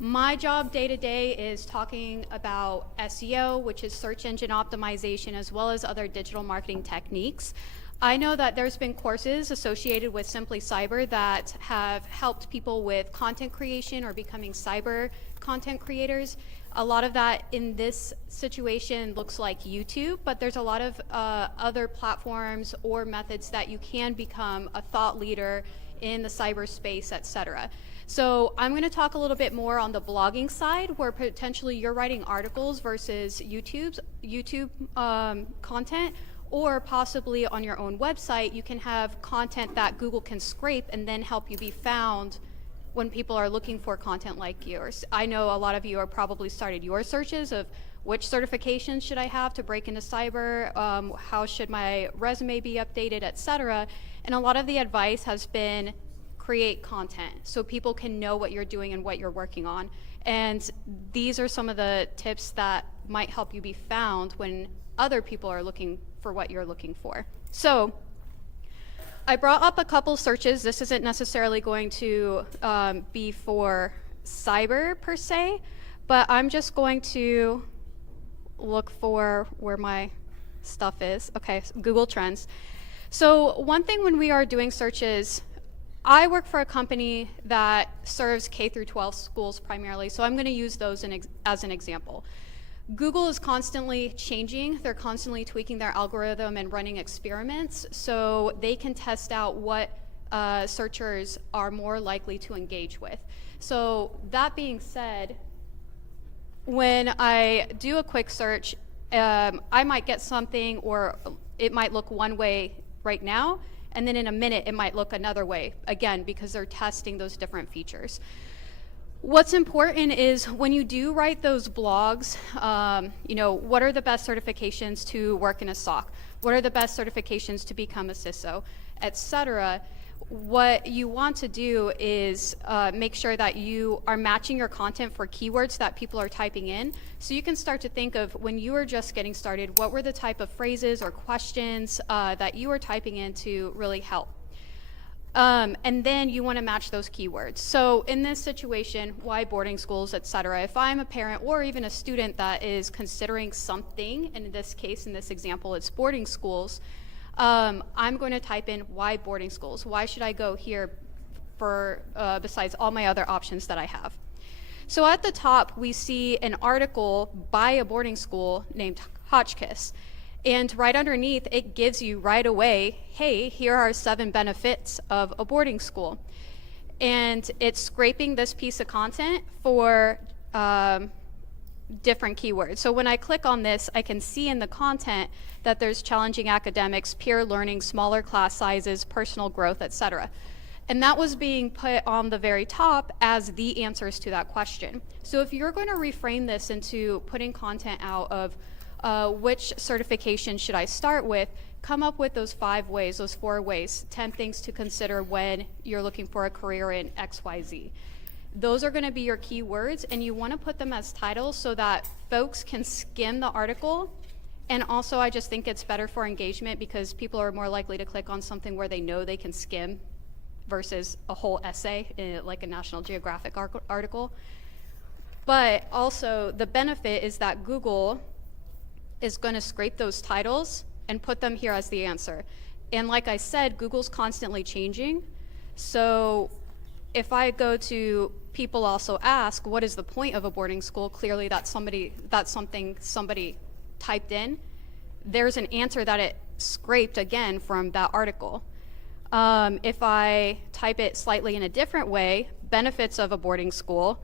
My job day to day is talking about SEO, which is search engine optimization, as well as other digital marketing techniques. I know that there's been courses associated with Simply Cyber that have helped people with content creation or becoming cyber content creators. A lot of that in this situation looks like YouTube, but there's a lot of other platforms or methods that you can become a thought leader in the cyberspace, etc. So I'm going to talk a little bit more on the blogging side, where potentially you're writing articles versus YouTube content, or possibly on your own website, you can have content that Google can scrape and then help you be found when people are looking for content like yours. I know a lot of you are probably started your searches of which certifications should I have to break into cyber, how should my resume be updated, etc. And a lot of the advice has been create content so people can know what you're doing and what you're working on. And these are some of the tips that might help you be found when other people are looking for what you're looking for. So I brought up a couple searches. This isn't necessarily going to be for cyber per se, but I'm just going to look for where my stuff is. Okay, Google Trends. So one thing when we are doing searches, I work for a company that serves K through 12 schools primarily, so I'm going to use those as an example. Google is constantly changing. They're constantly tweaking their algorithm and running experiments so they can test out what searchers are more likely to engage with. So that being said, when I do a quick search, I might get something, or it might look one way right now, and then in a minute it might look another way, again, because they're testing those different features. What's important is when you do write those blogs, what are the best certifications to work in a SOC? What are the best certifications to become a CISO, etc.? What you want to do is make sure that you are matching your content for keywords that people are typing in. So you can start to think of, when you were just getting started, what were the type of phrases or questions that you were typing in to really help. And then you want to match those keywords. So in this situation, why boarding schools, etc. If I'm a parent or even a student that is considering something, and in this case, in this example, it's boarding schools, I'm going to type in why boarding schools. Why should I go here for besides all my other options that I have? So at the top, we see an article by a boarding school named Hotchkiss. And right underneath, it gives you right away, hey, here are 7 benefits of a boarding school. And it's scraping this piece of content for different keywords. So when I click on this, I can see in the content that there's challenging academics, peer learning, smaller class sizes, personal growth, etc. And that was being put on the very top as the answers to that question. So if you're going to reframe this into putting content out of which certification should I start with, come up with those 5 ways, those 4 ways, 10 things to consider when you're looking for a career in XYZ. Those are going to be your keywords, and you want to put them as titles so that folks can skim the article. And also, I just think it's better for engagement because people are more likely to click on something where they know they can skim versus a whole essay, like a National Geographic article. But also, the benefit is that Google is going to scrape those titles and put them here as the answer. And like I said, Google's constantly changing. So if I go to people also ask, what is the point of a boarding school? Clearly that's something somebody typed in. There's an answer that it scraped again from that article. If I type it slightly in a different way, benefits of a boarding school,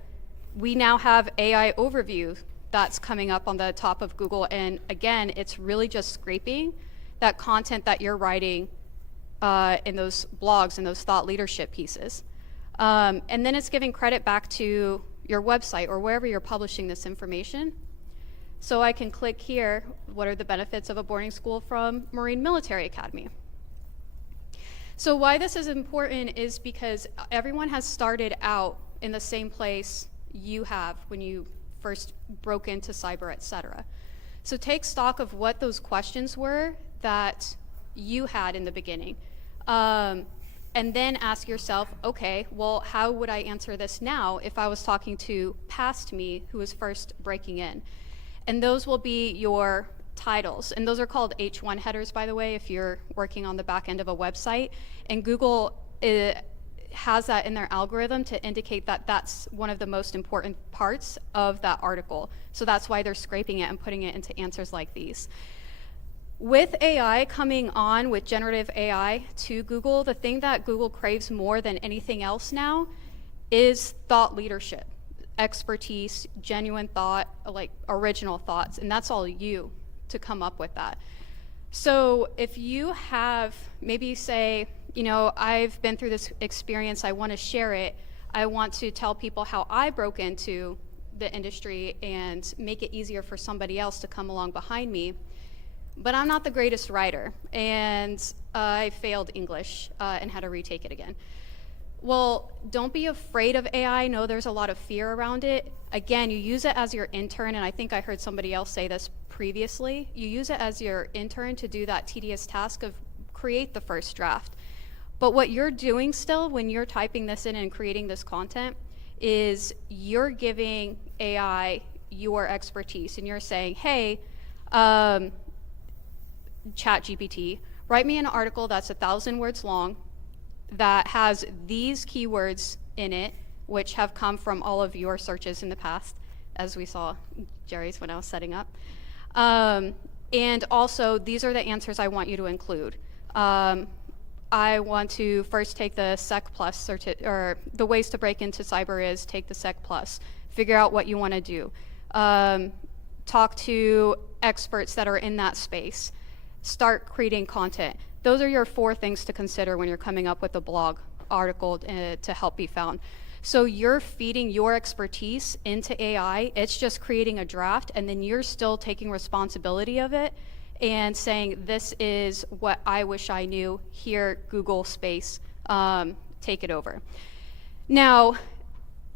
we now have AI overview that's coming up on the top of Google. And again, it's really just scraping that content that you're writing in those blogs and those thought leadership pieces. And then it's giving credit back to your website or wherever you're publishing this information. So I can click here, what are the benefits of a boarding school from Marine Military Academy? So why this is important is because everyone has started out in the same place you have when you first broke into cyber, etc. So take stock of what those questions were that you had in the beginning. And then ask yourself, okay, well, how would I answer this now if I was talking to past me who was first breaking in? And those will be your titles. And those are called H1 headers, by the way, if you're working on the back end of a website. And Google has that in their algorithm to indicate that that's one of the most important parts of that article. So that's why they're scraping it and putting it into answers like these. With AI coming on, with generative AI to Google, the thing that Google craves more than anything else now is thought leadership, expertise, genuine thought, like original thoughts, and that's all you to come up with that. So if you have, maybe you say, you know, I've been through this experience, I want to share it, I want to tell people how I broke into the industry and make it easier for somebody else to come along behind me. But I'm not the greatest writer, and I failed English and had to retake it again. Well, don't be afraid of AI. No, there's a lot of fear around it. Again, you use it as your intern, and I think I heard somebody else say this previously. You use it as your intern to do that tedious task of create the first draft. But what you're doing still when you're typing this in and creating this content is you're giving AI your expertise, and you're saying, hey, ChatGPT, write me an article that's 1,000 words long that has these keywords in it, which have come from all of your searches in the past, as we saw Jerry's when I was setting up. And also, these are the answers I want you to include. I want to first take the Sec Plus, or the ways to break into cyber is take the Sec Plus, figure out what you want to do, talk to experts that are in that space, start creating content. Those are your 4 things to consider when you're coming up with a blog article to help be found. So you're feeding your expertise into AI, it's just creating a draft, and then you're still taking responsibility of it and saying, this is what I wish I knew, here, Google space, take it over. Now,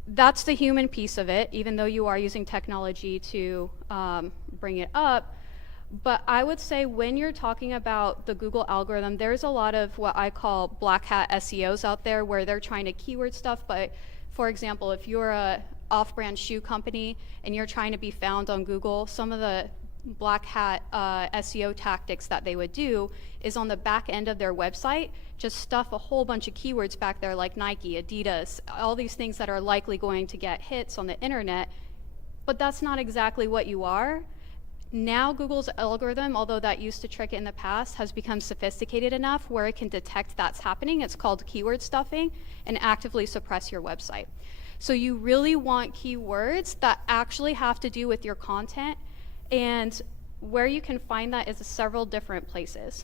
that's the human piece of it, even though you are using technology to bring it up. But I would say when you're talking about the Google algorithm, there's a lot of what I call black hat SEOs out there where they're trying to keyword stuff. But for example, if you're a off-brand shoe company and you're trying to be found on Google, some of the black hat SEO tactics that they would do is on the back end of their website, just stuff a whole bunch of keywords back there like Nike, Adidas, all these things that are likely going to get hits on the internet. But that's not exactly what you are. Now Google's algorithm, although that used to trick it in the past, has become sophisticated enough where it can detect that's happening. It's called keyword stuffing, and actively suppress your website. So you really want keywords that actually have to do with your content, and where you can find that is several different places.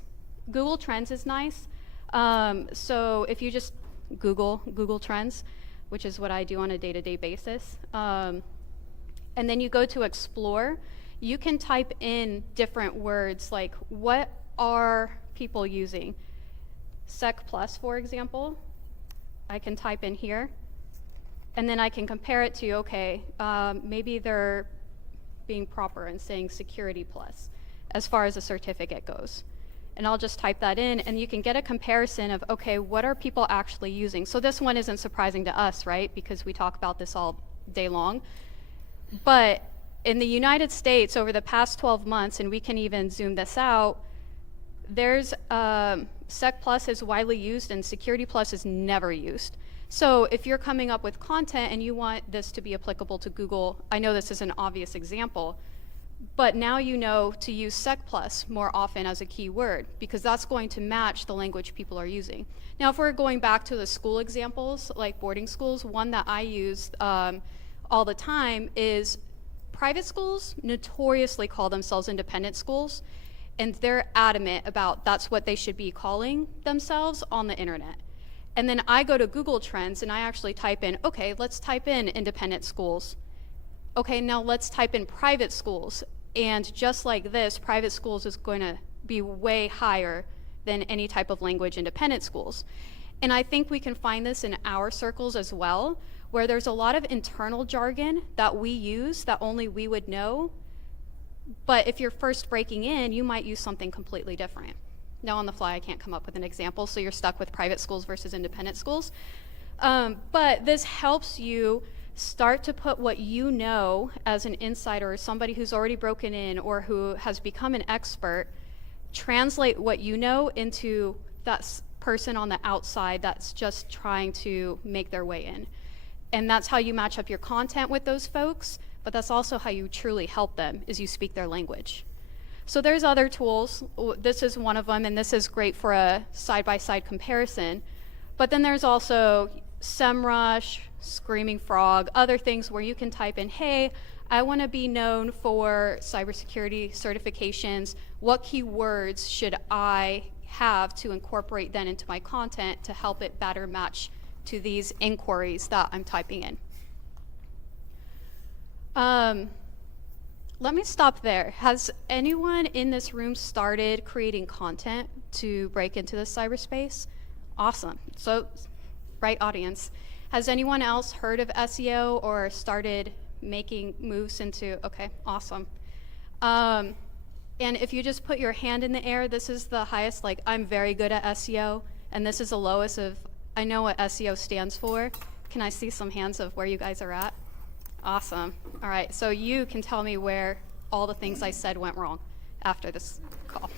Google Trends is nice. So if you just Google Trends, which is what I do on a day-to-day basis, and then you go to Explore, you can type in different words like, what are people using? Sec Plus, for example, I can type in here, and then I can compare it to, okay, maybe they're being proper and saying Security Plus as far as a certificate goes. And I'll just type that in, and you can get a comparison of, okay, what are people actually using? So this one isn't surprising to us, right? Because we talk about this all day long. But in the United States, over the past 12 months, and we can even zoom this out, there's Sec Plus is widely used and Security Plus is never used. So if you're coming up with content and you want this to be applicable to Google, I know this is an obvious example, But now you know to use sec plus more often as a keyword because that's going to match the language people are using. Now, if we're going back to the school examples, like boarding schools, one that I use all the time is private schools notoriously call themselves independent schools, and they're adamant about that's what they should be calling themselves on the internet. And then I go to Google Trends and I actually type in, okay, let's type in independent schools. Okay, now let's type in private schools. And just like this, private schools is going to be way higher than any type of language independent schools. And I think we can find this in our circles as well, where there's a lot of internal jargon that we use that only we would know. But if you're first breaking in, you might use something completely different. Now on the fly, I can't come up with an example, so you're stuck with private schools versus independent schools. But this helps you start to put what you know as an insider or somebody who's already broken in or who has become an expert, translate what you know into that person on the outside that's just trying to make their way in. And that's how you match up your content with those folks, but that's also how you truly help them, is you speak their language. So there's other tools. This is one of them, and this is great for a side-by-side comparison. But then there's also SEMrush, Screaming Frog, other things where you can type in, hey, I want to be known for cybersecurity certifications. What keywords should I have to incorporate then into my content to help it better match to these inquiries that I'm typing in? Let me stop there. Has anyone in this room started creating content to break into this cyberspace? Awesome. So, right audience. Has anyone else heard of SEO or started making moves into, okay, awesome. And if you just put your hand in the air, this is the highest, like, I'm very good at SEO, and this is the lowest of, I know what SEO stands for. Can I see some hands of where you guys are at? Awesome. All right, so you can tell me where all the things I said went wrong after this call.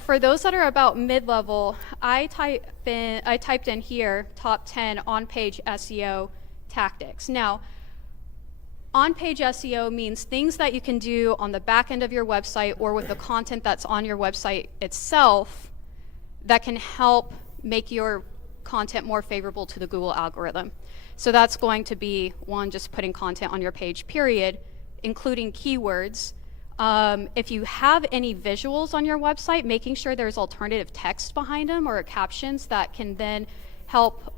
For those that are about mid-level, I typed in here top 10 on-page SEO tactics. Now, on-page SEO means things that you can do on the back end of your website or with the content that's on your website itself that can help make your content more favorable to the Google algorithm. So that's going to be, one, just putting content on your page, period, including keywords. If you have any visuals on your website, making sure there's alternative text behind them or captions that can then help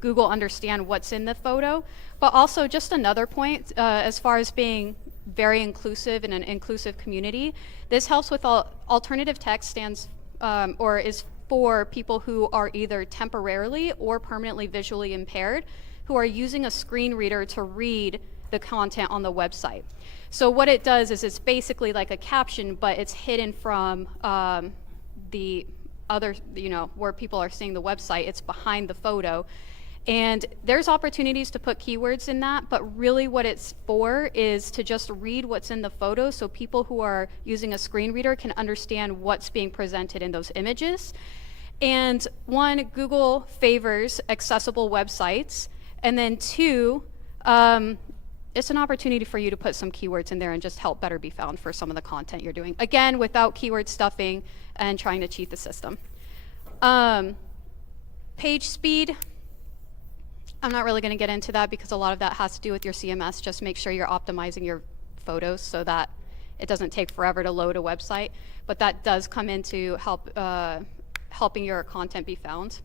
Google understand what's in the photo. But also just another point, as far as being very inclusive in an inclusive community, this helps with alternative text stands or is for people who are either temporarily or permanently visually impaired, who are using a screen reader to read the content on the website. So what it does is it's basically like a caption, but it's hidden from the other, where people are seeing the website. It's behind the photo. And there's opportunities to put keywords in that, but really what it's for is to just read what's in the photo so people who are using a screen reader can understand what's being presented in those images. And one, Google favors accessible websites. And then two, it's an opportunity for you to put some keywords in there and just help better be found for some of the content you're doing. Again, without keyword stuffing and trying to cheat the system. Page speed. I'm not really going to get into that because a lot of that has to do with your CMS. Just make sure you're optimizing your photos so that it doesn't take forever to load a website. But that does come into helping your content be found.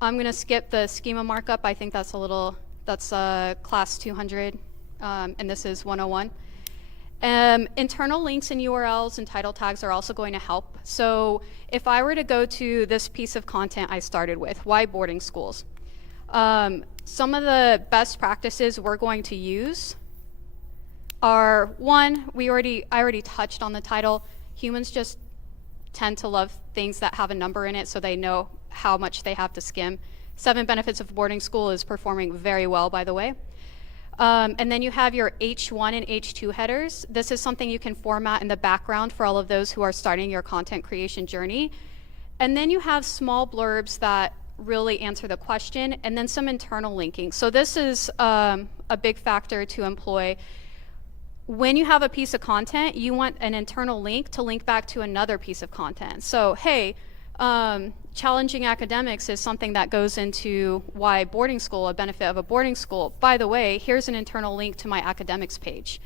I'm going to skip the schema markup. I think that's class 200, and this is 101. Internal links and URLs and title tags are also going to help. So if I were to go to this piece of content I started with, why boarding schools? Some of the best practices we're going to use are, one, I already touched on the title. Humans just tend to love things that have a number in it so they know how much they have to skim. 7 Benefits of Boarding School is performing very well, by the way. And then you have your H1 and H2 headers. This is something you can format in the background for all of those who are starting your content creation journey. And then you have small blurbs that really answer the question, and then some internal linking. So this is a big factor to employ. when you have a piece of content, you want an internal link to link back to another piece of content. So, hey, challenging academics is something that goes into why boarding school, a benefit of a boarding school. By the way, here's an internal link to my academics page.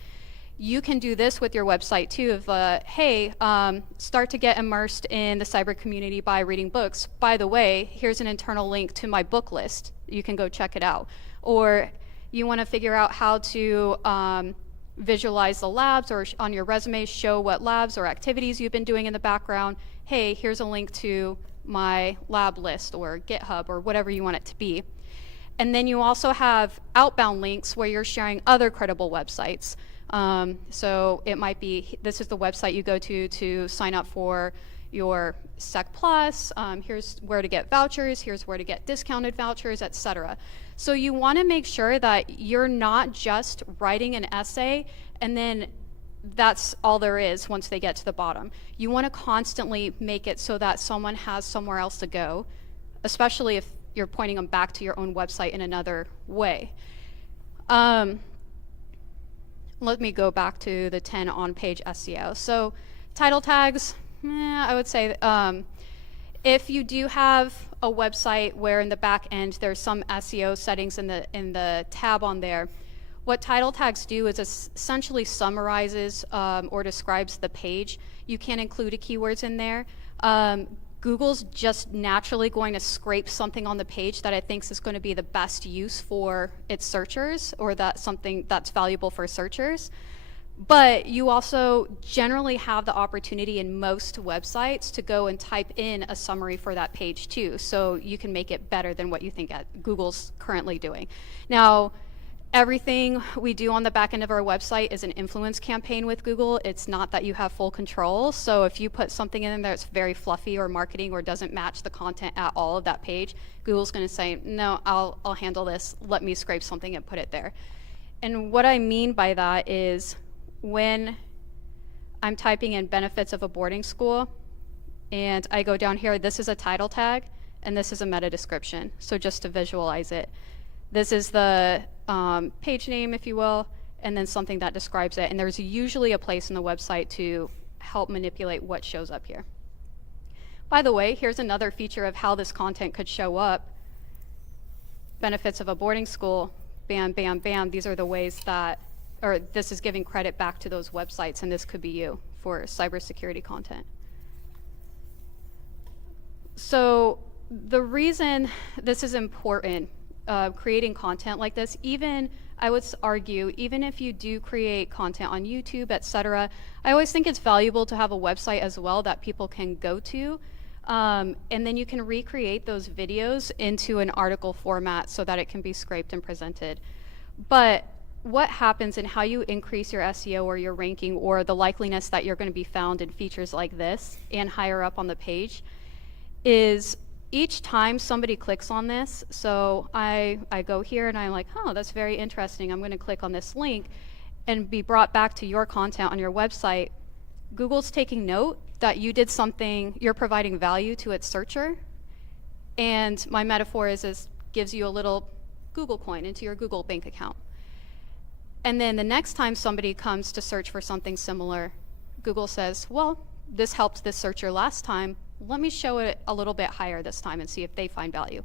You can do this with your website too of, hey, start to get immersed in the cyber community by reading books. By the way, here's an internal link to my book list. You can go check it out. Or you want to figure out how to visualize the labs, or on your resume show what labs or activities you've been doing in the background. Hey, here's a link to my lab list or GitHub or whatever you want it to be. And then you also have outbound links where you're sharing other credible websites. So it might be, this is the website you go to sign up for your Sec Plus, here's where to get vouchers, here's where to get discounted vouchers, etc. So you want to make sure that you're not just writing an essay and then that's all there is once they get to the bottom. You want to constantly make it so that someone has somewhere else to go, especially if you're pointing them back to your own website in another way. Let me go back to the 10 on-page SEO. So title tags, I would say if you do have a website where in the back end there's some SEO settings in the tab on there, what title tags do is essentially summarizes or describes the page. You can include keywords in there. Google's just naturally going to scrape something on the page that it thinks is going to be the best use for its searchers, or that's something that's valuable for searchers. But you also generally have the opportunity in most websites to go and type in a summary for that page too, so you can make it better than what you think Google's currently doing. Now, everything we do on the back end of our website is an influence campaign with Google. It's not that you have full control. So if you put something in there that's very fluffy or marketing or doesn't match the content at all of that page, Google's going to say, no, I'll handle this. Let me scrape something and put it there. And what I mean by that is when I'm typing in benefits of a boarding school and I go down here, this is a title tag and this is a meta description. So just to visualize it. This is the page name, if you will, and then something that describes it. And there's usually a place in the website to help manipulate what shows up here. By the way, here's another feature of how this content could show up. Benefits of a boarding school, bam, bam, bam. These are the ways that, or this is giving credit back to those websites, and this could be you for cybersecurity content. So the reason this is important, creating content like this, even I would argue, even if you do create content on YouTube, etc., I always think it's valuable to have a website as well that people can go to, and then you can recreate those videos into an article format so that it can be scraped and presented. But what happens and how you increase your SEO or your ranking or the likeliness that you're going to be found in features like this and higher up on the page is each time somebody clicks on this, so I go here and I'm like, oh, that's very interesting. I'm going to click on this link and be brought back to your content on your website. Google's taking note that you did something, you're providing value to its searcher. And my metaphor is gives you a little Google coin into your Google bank account. And then the next time somebody comes to search for something similar, Google says, well, this helped this searcher last time. Let me show it a little bit higher this time and see if they find value.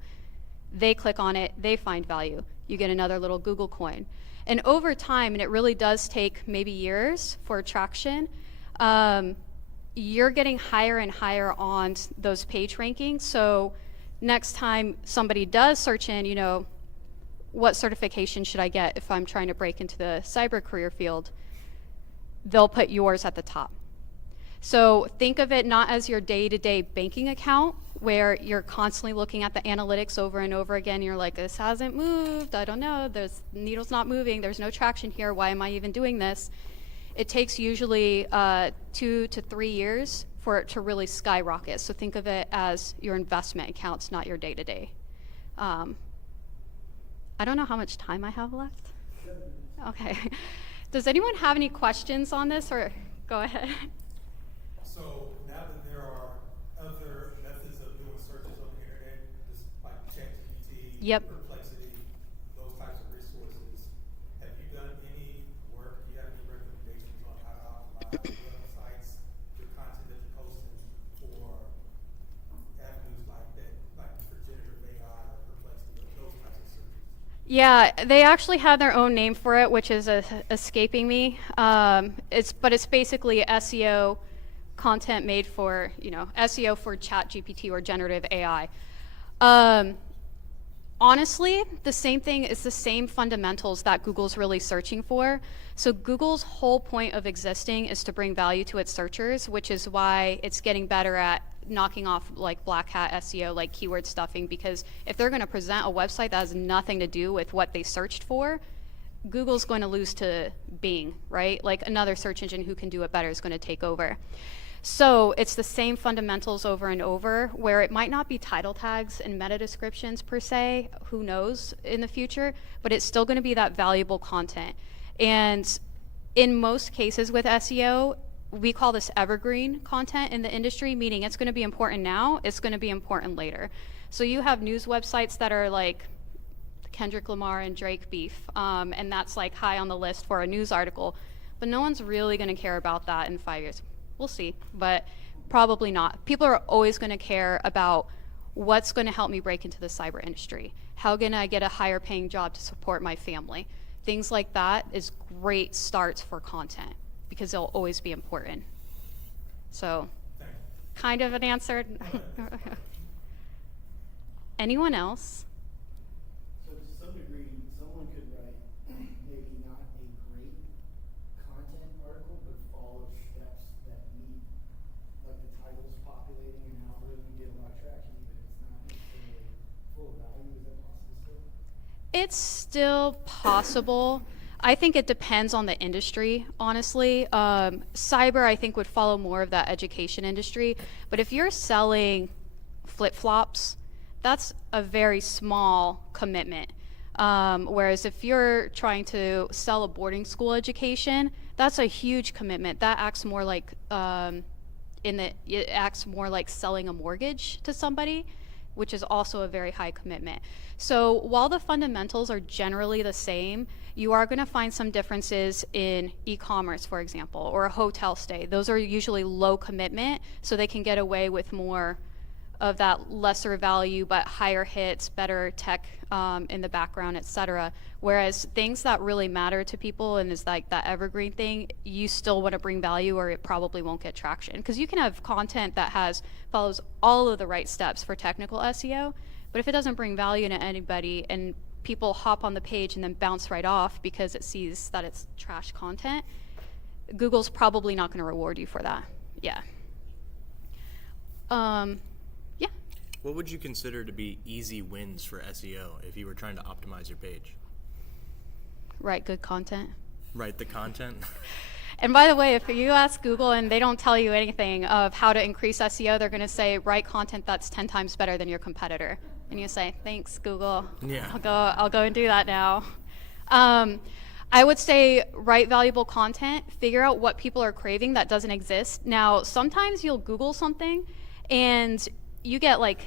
They click on it, they find value. You get another little Google coin. And over time, and it really does take maybe years for traction, you're getting higher and higher on those page rankings. So next time somebody does search in, you know, what certification should I get if I'm trying to break into the cyber career field, they'll put yours at the top. So think of it not as your day-to-day banking account where you're constantly looking at the analytics over and over again. You're like, this hasn't moved. I don't know. The needle's not moving. There's no traction here. Why am I even doing this? It takes usually 2 to 3 years for it to really skyrocket. So think of it as your investment accounts, not your day-to-day. I don't know how much time I have left. Okay. Does anyone have any questions on this, or go ahead? So now that there are other methods of doing searches on the internet, just like ChatGPT, Yep. Perplexity, those types of resources, have you done any work? Do you have any recommendations websites, the content that you're posting for avenues like that, like for generative AI or perplexity, those types of searches? Yeah, they actually have their own name for it, which is escaping me. But it's basically SEO content made for, SEO for ChatGPT or generative AI. Honestly, the same thing is the same fundamentals that Google's really searching for. So Google's whole point of existing is to bring value to its searchers, which is why it's getting better at knocking off like black hat SEO, like keyword stuffing, because if they're going to present a website that has nothing to do with what they searched for, Google's going to lose to Bing, right? Like another search engine who can do it better is going to take over. So it's the same fundamentals over and over, where it might not be title tags and meta descriptions per se, who knows in the future, but it's still going to be that valuable content. And in most cases with SEO, we call this evergreen content in the industry, meaning it's going to be important now, it's going to be important later. So you have news websites that are like Kendrick Lamar and Drake beef, and that's like high on the list for a news article, but no one's really going to care about that in 5 years. We'll see, but probably not. People are always going to care about what's going to help me break into the cyber industry. How can I get a higher paying job to support my family? Things like that is great starts for content because they'll always be important. So, kind of an answer. Anyone else? So to some degree, someone could write maybe not a great content article, but follow steps that meet, like the titles populating and algorithm get a lot of traction, but it's not necessarily full of value. Is that possible still? It's still possible. I think it depends on the industry, honestly. Cyber, I think, would follow more of that education industry. But if you're selling flip-flops, that's a very small commitment. Whereas if you're trying to sell a boarding school education, that's a huge commitment. That acts more like it acts more like selling a mortgage to somebody, which is also a very high commitment. So while the fundamentals are generally the same, you are going to find some differences in e-commerce, for example, or a hotel stay. Those are usually low commitment, so they can get away with more of that lesser value but higher hits, better tech in the background, etc. Whereas things that really matter to people and is like that evergreen thing, you still want to bring value or it probably won't get traction. Because you can have content that follows all of the right steps for technical SEO, but if it doesn't bring value to anybody and people hop on the page and then bounce right off because it sees that it's trash content, Google's probably not going to reward you for that. Yeah. What would you consider to be easy wins for SEO if you were trying to optimize your page? Write good content. Write the content? And by the way, if you ask Google and they don't tell you anything of how to increase SEO, they're going to say, write content that's 10 times better than your competitor. And you say, thanks, Google. Yeah. I'll go and do that now. I would say write valuable content, figure out what people are craving that doesn't exist. Now, sometimes you'll Google something and you get like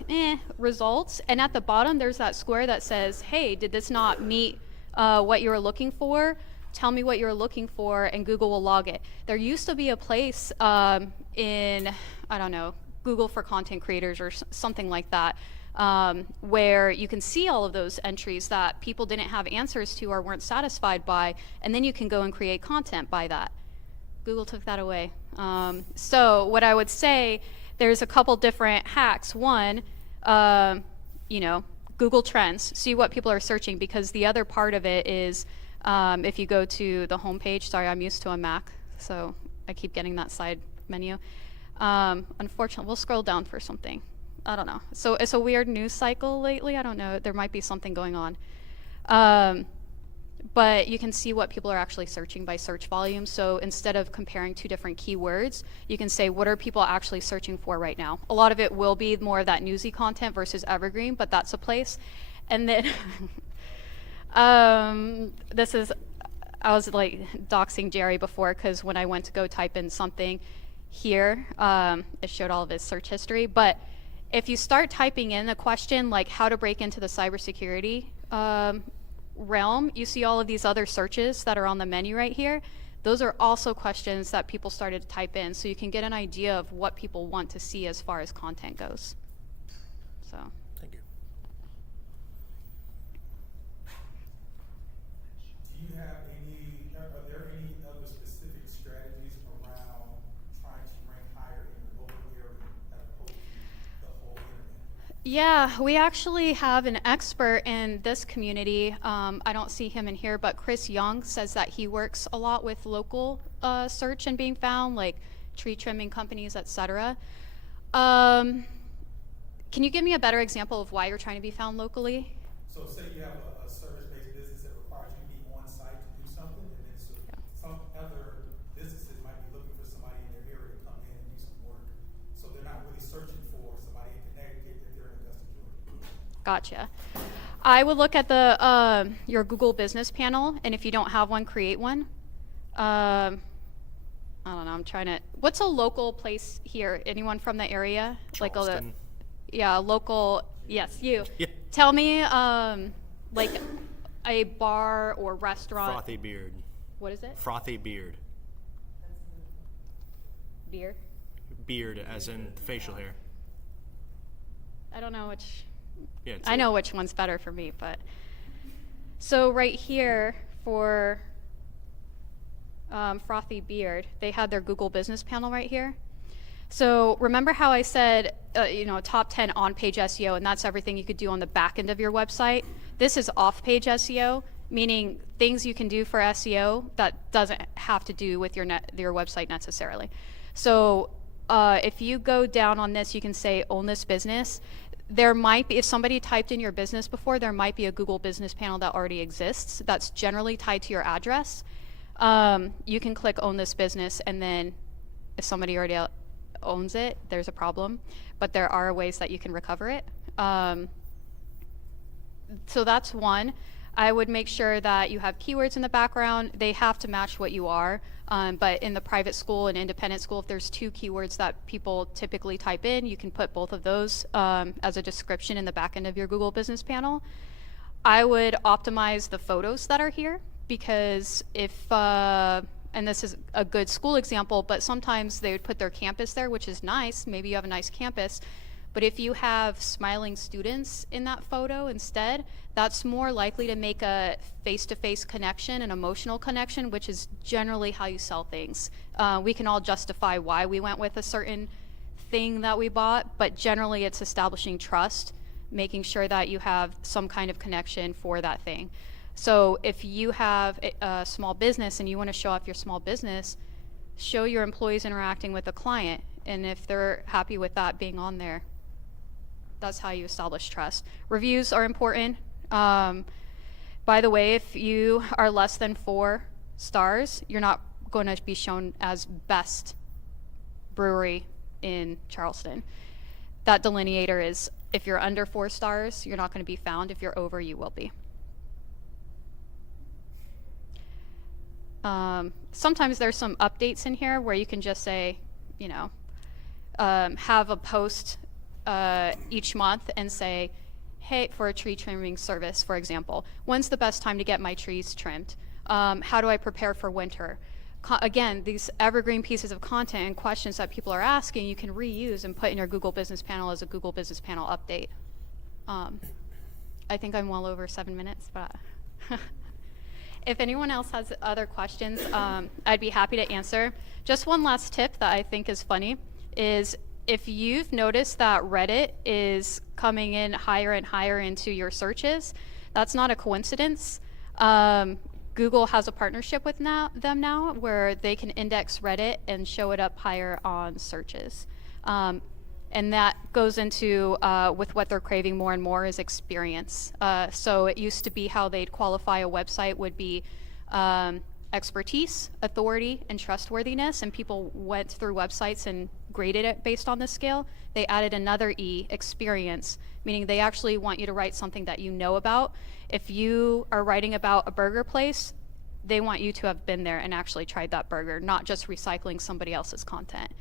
results, and at the bottom there's that square that says, hey, did this not meet what you were looking for? Tell me what you're looking for, and Google will log it. There used to be a place in, I don't know, Google for content creators or something like that, where you can see all of those entries that people didn't have answers to or weren't satisfied by, and then you can go and create content by that. Google took that away. So what I would say, there's a couple different hacks. One, Google Trends, see what people are searching, because the other part of it is if you go to the homepage, sorry, I'm used to a Mac, so I keep getting that side menu. Unfortunately, we'll scroll down for something. I don't know. So it's a weird news cycle lately. I don't know. There might be something going on. But you can see what people are actually searching by search volume. So instead of comparing two different keywords, you can say, what are people actually searching for right now? A lot of it will be more of that newsy content versus evergreen, but that's a place. And then I was like doxing Jerry before, because when I went to go type in something here, it showed all of his search history. But if you start typing in a question like how to break into the cybersecurity realm, you see all of these other searches that are on the menu right here. Those are also questions that people started to type in, so you can get an idea of what people want to see as far as content goes. So. Thank you. Do you have are there any other specific strategies around trying to rank higher in the local area as opposed to the whole internet? Yeah, we actually have an expert in this community. I don't see him in here, but Chris Young says that he works a lot with local search and being found, like tree trimming companies, etc. Can you give me a better example of why you're trying to be found locally? So say you have a service-based business that requires you to be on site to do something, and then some other businesses might be looking for somebody in their area to come in and do some work. So they're not really searching for somebody in Connecticut if they're in Augusta, Georgia. Gotcha. I would look at the your Google Business Panel, and if you don't have one, create one. I don't know. I'm trying to. What's a local place here? Anyone from the area? Charleston. Yeah, local. Yes, you. Yeah. Tell me, like a bar or restaurant. Frothy beard. What is it? Frothy beard. Beer. Beard, as in facial hair. I don't know which. Yeah. I know which one's better for me, but so right here for frothy beard, they had their Google Business Panel right here. So remember how I said, top 10 on-page SEO, and that's everything you could do on the back end of your website. This is off-page SEO, meaning things you can do for SEO that doesn't have to do with your website necessarily. So if you go down on this, you can say own this business. There might be, if somebody typed in your business before, there might be a Google Business Panel that already exists that's generally tied to your address. You can click own this business, and then if somebody already owns it, there's a problem, but there are ways that you can recover it. So that's one. I would make sure that you have keywords in the background. They have to match what you are, but in the private school and independent school, if there's 2 keywords that people typically type in, you can put both of those as a description in the back end of your Google Business Panel. I would optimize the photos that are here, because if and this is a good school example, but sometimes they would put their campus there, which is nice. Maybe you have a nice campus. But if you have smiling students in that photo instead, that's more likely to make a face-to-face connection, an emotional connection, which is generally how you sell things. We can all justify why we went with a certain thing that we bought, but generally it's establishing trust, making sure that you have some kind of connection for that thing. So if you have a small business and you want to show off your small business, show your employees interacting with a client, and if they're happy with that being on there, that's how you establish trust. Reviews are important. By the way, if you are less than 4 stars, you're not going to be shown as best brewery in Charleston. That delineator is, if you're under 4 stars, you're not going to be found. If you're over, you will be. Sometimes there's some updates in here where you can just say, have a post each month and say, hey, for a tree trimming service, for example, when's the best time to get my trees trimmed? How do I prepare for winter? Again, these evergreen pieces of content and questions that people are asking, you can reuse and put in your Google Business Panel as a Google Business Panel update. I think I'm well over 7 minutes, but if anyone else has other questions, I'd be happy to answer. Just one last tip that I think is funny is, if you've noticed that Reddit is coming in higher and higher into your searches, that's not a coincidence. Google has a partnership with them now where they can index Reddit and show it up higher on searches. And that goes into with what they're craving more and more is experience. So it used to be how they'd qualify a website would be expertise, authority, and trustworthiness, and people went through websites and graded it based on this scale. They added another E, experience, meaning they actually want you to write something that you know about. If you are writing about a burger place, they want you to have been there and actually tried that burger, not just recycling somebody else's content.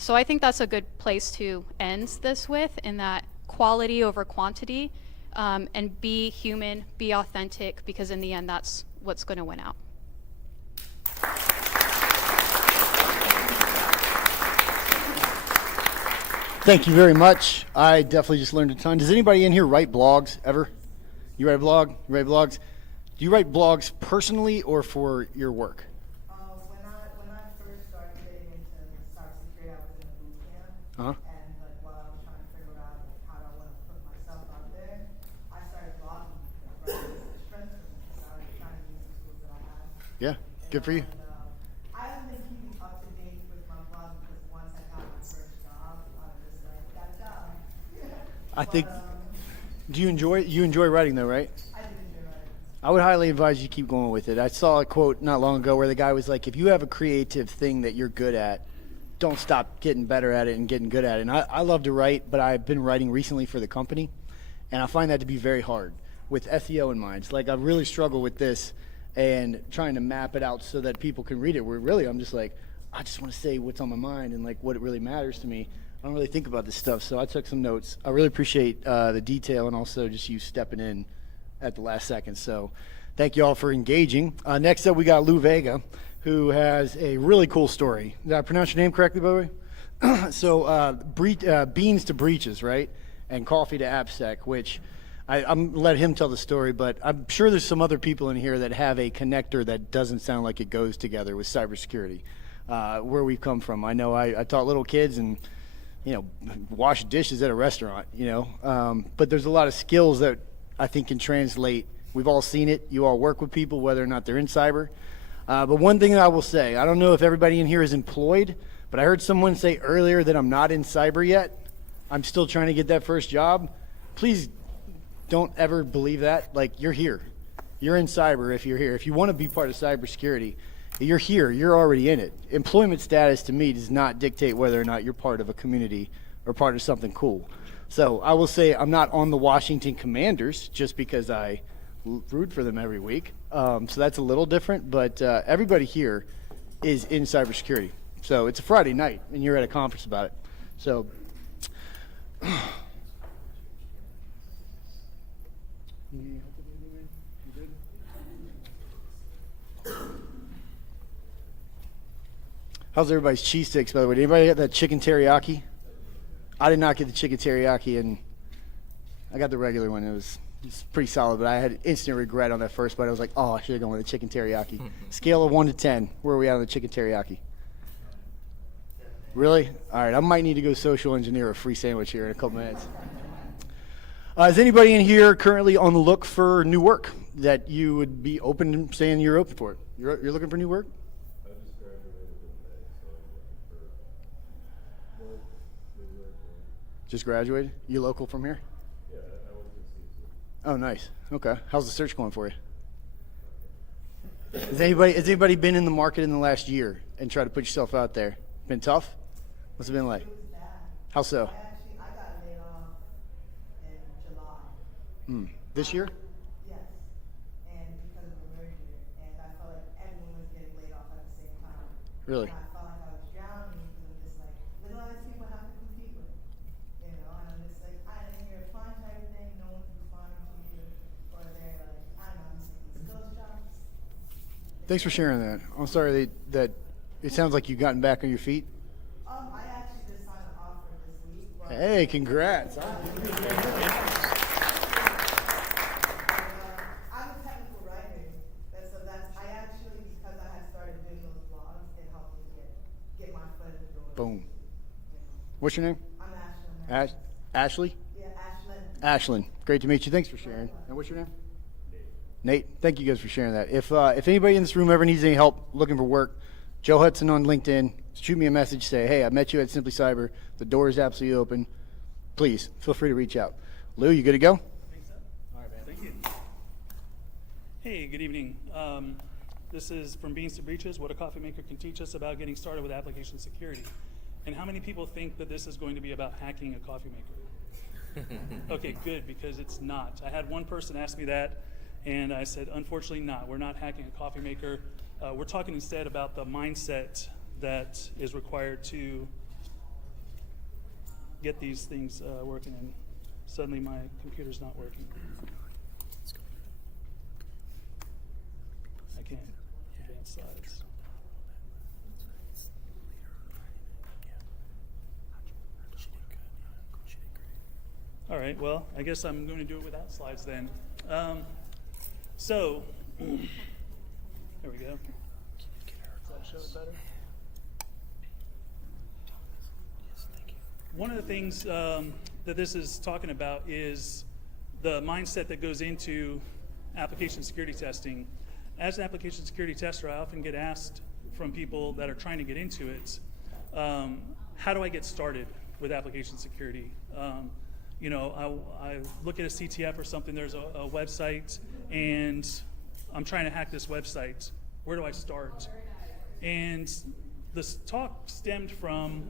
So I think that's a good place to end this with, in that quality over quantity, and be human, be authentic, because in the end, that's what's going to win out. Thank you very much. I definitely just learned a ton. Does anybody in here write blogs ever? You write a blog? You write blogs? Do you write blogs personally or for your work? When I first started getting into cybersecurity, I was in a boot camp. Uh-huh. And like while I was trying to figure out how I want to put myself out there, I started blogging. Right? It was a strength for me because I was trying to use the tools that I have. Yeah, good for you. I haven't been keeping up to date with my blog because once I got my first job, I was just like, got a job. I think. Do you enjoy writing though, right? I do enjoy writing. I would highly advise you keep going with it. I saw a quote not long ago where the guy was like, if you have a creative thing that you're good at, don't stop getting better at it and getting good at it. And I love to write, but I've been writing recently for the company, and I find that to be very hard with SEO in mind. It's like I really struggle with this and trying to map it out so that people can read it, where really I'm just like, I just want to say what's on my mind and like what it really matters to me. I don't really think about this stuff, so I took some notes. I really appreciate the detail and also just you stepping in at the last second. So thank you all for engaging. Next up, we got Lou Vega, who has a really cool story. Did I pronounce your name correctly, by the way? So beans to breaches, right? And coffee to Appsec, which I'm let him tell the story, but I'm sure there's some other people in here that have a connector that doesn't sound like it goes together with cybersecurity, where we've come from. I know I taught little kids and wash dishes at a restaurant, but there's a lot of skills that I think can translate. We've all seen it. You all work with people, whether or not they're in cyber. But one thing that I will say, I don't know if everybody in here is employed, but I heard someone say earlier that I'm not in cyber yet. I'm still trying to get that first job. Please don't ever believe that. Like, you're here. You're in cyber if you're here. If you want to be part of cybersecurity, you're here. You're already in it. Employment status to me does not dictate whether or not you're part of a community or part of something cool. So I will say I'm not on the Washington Commanders just because I root for them every week. So that's a little different, but everybody here is in cybersecurity. So it's a Friday night and you're at a conference about it. So how's everybody's cheese sticks, by the way? Did anybody get that chicken teriyaki? I did not get the chicken teriyaki, and I got the regular one. It was pretty solid, but I had instant regret on that first bite. I was like, oh, I should have gone with the chicken teriyaki. Scale of 1 to 10, where are we at on the chicken teriyaki? Really? All right, I might need to go social engineer a free sandwich here in a couple minutes. Is anybody in here currently on the look for new work that you would be open to saying you're open for it? You're looking for new work? Just graduated? You local from here? Yeah, I went to CC. Oh, nice. Okay. How's the search going for you? Has anybody been in the market in the last year and tried to put yourself out there? Been tough? What's it been like? How so? I got laid off in July. This year? Yes. And because of the merger. And I felt like everyone was getting laid off at the same time. Really? And I felt like I was drowning because I'm just like, look at all these people I have to compete with. And I'm just like, you're applying to everything, no one's responding to you. Or they're like, I don't know, I'm just these ghost jobs. Thanks for sharing that. I'm sorry that it sounds like you've gotten back on your feet. I actually just signed an offer this week. Hey, congrats. I'm a technical writer, so I actually, because I had started doing those blogs, it helped me get my foot in the door. Boom. What's your name? I'm Ashlyn. Ashley? Yeah, Ashlyn. Ashlyn. Great to meet you. Thanks for sharing. And what's your name? Nate. Thank you guys for sharing that. If anybody in this room ever needs any help looking for work, Joe Hudson on LinkedIn, shoot me a message, say, hey, I met you at Simply Cyber. The door is absolutely open. Please, feel free to reach out. Lou, you good to go? I think so. All right, man. Thank you. Hey, good evening. This is From Beans to Breaches, what a coffee maker can teach us about getting started with application security. And how many people think that this is going to be about hacking a coffee maker? Okay, good, because it's not. I had one person ask me that, and I said, unfortunately not. We're not hacking a coffee maker. We're talking instead about the mindset that is required to get these things working, and suddenly my computer's not working. I can't advance slides. All right, well, I guess I'm going to do it without slides then. There we go. Does that show it better? One of the things that this is talking about is the mindset that goes into application security testing. As an application security tester, I often get asked from people that are trying to get into it, how do I get started with application security? You know, I look at a CTF or something, there's a website, and I'm trying to hack this website. Where do I start? And this talk stemmed from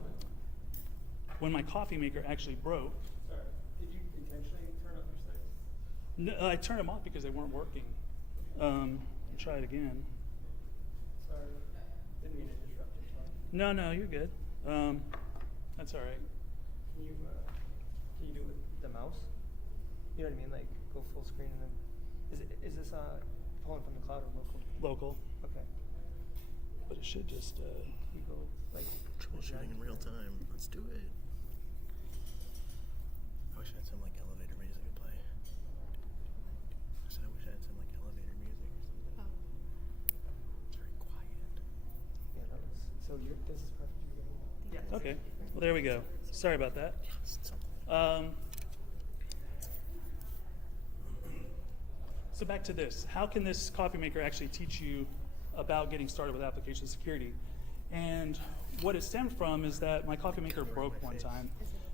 when my coffee maker actually broke. Sorry, did you intentionally turn off your sites? No, I turned them off because they weren't working. I'll try it again. Sorry, didn't mean to disrupt your talk. No, no, you're good. That's all right. Can you do it with the mouse? You know what I mean? Like go full screen and then is this pulling from the cloud or local? Local. Okay. But it should just You go like Troubleshooting in real time. Let's do it. I wish I had some like elevator music to play. I said I wish I had some like elevator music or something. It's very quiet. Yeah, that was so this is perfect. Yeah. okay. Well, there we go. Sorry about that. So back to this. How can this coffee maker actually teach you about getting started with application security? And what it stemmed from is that my coffee maker broke one time,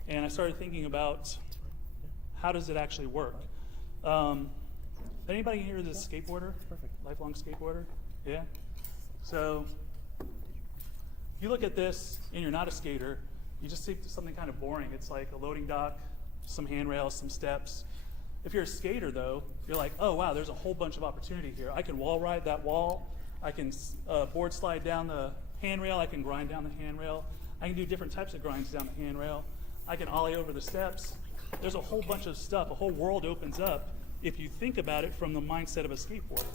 and I started thinking about how does it actually work. Anybody here is a skateboarder? Perfect. Lifelong skateboarder? Yeah? So you look at this and you're not a skater, you just see something kind of boring. It's like a loading dock, some handrails, some steps. If you're a skater though, you're like, oh wow, there's a whole bunch of opportunity here. I can wall ride that wall, I can board slide down the handrail, I can grind down the handrail, I can do different types of grinds down the handrail, I can ollie over the steps. There's a whole bunch of stuff, a whole world opens up if you think about it from the mindset of a skateboarder.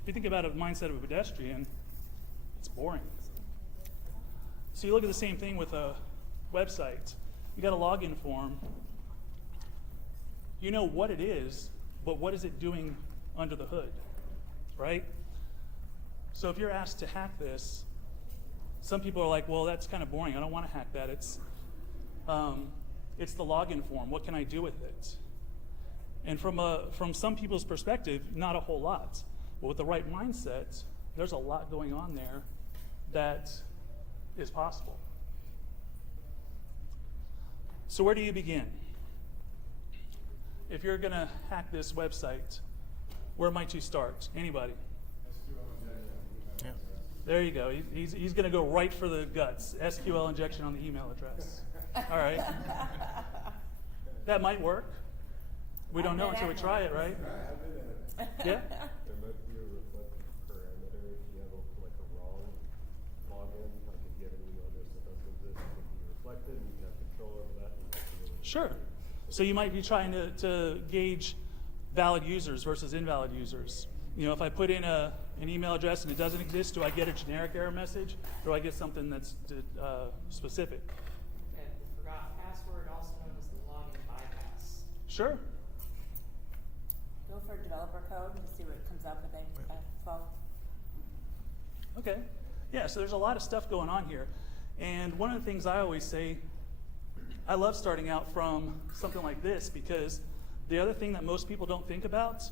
If you think about it from the mindset of a pedestrian, it's boring. So you look at the same thing with a website. You got a login form. You know what it is, but what is it doing under the hood, right? So if you're asked to hack this, some people are like, well, that's kind of boring. I don't want to hack that. It's the login form. What can I do with it? And from some people's perspective, not a whole lot. But with the right mindset, there's a lot going on there that is possible. So where do you begin? If you're going to hack this website, where might you start? Anybody? Yeah. There you go. He's going to go right for the guts. SQL injection on the email address. All right. That might work. We don't know until we try it, right? Yeah? There might be a reflected parameter if you have a wrong login, like if you have an email address that doesn't exist, it can be reflected and you can have control over that. Sure. So you might be trying to gauge valid users versus invalid users. You know, if I put in an email address and it doesn't exist, do I get a generic error message, or do I get something that's specific? And forgot password, also known as the login bypass. Sure. Go for developer code and see what comes up with F12. Okay. Yeah, so there's a lot of stuff going on here. And one of the things I always say, I love starting out from something like this, because the other thing that most people don't think about,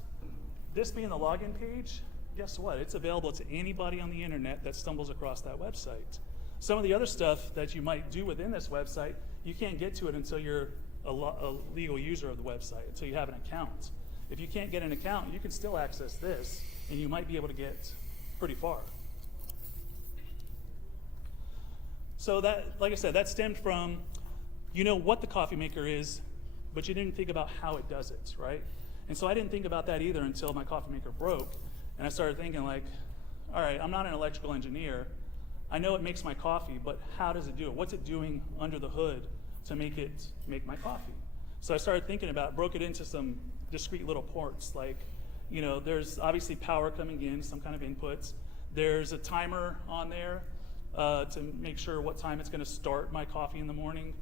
this being the login page, guess what? It's available to anybody on the internet that stumbles across that website. Some of the other stuff that you might do within this website, you can't get to it until you're a legal user of the website, until you have an account. If you can't get an account, you can still access this, and you might be able to get pretty far. So that, like I said, that stemmed from, you know what the coffee maker is, but you didn't think about how it does it, right? And so I didn't think about that either until my coffee maker broke, and I started thinking like, all right, I'm not an electrical engineer. I know it makes my coffee, but how does it do it? What's it doing under the hood to make it make my coffee? So I started thinking about it, broke it into some discrete little ports. Like, you know, there's obviously power coming in, some kind of inputs. There's a timer on there to make sure what time it's going to start my coffee in the morning.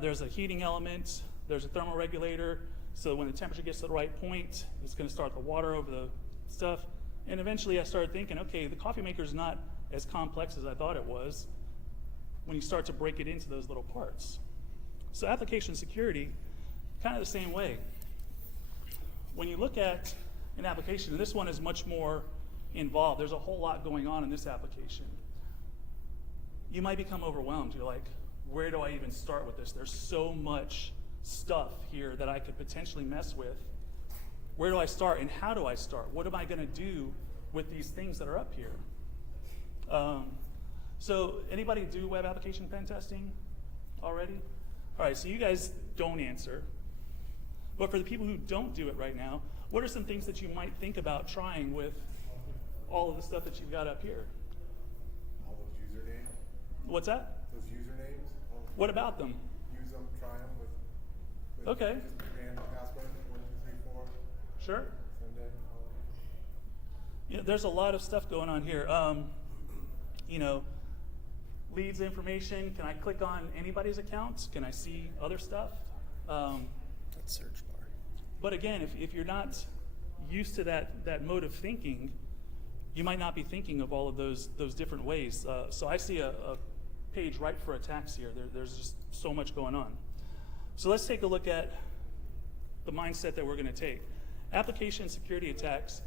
There's a heating element. There's a thermal regulator. So when the temperature gets to the right point, it's going to start the water over the stuff. And eventually I started thinking, okay, the coffee maker is not as complex as I thought it was when you start to break it into those little parts. So application security, kind of the same way. When you look at an application, and this one is much more involved, there's a whole lot going on in this application. You might become overwhelmed. You're like, where do I even start with this? There's so much stuff here that I could potentially mess with. Where do I start and how do I start? What am I going to do with these things that are up here? So anybody do web application pen testing already? All right, so you guys don't answer. But for the people who don't do it right now, what are some things that you might think about trying with all of the stuff that you've got up here? All those usernames. What's that? Those usernames. What about them? Use them, try them with Okay. just random password, 1, 2, 3, 4. Sure. Send it. Yeah, there's a lot of stuff going on here. You know, leads information. Can I click on anybody's accounts? Can I see other stuff? That's search bar. But again, if you're not used to that mode of thinking, you might not be thinking of all of those different ways. So I see a page ripe for attacks here. There's just so much going on. So let's take a look at the mindset that we're going to take. Application security attacks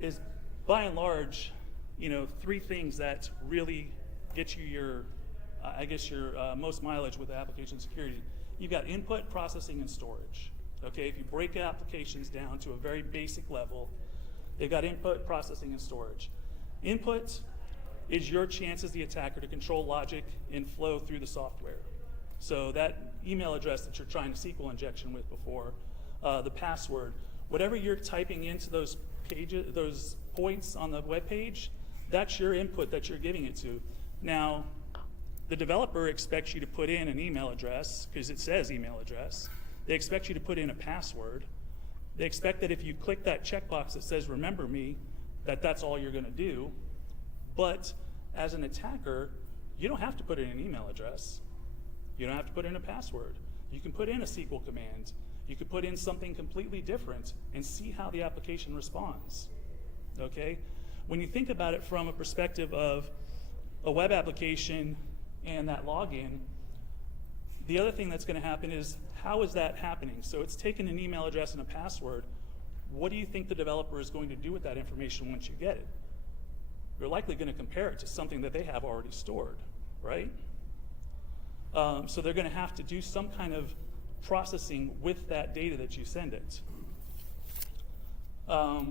is, by and large, you know, 3 things that really get you your, most mileage with application security. You've got input, processing, and storage. Okay, if you break applications down to a very basic level, they've got input, processing, and storage. Input is your chance as the attacker to control logic and flow through the software. So that email address that you're trying to SQL injection with before, the password, whatever you're typing into those pages, those points on the web page, that's your input that you're giving it to. Now, the developer expects you to put in an email address because it says email address. They expect you to put in a password. They expect that if you click that checkbox that says remember me, that's all you're going to do. But as an attacker, you don't have to put in an email address. You don't have to put in a password. You can put in a SQL command. You could put in something completely different and see how the application responds. Okay? When you think about it from a perspective of a web application and that login, the other thing that's going to happen is, how is that happening? So it's taken an email address and a password. What do you think the developer is going to do with that information once you get it? You're likely going to compare it to something that they have already stored, right? So they're going to have to do some kind of processing with that data that you send it. The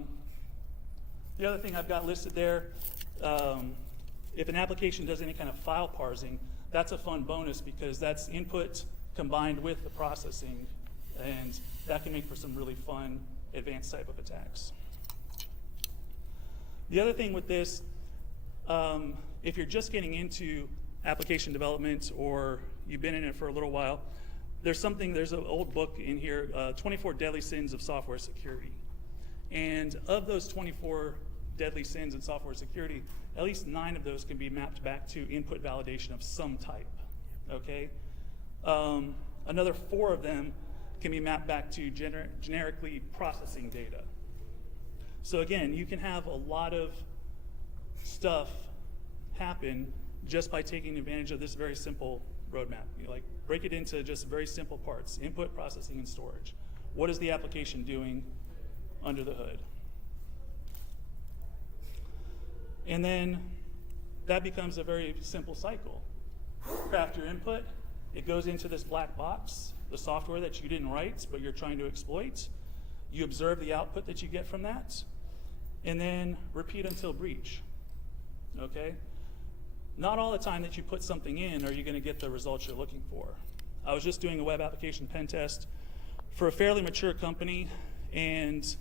other thing I've got listed there, if an application does any kind of file parsing, that's a fun bonus because that's input combined with the processing, and that can make for some really fun advanced type of attacks. The other thing with this, if you're just getting into application development or you've been in it for a little while, there's an old book in here, 24 Deadly Sins of Software Security. And of those 24 deadly sins in software security, at least 9 of those can be mapped back to input validation of some type, okay? Another 4 of them can be mapped back to generically processing data. So again, you can have a lot of stuff happen just by taking advantage of this very simple roadmap. You like break it into just very simple parts: input, processing, and storage. What is the application doing under the hood? And then that becomes a very simple cycle. Craft your input, it goes into this black box, the software that you didn't write but you're trying to exploit. You observe the output that you get from that, and then repeat until breach, okay? Not all the time that you put something in are you gonna get the results you're looking for. I was just doing a web application pen test for a fairly mature company, and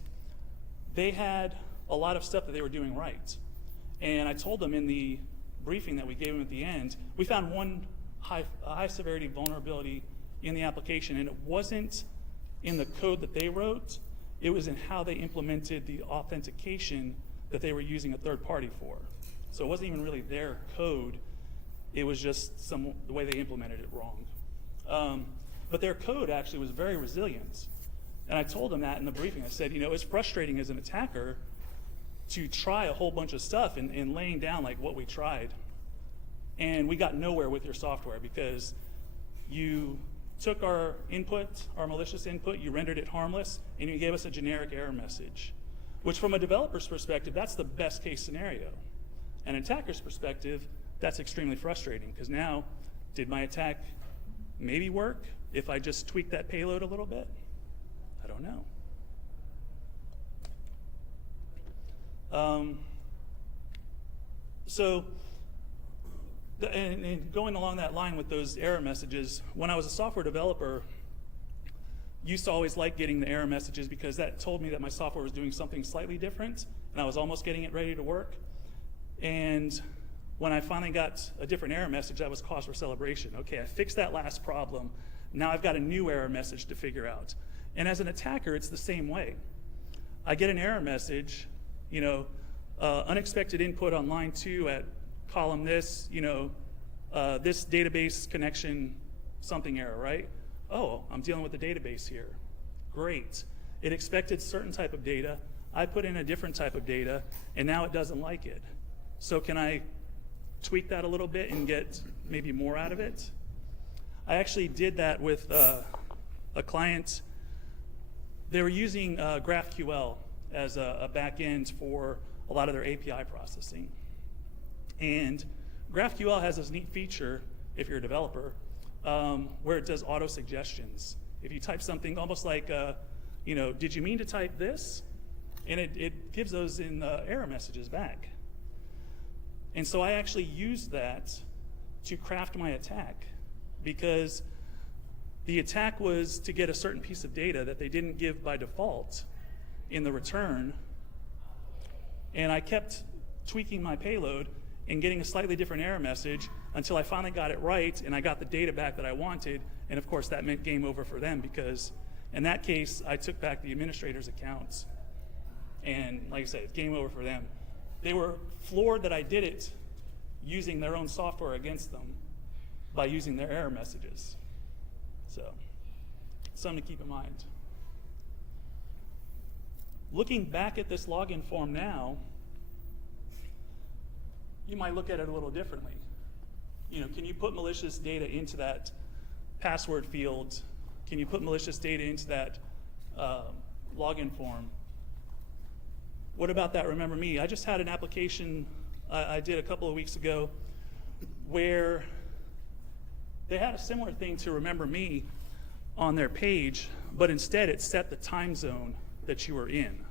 they had a lot of stuff that they were doing right. And I told them in the briefing that we gave them at the end, we found one high severity vulnerability in the application, and it wasn't in the code that they wrote, it was in how they implemented the authentication that they were using a third party for. So it wasn't even really their code, it was just the way they implemented it wrong. But their code actually was very resilient. And I told him that in the briefing. I said, it's frustrating as an attacker to try a whole bunch of stuff and laying down like what we tried. And we got nowhere with your software because you took our input, our malicious input, you rendered it harmless, and you gave us a generic error message, which from a developer's perspective, that's the best case scenario. An attacker's perspective, that's extremely frustrating because now, did my attack maybe work if I just tweak that payload a little bit? I don't know. And going along that line with those error messages, when I was a software developer, used to always like getting the error messages because that told me that my software was doing something slightly different and I was almost getting it ready to work. And when I finally got a different error message, that was cause for celebration. Okay, I fixed that last problem. Now I've got a new error message to figure out. And as an attacker, it's the same way. I get an error message, unexpected input on line 2 at column this, this database connection something error, right? Oh, I'm dealing with the database here. Great. It expected certain type of data. I put in a different type of data, and now it doesn't like it. So can I tweak that a little bit and get maybe more out of it? I actually did that with a client. They were using GraphQL as a back end for a lot of their API processing. And GraphQL has this neat feature, if you're a developer, where it does auto suggestions. If you type something almost like, did you mean to type this? And it gives those in error messages back. And so I actually used that to craft my attack because the attack was to get a certain piece of data that they didn't give by default in the return. And I kept tweaking my payload and getting a slightly different error message until I finally got it right and I got the data back that I wanted. And of course that meant game over for them because in that case, I took back the administrator's accounts. And like I said, it's game over for them. They were floored that I did it using their own software against them by using their error messages. So, something to keep in mind. Looking back at this login form now, you might look at it a little differently. Can you put malicious data into that password field? Can you put malicious data into that login form? What about that Remember Me? I just had an application I did a couple of weeks ago where they had a similar thing to Remember Me on their page, but instead it set the time zone that you were in.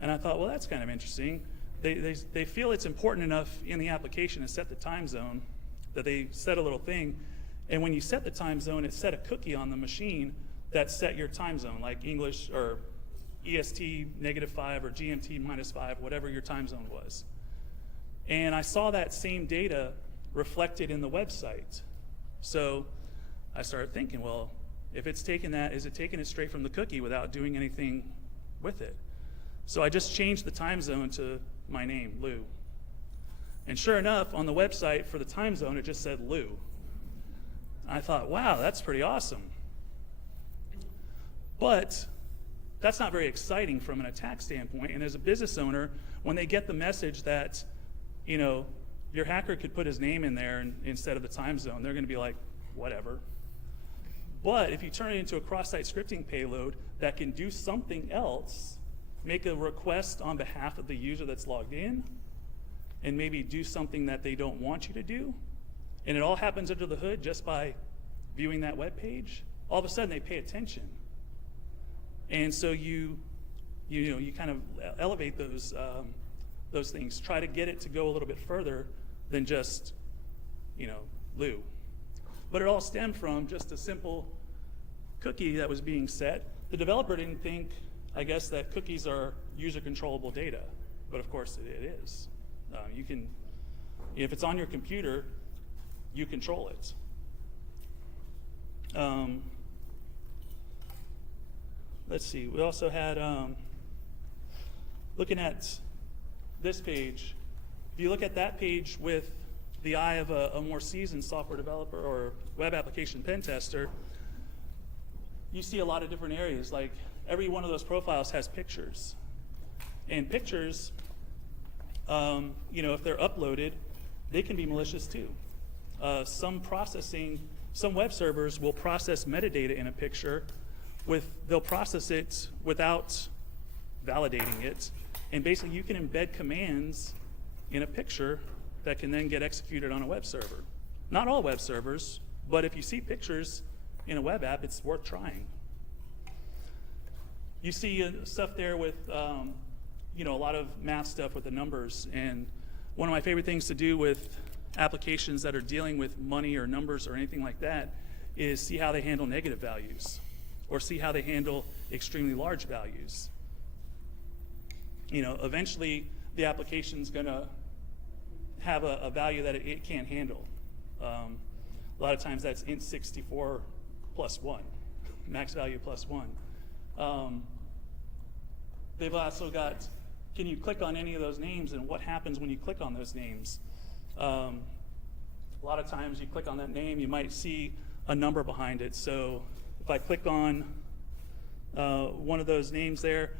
And I thought, well, that's kind of interesting. They feel it's important enough in the application to set the time zone that they set a little thing. And when you set the time zone, it set a cookie on the machine that set your time zone, like English or EST -5 or GMT -5, whatever your time zone was. And I saw that same data reflected in the website. So I started thinking, well, if it's taking that, is it taking it straight from the cookie without doing anything with it? So I just changed the time zone to my name, Lou. And sure enough, on the website for the time zone, it just said Lou. I thought, wow, that's pretty awesome. But that's not very exciting from an attack standpoint. And as a business owner, when they get the message that, your hacker could put his name in there instead of the time zone, they're going to be like, whatever. But if you turn it into a cross-site scripting payload that can do something else, make a request on behalf of the user that's logged in, and maybe do something that they don't want you to do, and it all happens under the hood just by viewing that web page, all of a sudden they pay attention. And so you kind of elevate those things, try to get it to go a little bit further than just, Lou. But it all stemmed from just a simple cookie that was being set. The developer didn't think, I guess, that cookies are user controllable data, but of course it is. You can, if it's on your computer, you control it. Let's see, we also had, looking at this page, if you look at that page with the eye of a more seasoned software developer or web application pen tester, you see a lot of different areas. Like every one of those profiles has pictures. And pictures, if they're uploaded, they can be malicious too. Some web servers will process metadata in a picture they'll process it without validating it. And basically you can embed commands in a picture that can then get executed on a web server. Not all web servers, but if you see pictures in a web app, it's worth trying. You see stuff there with, a lot of math stuff with the numbers. And one of my favorite things to do with applications that are dealing with money or numbers or anything like that is see how they handle negative values or see how they handle extremely large values. Eventually the application's gonna have a value that it can't handle. A lot of times that's int64 plus 1, max value plus 1. They've also got, can you click on any of those names and what happens when you click on those names? A lot of times you click on that name, you might see a number behind it. So if I click on one of those names there,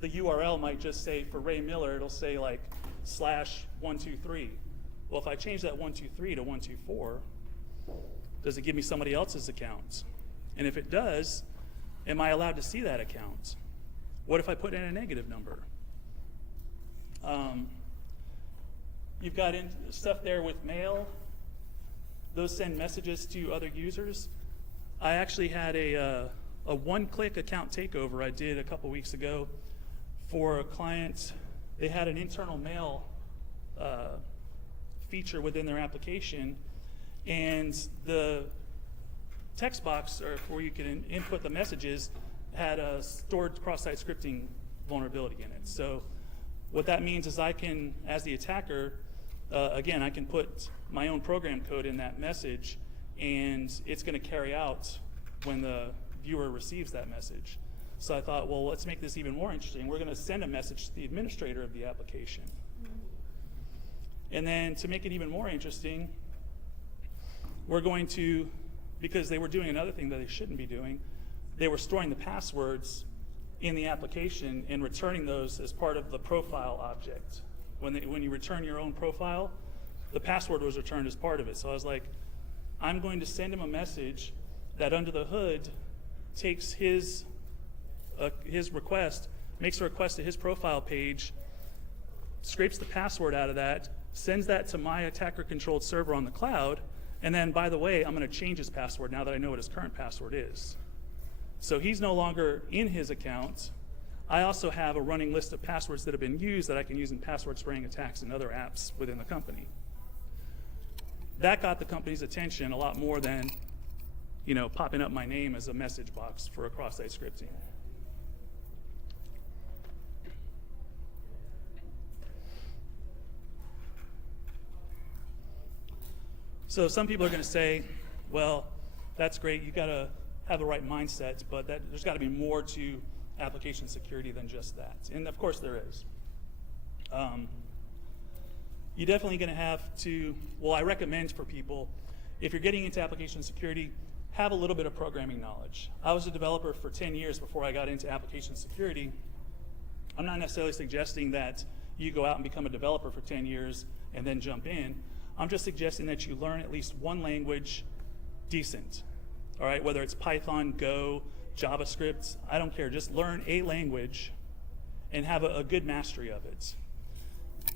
the URL might just say, for Ray Miller, it'll say like /123. Well, if I change that 123 to 124, does it give me somebody else's account? And if it does, am I allowed to see that account? What if I put in a negative number? You've got stuff there with mail. Those send messages to other users. I actually had a one-click account takeover I did a couple weeks ago for a client. They had an internal mail feature within their application, and the text box where you can input the messages had a stored cross-site scripting vulnerability in it. So what that means is I can, as the attacker, again, I can put my own program code in that message, and it's going to carry out when the viewer receives that message. So I thought, well, let's make this even more interesting. We're going to send a message to the administrator of the application. And then to make it even more interesting, we're going to, because they were doing another thing that they shouldn't be doing, they were storing the passwords in the application and returning those as part of the profile object. When you return your own profile, the password was returned as part of it. So I was like, I'm going to send him a message that under the hood takes his request, makes a request to his profile page, scrapes the password out of that, sends that to my attacker-controlled server on the cloud, and then, by the way, I'm going to change his password now that I know what his current password is. So he's no longer in his account. I also have a running list of passwords that have been used that I can use in password spraying attacks and other apps within the company. That got the company's attention a lot more than, popping up my name as a message box for a cross-site scripting. So some people are going to say, well, that's great, you got to have the right mindset, but there's got to be more to application security than just that. And of course there is. You're definitely going to have to, well, I recommend for people, if you're getting into application security, have a little bit of programming knowledge. I was a developer for 10 years before I got into application security. I'm not necessarily suggesting that you go out and become a developer for 10 years and then jump in. I'm just suggesting that you learn at least one language decent. All right, whether it's Python, Go, JavaScript, I don't care. Just learn a language and have a good mastery of it.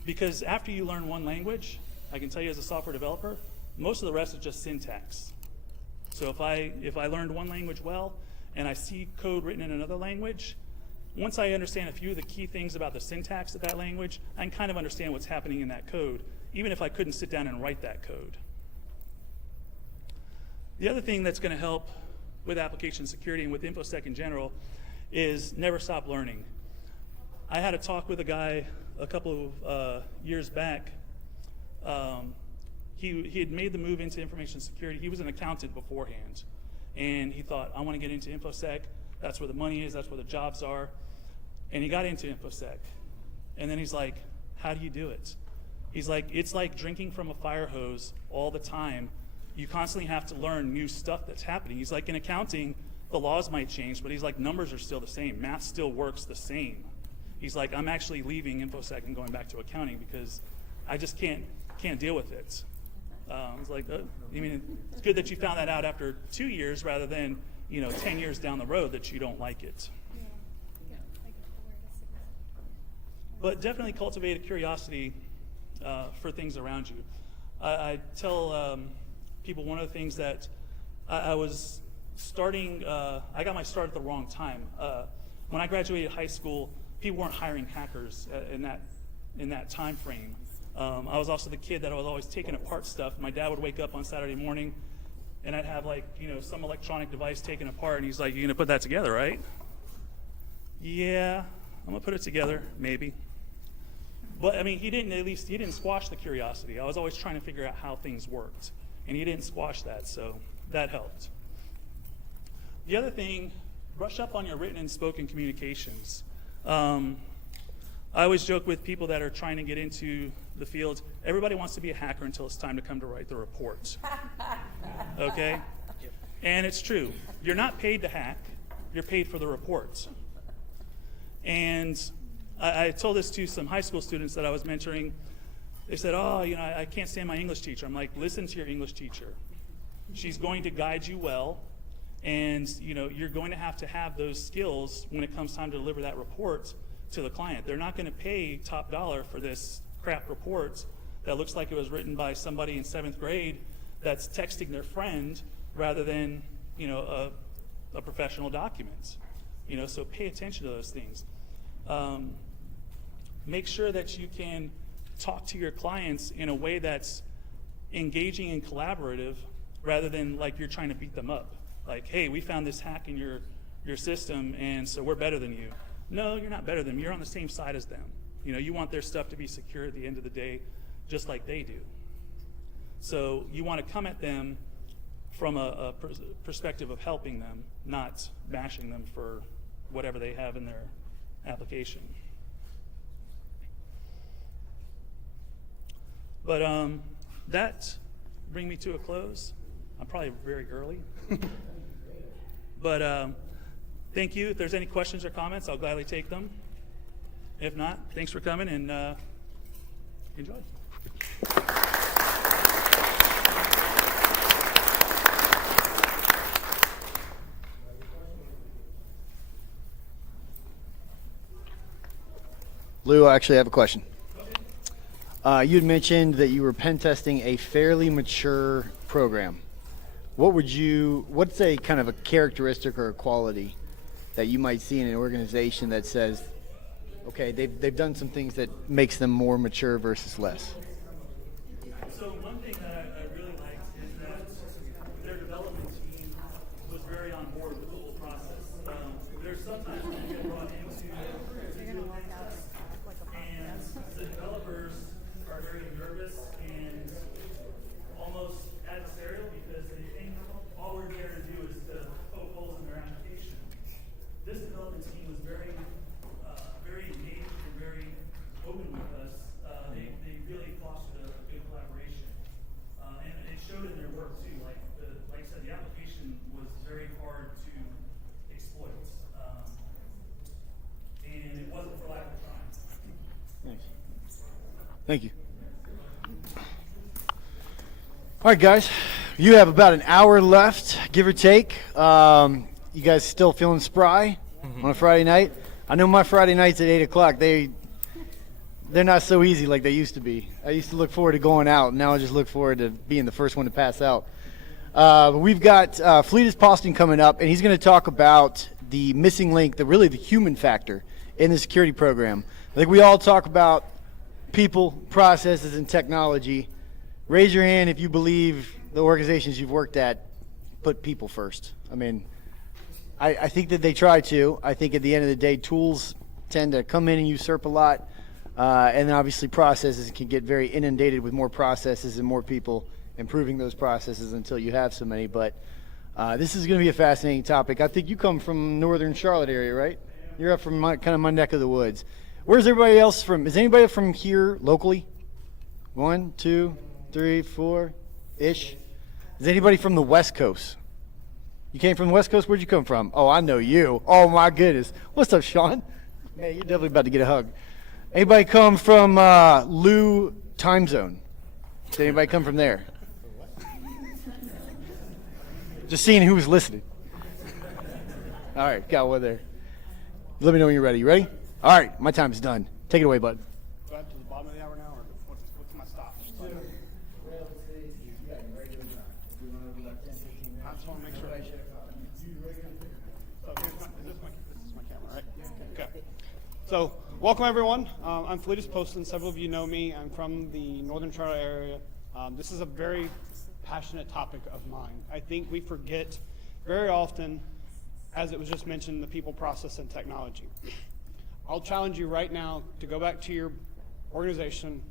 Because after you learn one language, I can tell you as a software developer, most of the rest is just syntax. So if I learned one language well and I see code written in another language, once I understand a few of the key things about the syntax of that language, I can kind of understand what's happening in that code, even if I couldn't sit down and write that code. The other thing that's going to help with application security and with InfoSec in general is never stop learning. I had a talk with a guy a couple of years back. He had made the move into information security. He was an accountant beforehand, and he thought, I want to get into InfoSec. That's where the money is. That's where the jobs are. And he got into InfoSec. And then he's like, how do you do it? He's like, it's like drinking from a fire hose all the time. You constantly have to learn new stuff that's happening. He's like, in accounting, the laws might change, but he's like, numbers are still the same. Math still works the same. He's like, I'm actually leaving InfoSec and going back to accounting because I just can't deal with it. I was like, I mean, it's good that you found that out after 2 years rather than, 10 years down the road that you don't like it. But definitely cultivate a curiosity for things around you. I tell people one of the things that I was starting, I got my start at the wrong time. When I graduated high school, people weren't hiring hackers in that time frame. I was also the kid that was always taking apart stuff. My dad would wake up on Saturday morning and I'd have some electronic device taken apart and he's like, "You're gonna put that together, right?" "Yeah, I'm gonna put it together, maybe." But I mean, he didn't squash the curiosity. I was always trying to figure out how things worked, and he didn't squash that, so that helped. The other thing, brush up on your written and spoken communications. I always joke with people that are trying to get into the field, everybody wants to be a hacker until it's time to come to write the report. Okay? And it's true. You're not paid to hack, you're paid for the reports. And I told this to some high school students that I was mentoring. They said, "Oh, I can't stand my English teacher." I'm like, listen to your English teacher. She's going to guide you well, and you're going to have those skills when it comes time to deliver that report to the client. They're not going to pay top dollar for this crap report that looks like it was written by somebody in 7th grade that's texting their friend rather than a professional document. So pay attention to those things. Make sure that you can talk to your clients in a way that's engaging and collaborative rather than like you're trying to beat them up. Like, "Hey, we found this hack in your system and so we're better than you." No, you're not better than them. You're on the same side as them. You want their stuff to be secure at the end of the day, just like they do. So you want to come at them from a perspective of helping them, not bashing them for whatever they have in their application. But that brings me to a close. I'm probably very early. But thank you. If there's any questions or comments, I'll gladly take them. If not, thanks for coming and enjoy. Lou, I actually have a question. You had mentioned that you were pen testing a fairly mature program. What's a kind of a characteristic or a quality that you might see in an organization that says, okay, they've done some things that makes them more mature versus less? So one thing that I really liked is that their development team was very on board with the whole process. There's sometimes when you get brought into do a pen test, and the developers are very nervous and almost adversarial because they think all we're there to do is to poke holes in their application. This development team was very engaged and very open with us. They really fostered a good collaboration, and it showed in their work too. Like I said, the application was very hard to exploit, and it wasn't for lack of trying. Thanks. Thank you. All right, guys, you have about an hour left, give or take. You guys still feeling spry on a Friday night? I know my Friday nights at 8 o'clock, they're not so easy like they used to be. I used to look forward to going out, and now I just look forward to being the first one to pass out. We've got Fleetus Poston coming up, and he's going to talk about the missing link, the human factor in the security program. I think we all talk about people, processes, and technology. Raise your hand if you believe the organizations you've worked at put people first. I mean, I think that they try to. I think at the end of the day, tools tend to come in and usurp a lot. And then obviously processes can get very inundated with more processes and more people improving those processes until you have so many. But this is going to be a fascinating topic. I think you come from northern Charlotte area, right? You're up from kind of my neck of the woods. Where's everybody else from? Is anybody from here locally? 1, 2, 3, 4-ish. Is anybody from the West Coast? You came from the West Coast? Where'd you come from? Oh, I know you. Oh, my goodness. What's up, Sean? Man, you're definitely about to get a hug. Anybody come from Lou time zone? Did anybody come from there? Just seeing who was listening. All right, got one there. Let me know when you're ready. You ready? All right, my time is done. Take it away, bud. Do I have to the bottom of the hour now, or what's my stop? I just want to make sure. So this is my camera, right? Okay. So welcome everyone. I'm Felitus Poston. Several of you know me. I'm from the Northern Charlotte area. This is a very passionate topic of mine. I think we forget very often, as it was just mentioned, the people, process, and technology. I'll challenge you right now to go back to your organization,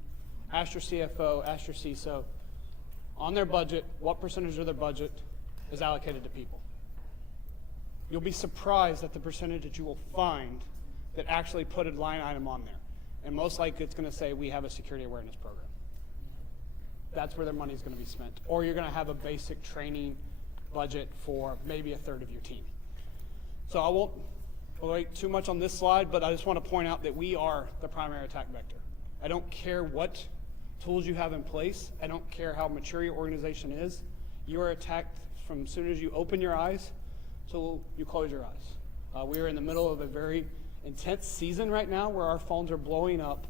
ask your CFO, ask your CISO, on their budget, what percentage of their budget is allocated to people. You'll be surprised at the percentage that you will find that actually put a line item on there. And most likely it's going to say, we have a security awareness program. That's where their money is going to be spent. Or you're going to have a basic training budget for maybe a third of your team. So I won't wait too much on this slide, but I just want to point out that we are the primary attack vector. I don't care what tools you have in place. I don't care how mature your organization is. You are attacked from as soon as you open your eyes till you close your eyes. We are in the middle of a very intense season right now where our phones are blowing up,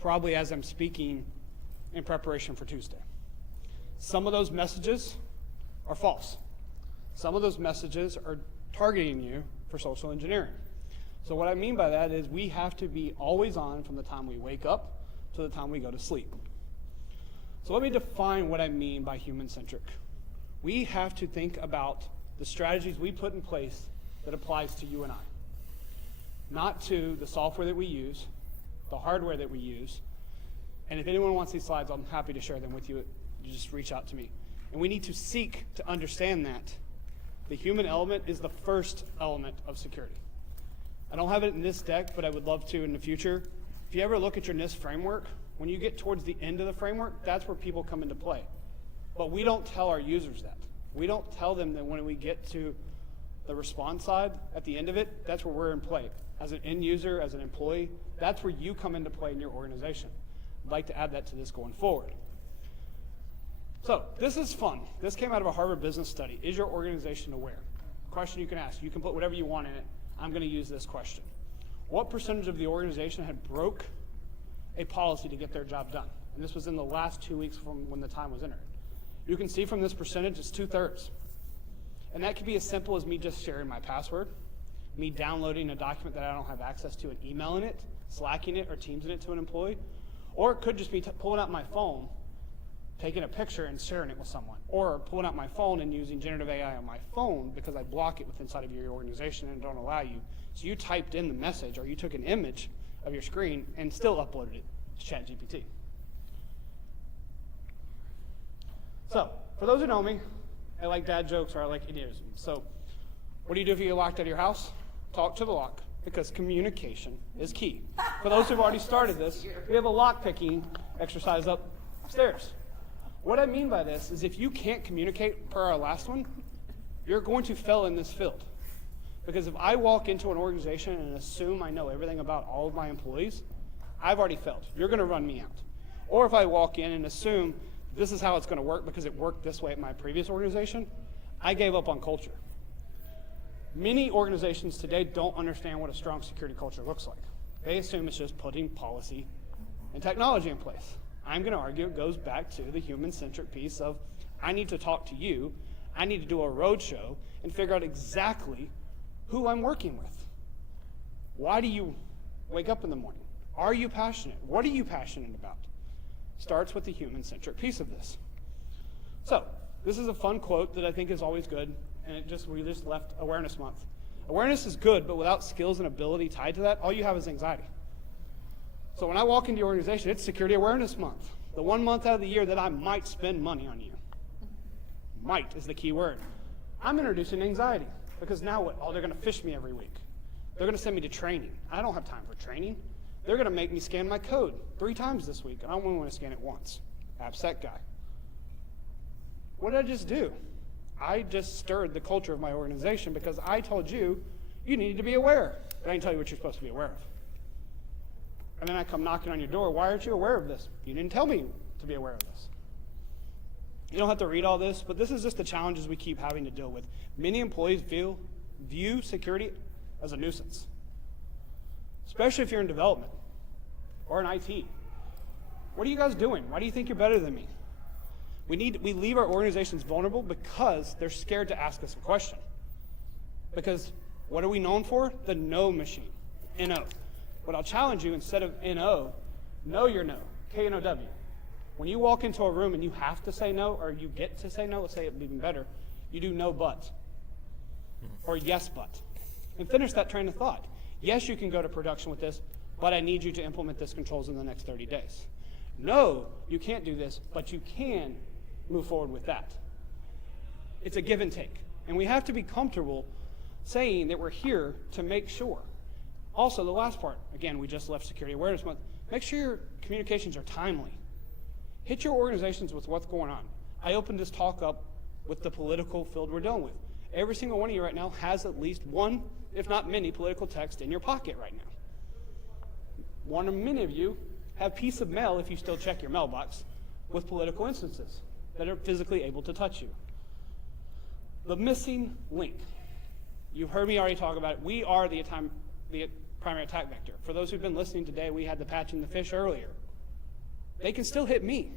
probably as I'm speaking, in preparation for Tuesday. Some of those messages are false. Some of those messages are targeting you for social engineering. So what I mean by that is we have to be always on from the time we wake up to the time we go to sleep. So let me define what I mean by human-centric. We have to think about the strategies we put in place that applies to you and I, not to the software that we use, the hardware that we use. And if anyone wants these slides, I'm happy to share them with you. You just reach out to me. And we need to seek to understand that the human element is the first element of security. I don't have it in this deck, but I would love to in the future. If you ever look at your NIST framework, when you get towards the end of the framework, that's where people come into play. But we don't tell our users that. We don't tell them that when we get to the response side, at the end of it, that's where we're in play. As an end user, as an employee, that's where you come into play in your organization. I'd like to add that to this going forward. So this is fun. This came out of a Harvard Business Study. Is your organization aware? Question you can ask. You can put whatever you want in it. I'm going to use this question. What percentage of the organization had broke a policy to get their job done? And this was in the last 2 weeks from when the time was entered. You can see from this percentage, it's 2/3. And that could be as simple as me just sharing my password, me downloading a document that I don't have access to and emailing it, Slacking it, or Teamsing it to an employee. Or it could just be pulling out my phone, taking a picture and sharing it with someone. Or pulling out my phone and using generative AI on my phone because I block it with inside of your organization and don't allow you. So you typed in the message or you took an image of your screen and still uploaded it to ChatGPT. So, for those who know me, I like dad jokes or I like idioms. So, what do you do if you get locked out of your house? Talk to the lock, because communication is key. For those who've already started this, we have a lock picking exercise upstairs. What I mean by this is if you can't communicate per our last one, you're going to fail in this field. Because if I walk into an organization and assume I know everything about all of my employees, I've already failed. You're going to run me out. Or if I walk in and assume this is how it's going to work because it worked this way at my previous organization, I gave up on culture. Many organizations today don't understand what a strong security culture looks like. They assume it's just putting policy and technology in place. I'm going to argue it goes back to the human-centric piece of I need to talk to you, I need to do a roadshow and figure out exactly who I'm working with. Why do you wake up in the morning? Are you passionate? What are you passionate about? Starts with the human-centric piece of this. So, this is a fun quote that I think is always good, and we just left Awareness Month. Awareness is good, but without skills and ability tied to that, all you have is anxiety. So when I walk into your organization, it's Security Awareness Month, the 1 month out of the year that I might spend money on you. Might is the key word. I'm introducing anxiety, because now what? Oh, they're going to fish me every week. They're going to send me to training. I don't have time for training. They're going to make me scan my code 3 times this week, and I only want to scan it once. Appsec guy. What did I just do? I just stirred the culture of my organization because I told you you needed to be aware. But I didn't tell you what you're supposed to be aware of. And then I come knocking on your door. Why aren't you aware of this? You didn't tell me to be aware of this. You don't have to read all this, but this is just the challenges we keep having to deal with. Many employees view security as a nuisance, especially if you're in development or in IT. What are you guys doing? Why do you think you're better than me? We leave our organizations vulnerable because they're scared to ask us a question. Because what are we known for? The no machine, N-O. But I'll challenge you, instead of N-O, know your no, K-N-O-W. When you walk into a room and you have to say no, or you get to say no, let's say it even better, you do no but, or yes but. And finish that train of thought. Yes, you can go to production with this, but I need you to implement this controls in the next 30 days. No, you can't do this, but you can move forward with that. It's a give and take. And we have to be comfortable saying that we're here to make sure. Also, the last part, again, we just left Security Awareness Month, make sure your communications are timely. Hit your organizations with what's going on. I opened this talk up with the political field we're dealing with. Every single one of you right now has at least one, if not many, political text in your pocket right now. One or many of you have a piece of mail, if you still check your mailbox, with political instances that are physically able to touch you. The missing link. You've heard me already talk about it. We are the primary attack vector. For those who've been listening today, we had the patching the fish earlier. They can still hit me.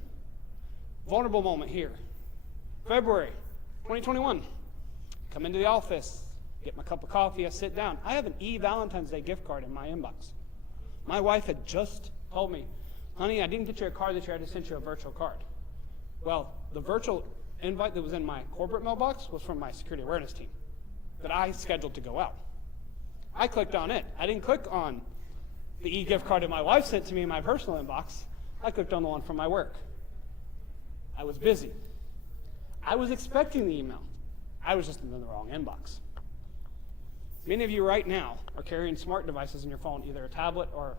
Vulnerable moment here. February 2021. Come into the office, get my cup of coffee, I sit down. I have an Valentine's Day gift card in my inbox. My wife had just told me, honey, I didn't get you a card this year, I just sent you a virtual card. Well, the virtual invite that was in my corporate mailbox was from my security awareness team that I scheduled to go out. I clicked on it. I didn't click on the e-gift card that my wife sent to me in my personal inbox. I clicked on the one from my work. I was busy. I was expecting the email. I was just in the wrong inbox. Many of you right now are carrying smart devices in your phone, either a tablet or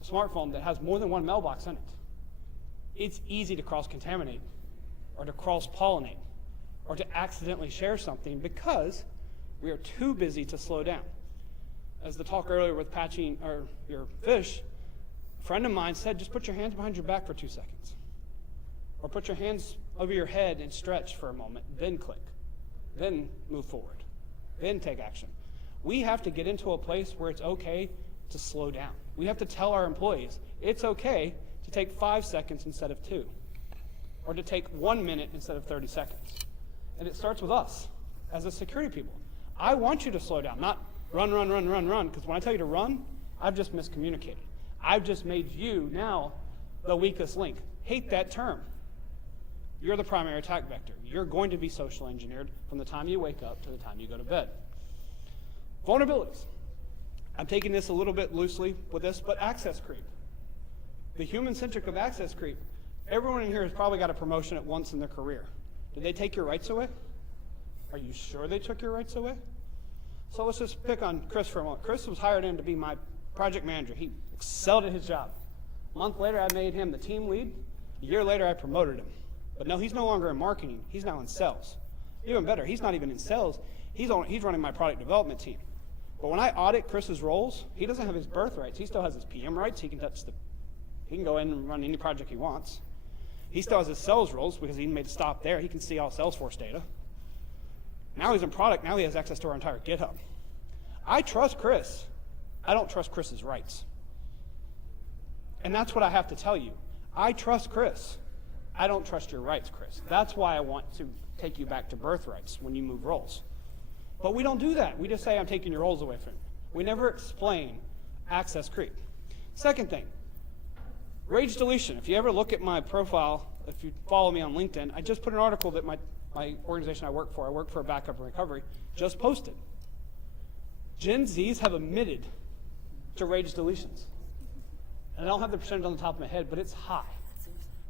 a smartphone that has more than one mailbox in it. It's easy to cross-contaminate or to cross-pollinate or to accidentally share something because we are too busy to slow down. As the talk earlier with patching or your fish, a friend of mine said, just put your hands behind your back for 2 seconds. Or put your hands over your head and stretch for a moment, then click. Then move forward. Then take action. We have to get into a place where it's okay to slow down. We have to tell our employees it's okay to take 5 seconds instead of 2. Or to take 1 minute instead of 30 seconds. And it starts with us as a security people. I want you to slow down, not run, because when I tell you to run, I've just miscommunicated. I've just made you now the weakest link. Hate that term. You're the primary attack vector. You're going to be social engineered from the time you wake up to the time you go to bed. Vulnerabilities. I'm taking this a little bit loosely with this, but access creep. The human-centric of access creep. Everyone in here has probably got a promotion at once in their career. Did they take your rights away? Are you sure they took your rights away? So let's just pick on Chris for a moment. Chris was hired in to be my project manager. He excelled at his job. A month later, I made him the team lead. A year later, I promoted him. But no, he's no longer in marketing. He's now in sales. Even better, he's not even in sales. He's running my product development team. But when I audit Chris's roles, he doesn't have his birth rights. He still has his PM rights. He can go in and run any project he wants. He still has his sales roles because he made a stop there. He can see all Salesforce data. Now he's in product. Now he has access to our entire GitHub. I trust Chris. I don't trust Chris's rights. And that's what I have to tell you. I trust Chris. I don't trust your rights, Chris. That's why I want to take you back to birthrights when you move roles. But we don't do that. We just say, I'm taking your roles away from you. We never explain access creep. Second thing, rage deletion. If you ever look at my profile, if you follow me on LinkedIn, I just put an article that my organization I work for a backup and recovery, just posted. Gen Zs have admitted to rage deletions. And I don't have the percentage on the top of my head, but it's high.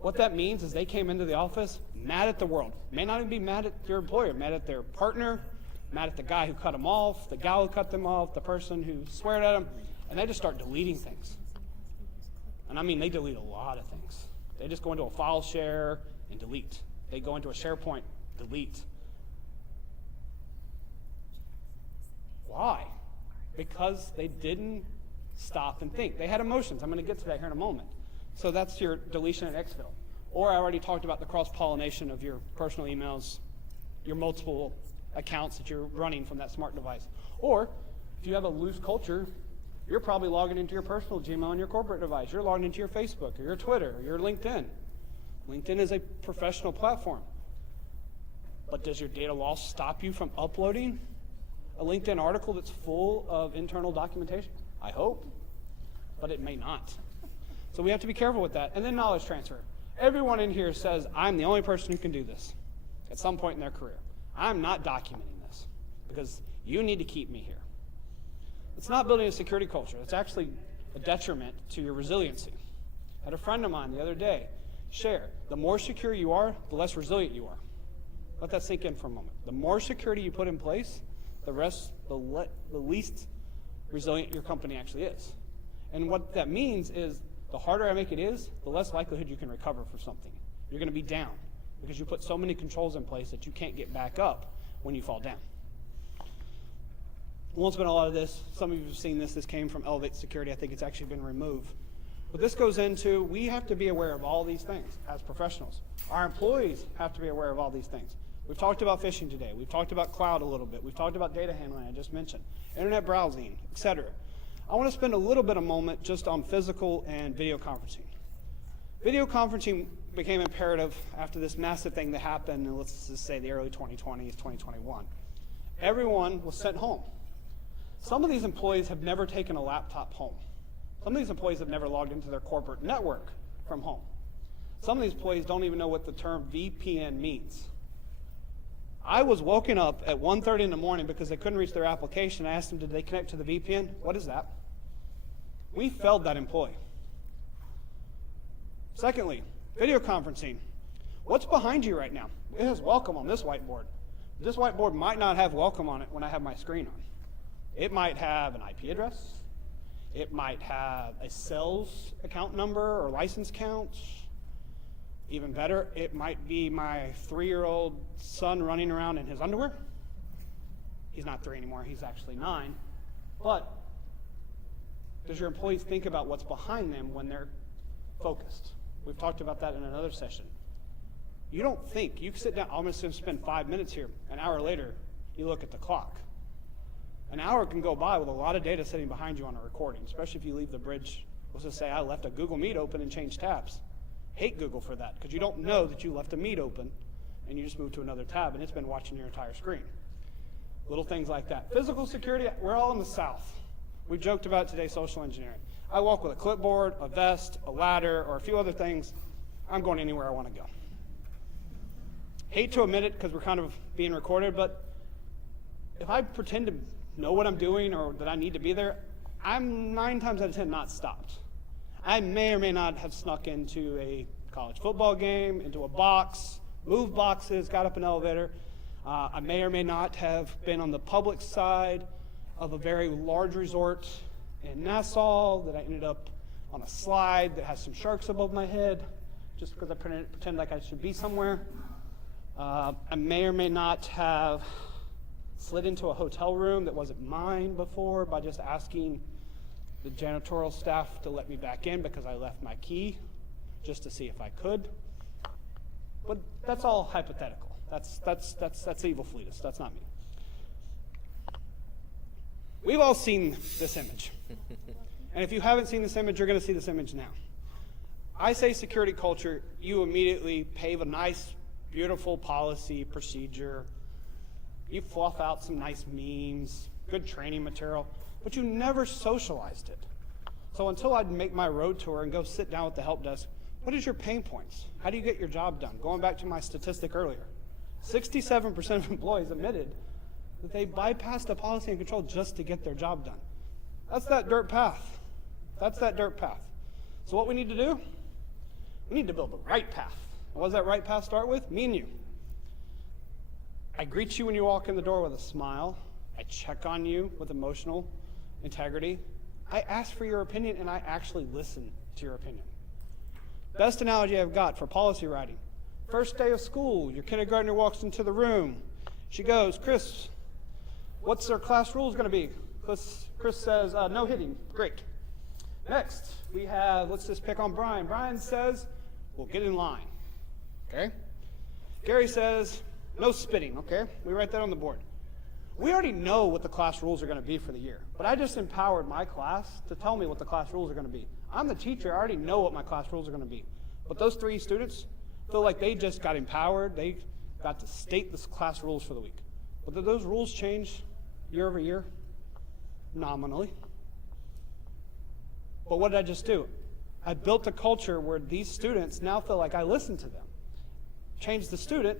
What that means is they came into the office mad at the world. May not even be mad at your employer, mad at their partner, mad at the guy who cut them off, the gal who cut them off, the person who sweared at them, and they just start deleting things. And I mean, they delete a lot of things. They just go into a file share and delete. They go into a SharePoint, delete. Why? Because they didn't stop and think. They had emotions. I'm going to get to that here in a moment. So that's your deletion and exfil. Or I already talked about the cross-pollination of your personal emails, your multiple accounts that you're running from that smart device. Or if you have a loose culture, you're probably logging into your personal Gmail on your corporate device. You're logging into your Facebook or your Twitter or your LinkedIn. LinkedIn is a professional platform. But does your data loss stop you from uploading a LinkedIn article that's full of internal documentation? I hope, but it may not. So we have to be careful with that. And then knowledge transfer. Everyone in here says, I'm the only person who can do this at some point in their career. I'm not documenting this because you need to keep me here. It's not building a security culture. It's actually a detriment to your resiliency. I had a friend of mine the other day share, the more secure you are, the less resilient you are. Let that sink in for a moment. The more security you put in place, the least resilient your company actually is. And what that means is the harder I make it is, the less likelihood you can recover from something. You're going to be down because you put so many controls in place that you can't get back up when you fall down. We won't spend a lot of this. Some of you have seen this. This came from Elevate Security. I think it's actually been removed. But this goes into, we have to be aware of all these things as professionals. Our employees have to be aware of all these things. We've talked about phishing today. We've talked about cloud a little bit. We've talked about data handling, I just mentioned, internet browsing, etc. I want to spend a little bit of moment just on physical and video conferencing. Video conferencing became imperative after this massive thing that happened in, let's just say, the early 2020s, 2021. Everyone was sent home. Some of these employees have never taken a laptop home. Some of these employees have never logged into their corporate network from home. Some of these employees don't even know what the term VPN means. I was woken up at 1:30 in the morning because they couldn't reach their application. I asked them, did they connect to the VPN? What is that? We failed that employee. Secondly, video conferencing. What's behind you right now? It has welcome on this whiteboard. This whiteboard might not have welcome on it when I have my screen on. It might have an IP address. It might have a sales account number or license count. Even better, it might be my 3-year-old son running around in his underwear. He's not 3 anymore, he's actually 9. But does your employees think about what's behind them when they're focused? We've talked about that in another session. You don't think. You sit down, I'm going to spend 5 minutes here. An hour later, you look at the clock. An hour can go by with a lot of data sitting behind you on a recording, especially if you leave the bridge. Let's just say I left a Google Meet open and changed tabs. Hate Google for that, because you don't know that you left a Meet open and you just moved to another tab and it's been watching your entire screen. Little things like that. Physical security, we're all in the South. We joked about today social engineering. I walk with a clipboard, a vest, a ladder, or a few other things. I'm going anywhere I want to go. Hate to admit it because we're kind of being recorded, but if I pretend to know what I'm doing or that I need to be there, I'm 9 times out of 10 not stopped. I may or may not have snuck into a college football game, into a box, moved boxes, got up an elevator. I may or may not have been on the public side of a very large resort in Nassau that I ended up on a slide that has some sharks above my head just because I pretend like I should be somewhere. I may or may not have slid into a hotel room that wasn't mine before by just asking the janitorial staff to let me back in because I left my key just to see if I could. But that's all hypothetical. That's evil fleetest. That's not me. We've all seen this image. And if you haven't seen this image, you're going to see this image now. I say security culture, you immediately pave a nice, beautiful policy, procedure. You fluff out some nice memes, good training material, but you never socialized it. So until I'd make my road tour and go sit down with the help desk, what is your pain points? How do you get your job done? Going back to my statistic earlier, 67% of employees admitted that they bypassed the policy and control just to get their job done. That's that dirt path. That's that dirt path. So what we need to do? We need to build the right path. What does that right path start with? Me and you. I greet you when you walk in the door with a smile. I check on you with emotional integrity. I ask for your opinion and I actually listen to your opinion. Best analogy I've got for policy writing. First day of school, your kindergartner walks into the room. She goes, Chris, What's their class rules going to be? Chris says no hitting. Great. Next, we have, let's just pick on Brian. Brian says, we'll get in line. Okay? Gary says, no spitting. Okay? We write that on the board. We already know what the class rules are going to be for the year, but I just empowered my class to tell me what the class rules are going to be. I'm the teacher. I already know what my class rules are going to be. But those 3 students feel like they just got empowered. They got to state the class rules for the week. But did those rules change year over year? Nominally. But what did I just do? I built a culture where these students now feel like I listen to them. Change the student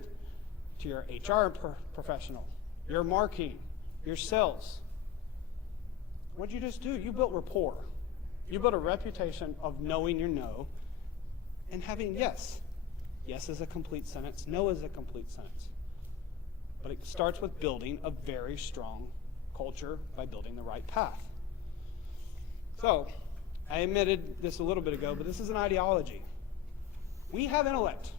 to your HR professional, your marketing, your sales. What did you just do? You built rapport. You built a reputation of knowing your no and having yes. Yes is a complete sentence. No is a complete sentence. But it starts with building a very strong culture by building the right path. So, I admitted this a little bit ago, but this is an ideology. We have intellect.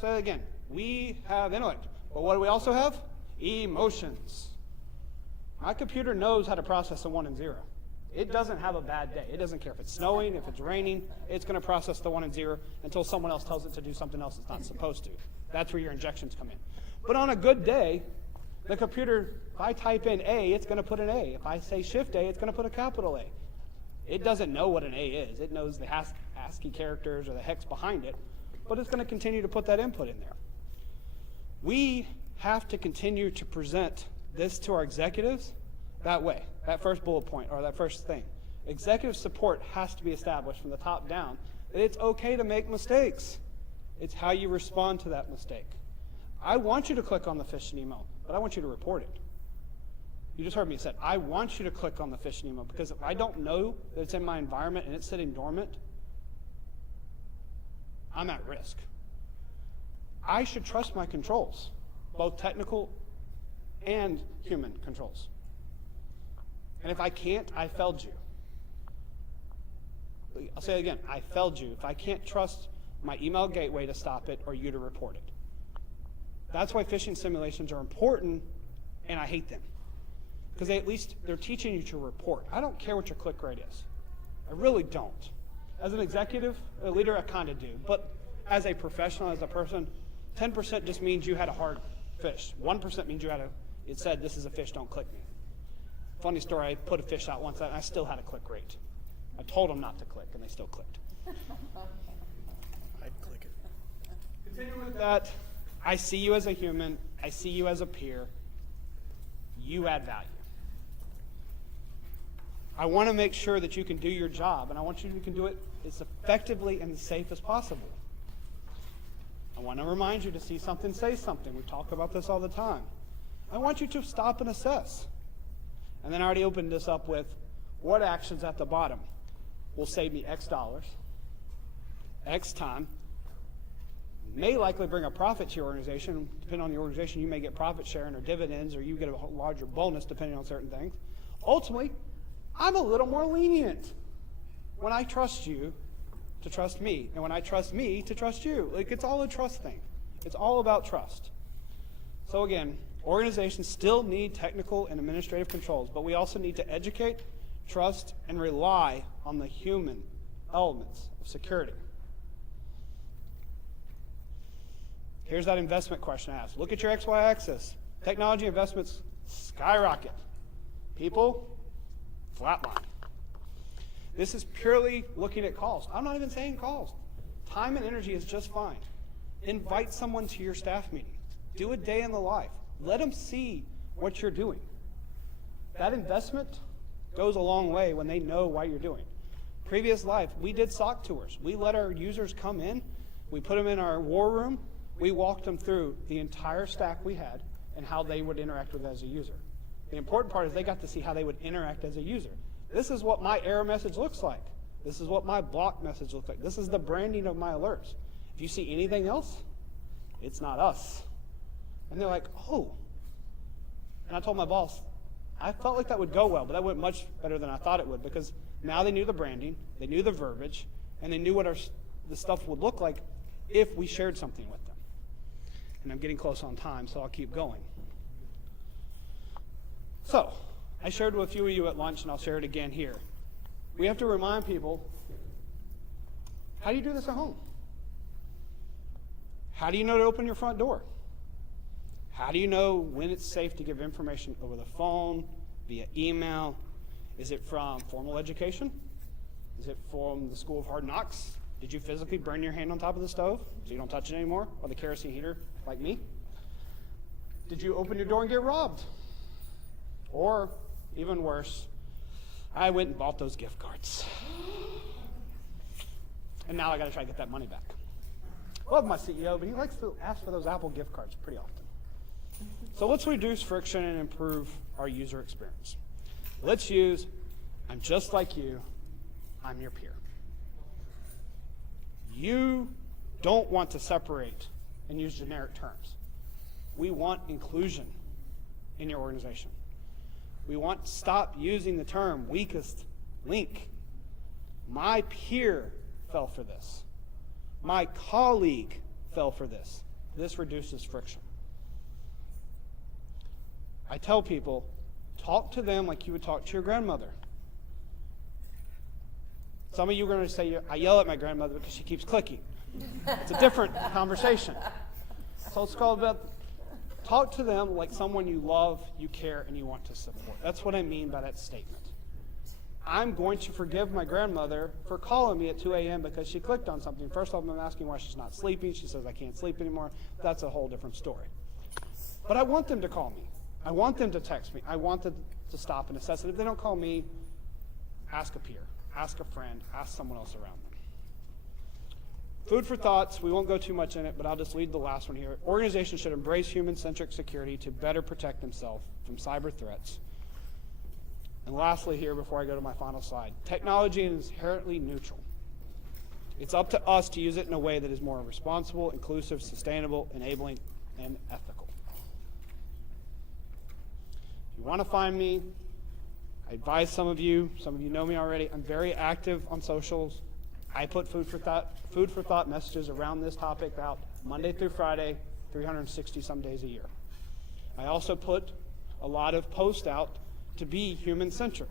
Say it again. We have intellect. But what do we also have? Emotions. My computer knows how to process a 1 and 0. It doesn't have a bad day. It doesn't care if it's snowing, if it's raining. It's going to process the 1 and 0 until someone else tells it to do something else it's not supposed to. That's where your injections come in. But on a good day, the computer, if I type in A, it's going to put an A. If I say Shift A, it's going to put a capital A. It doesn't know what an A is. It knows the ASCII characters or the hex behind it, but it's going to continue to put that input in there. We have to continue to present this to our executives that way, that first bullet point or that first thing. Executive support has to be established from the top down that it's okay to make mistakes. It's how you respond to that mistake. I want you to click on the phishing email, but I want you to report it. You just heard me say, I want you to click on the phishing email because if I don't know that it's in my environment and it's sitting dormant, I'm at risk. I should trust my controls, both technical and human controls. And if I can't, I failed you. I'll say it again, I failed you if I can't trust my email gateway to stop it or you to report it. That's why phishing simulations are important, and I hate them. Because at least they're teaching you to report. I don't care what your click rate is. I really don't. As an executive, a leader, I kind of do. But as a professional, as a person, 10% just means you had a hard fish. 1% means it said, this is a fish, don't click me. Funny story, I put a fish out once, and I still had a click rate. I told them not to click, and they still clicked. I'd click it. Continuing with that, I see you as a human. I see you as a peer. You add value. I want to make sure that you can do your job, and I want you to do it as effectively and as safe as possible. I want to remind you to see something, say something. We talk about this all the time. I want you to stop and assess. And then I already opened this up with what actions at the bottom will save me X dollars, X time, may likely bring a profit to your organization. Depending on the organization, you may get profit sharing or dividends, or you get a larger bonus depending on certain things. Ultimately, I'm a little more lenient when I trust you to trust me, and when I trust me to trust you. Like, it's all a trust thing. It's all about trust. So again, organizations still need technical and administrative controls, but we also need to educate, trust, and rely on the human elements of security. Here's that investment question I asked. Look at your XY axis. Technology investments skyrocket. People, flatline. This is purely looking at cost. I'm not even saying cost. Time and energy is just fine. Invite someone to your staff meeting. Do a day in the life. Let them see what you're doing. That investment goes a long way when they know what you're doing. Previous life, we did SOC tours. We let our users come in. We put them in our war room. We walked them through the entire stack we had and how they would interact with it as a user. The important part is they got to see how they would interact as a user. This is what my error message looks like. This is what my block message looks like. This is the branding of my alerts. If you see anything else, it's not us. And they're like, oh. And I told my boss, I felt like that would go well, but that went much better than I thought it would, because now they knew the branding, they knew the verbiage, and they knew what the stuff would look like if we shared something with them. And I'm getting close on time, so I'll keep going. So, I shared with a few of you at lunch, and I'll share it again here. We have to remind people, how do you do this at home? How do you know to open your front door? How do you know when it's safe to give information over the phone, via email? Is it from formal education? Is it from the School of Hard Knocks? Did you physically burn your hand on top of the stove so you don't touch it anymore? Or the kerosene heater, like me? Did you open your door and get robbed? Or, even worse, I went and bought those gift cards. And now I got to try to get that money back. Love my CEO, but he likes to ask for those Apple gift cards pretty often. So let's reduce friction and improve our user experience. Let's use, I'm just like you, I'm your peer. You don't want to separate and use generic terms. We want inclusion in your organization. We want to stop using the term weakest link. My peer fell for this. My colleague fell for this. This reduces friction. I tell people, talk to them like you would talk to your grandmother. Some of you are going to say, I yell at my grandmother because she keeps clicking. It's a different conversation. So it's called about talk to them like someone you love, you care, and you want to support. That's what I mean by that statement. I'm going to forgive my grandmother for calling me at 2 a.m. because she clicked on something. First off, I'm asking why she's not sleeping. She says, I can't sleep anymore. That's a whole different story. But I want them to call me. I want them to text me. I want them to stop and assess it. If they don't call me, ask a peer, ask a friend, ask someone else around them. Food for thoughts. We won't go too much in it, but I'll just lead the last one here. Organizations should embrace human-centric security to better protect themselves from cyber threats. And lastly here, before I go to my final slide, technology is inherently neutral. It's up to us to use it in a way that is more responsible, inclusive, sustainable, enabling, and ethical. If you want to find me, I advise some of you know me already, I'm very active on socials. I put food for thought messages around this topic out Monday through Friday, 360 some days a year. I also put a lot of posts out to be human-centric.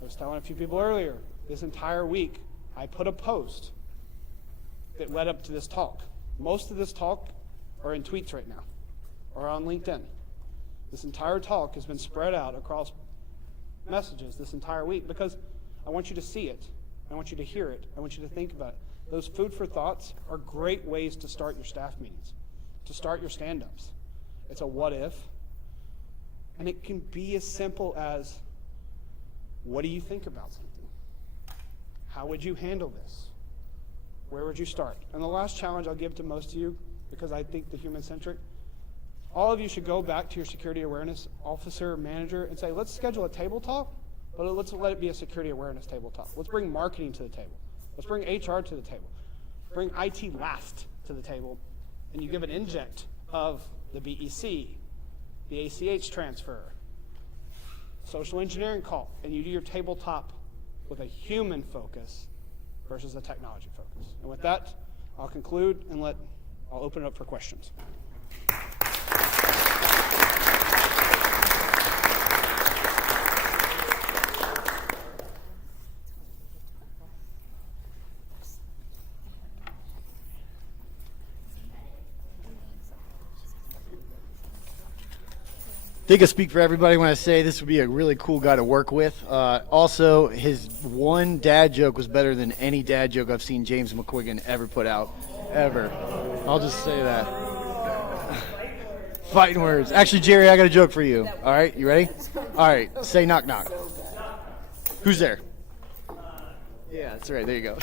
I was telling a few people earlier, this entire week, I put a post that led up to this talk. Most of this talk are in tweets right now, or on LinkedIn. This entire talk has been spread out across messages this entire week because I want you to see it. I want you to hear it. I want you to think about it. Those food for thoughts are great ways to start your staff meetings, to start your stand-ups. It's a what if, and it can be as simple as, what do you think about something? How would you handle this? Where would you start? And the last challenge I'll give to most of you, because I think the human-centric, all of you should go back to your security awareness officer, manager, and say, let's schedule a tabletop, but let's let it be a security awareness tabletop. Let's bring marketing to the table. Let's bring HR to the table. Bring IT last to the table, and you give an inject of the BEC, the ACH transfer, social engineering call, and you do your tabletop with a human focus versus a technology focus. And with that, I'll conclude and I'll open it up for questions. I think I speak for everybody when I say this would be a really cool guy to work with. Also, his one dad joke was better than any dad joke I've seen James McQuiggan ever put out, ever. I'll just say that. Fighting words. Actually, Jerry, I got a joke for you. All right, you ready? All right, say knock knock. Who's there? Yeah, that's right. There you go.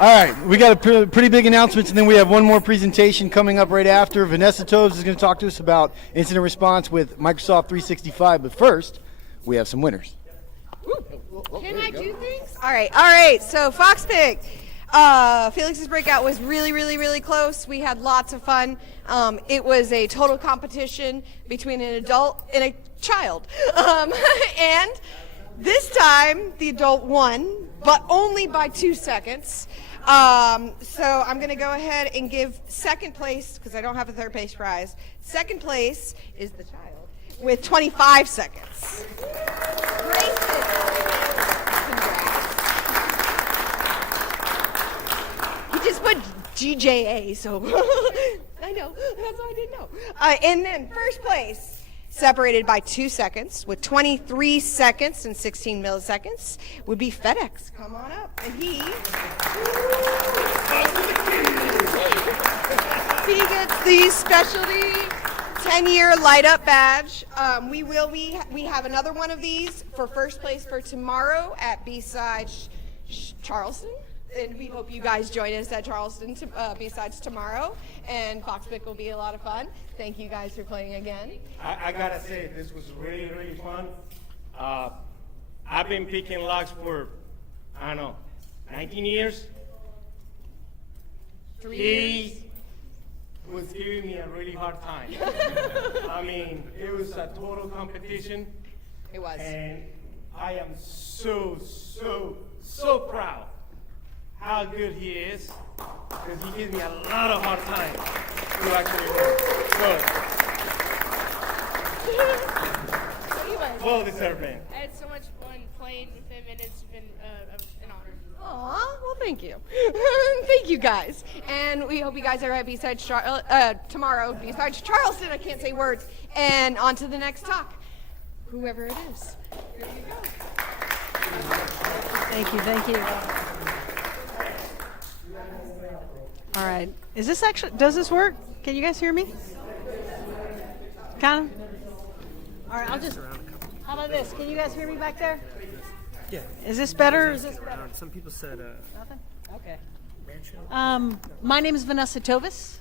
All right, we got a pretty big announcements, and then we have one more presentation coming up right after. Vanessa Toves is going to talk to us about incident response with Microsoft 365. But first, we have some winners. Can I do things? All right. So FoxPick. Felix's breakout was really close. We had lots of fun. It was a total competition between an adult and a child. And this time, the adult won, but only by 2 seconds. So I'm going to go ahead and give second place, because I don't have a third place prize. Second place is the child. with 25 seconds. Grayson. He just put GJA, so I know. That's why I didn't know. And then first place, separated by 2 seconds, with 23 seconds and 16 milliseconds, would be FedEx. Come on up. And he gets the specialty 10-year light up badge. We have another one of these for first place for tomorrow at B-Sides Charleston. And we hope you guys join us at Charleston B-Sides tomorrow. And Foxpick will be a lot of fun. Thank you guys for playing again. I gotta say, this was really, really fun. I've been picking locks for, I don't know, 19 years. 3 years. He was giving me a really hard time. I mean, it was a total competition. It was. And I am so proud how good he is, because he gives me a lot of hard time to actually win. So, well deserved, man. I had so much fun playing with him, and it's been an honor. Aw, well, thank you. Thank you, guys. And we hope you guys are at B-Sides tomorrow, B-Sides Charleston, I can't say words. And on to the next talk, whoever it is. Here you go. Thank you, thank you. All right. Is this actually, does this work? Can you guys hear me? Kind of? All right, I'll just, how about this? Can you guys hear me back there? Yeah. Is this better? Is this better? Some people said Nothing? Okay. My name is Vanessa Tovis.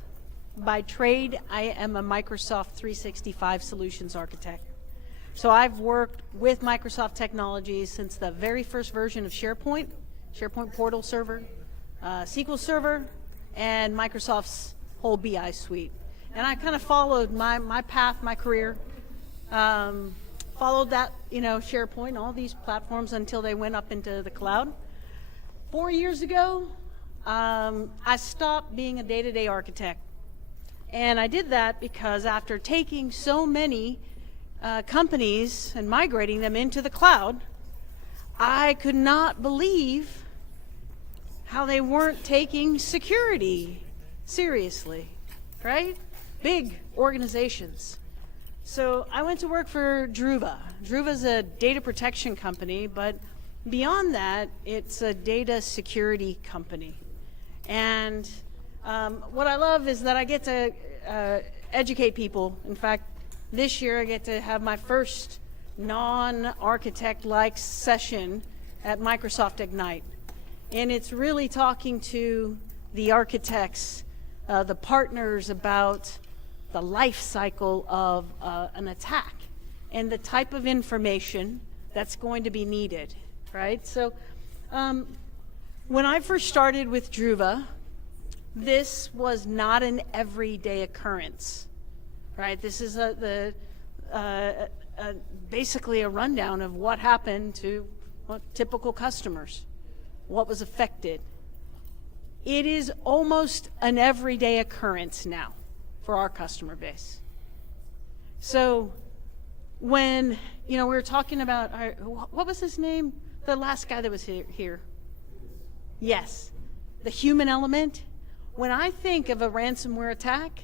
By trade, I am a Microsoft 365 solutions architect. So I've worked with Microsoft technologies since the very first version of SharePoint, SharePoint Portal Server, SQL Server, and Microsoft's whole BI suite. And I kind of followed my path, my career, followed that, SharePoint, all these platforms until they went up into the cloud. 4 years ago, I stopped being a day-to-day architect. And I did that because after taking so many companies and migrating them into the cloud, I could not believe how they weren't taking security seriously, right? Big organizations. So I went to work for Druva. Druva's a data protection company, but beyond that, it's a data security company. And what I love is that I get to educate people. In fact, this year I get to have my first non-architect-like session at Microsoft Ignite. And it's really talking to the architects, the partners about the life cycle of an attack and the type of information that's going to be needed, right? So when I first started with Druva, this was not an everyday occurrence, right? This is basically a rundown of what happened to typical customers. What was affected. It is almost an everyday occurrence now for our customer base. So when, we were talking about, what was his name? The last guy that was here. Yes, the human element. When I think of a ransomware attack,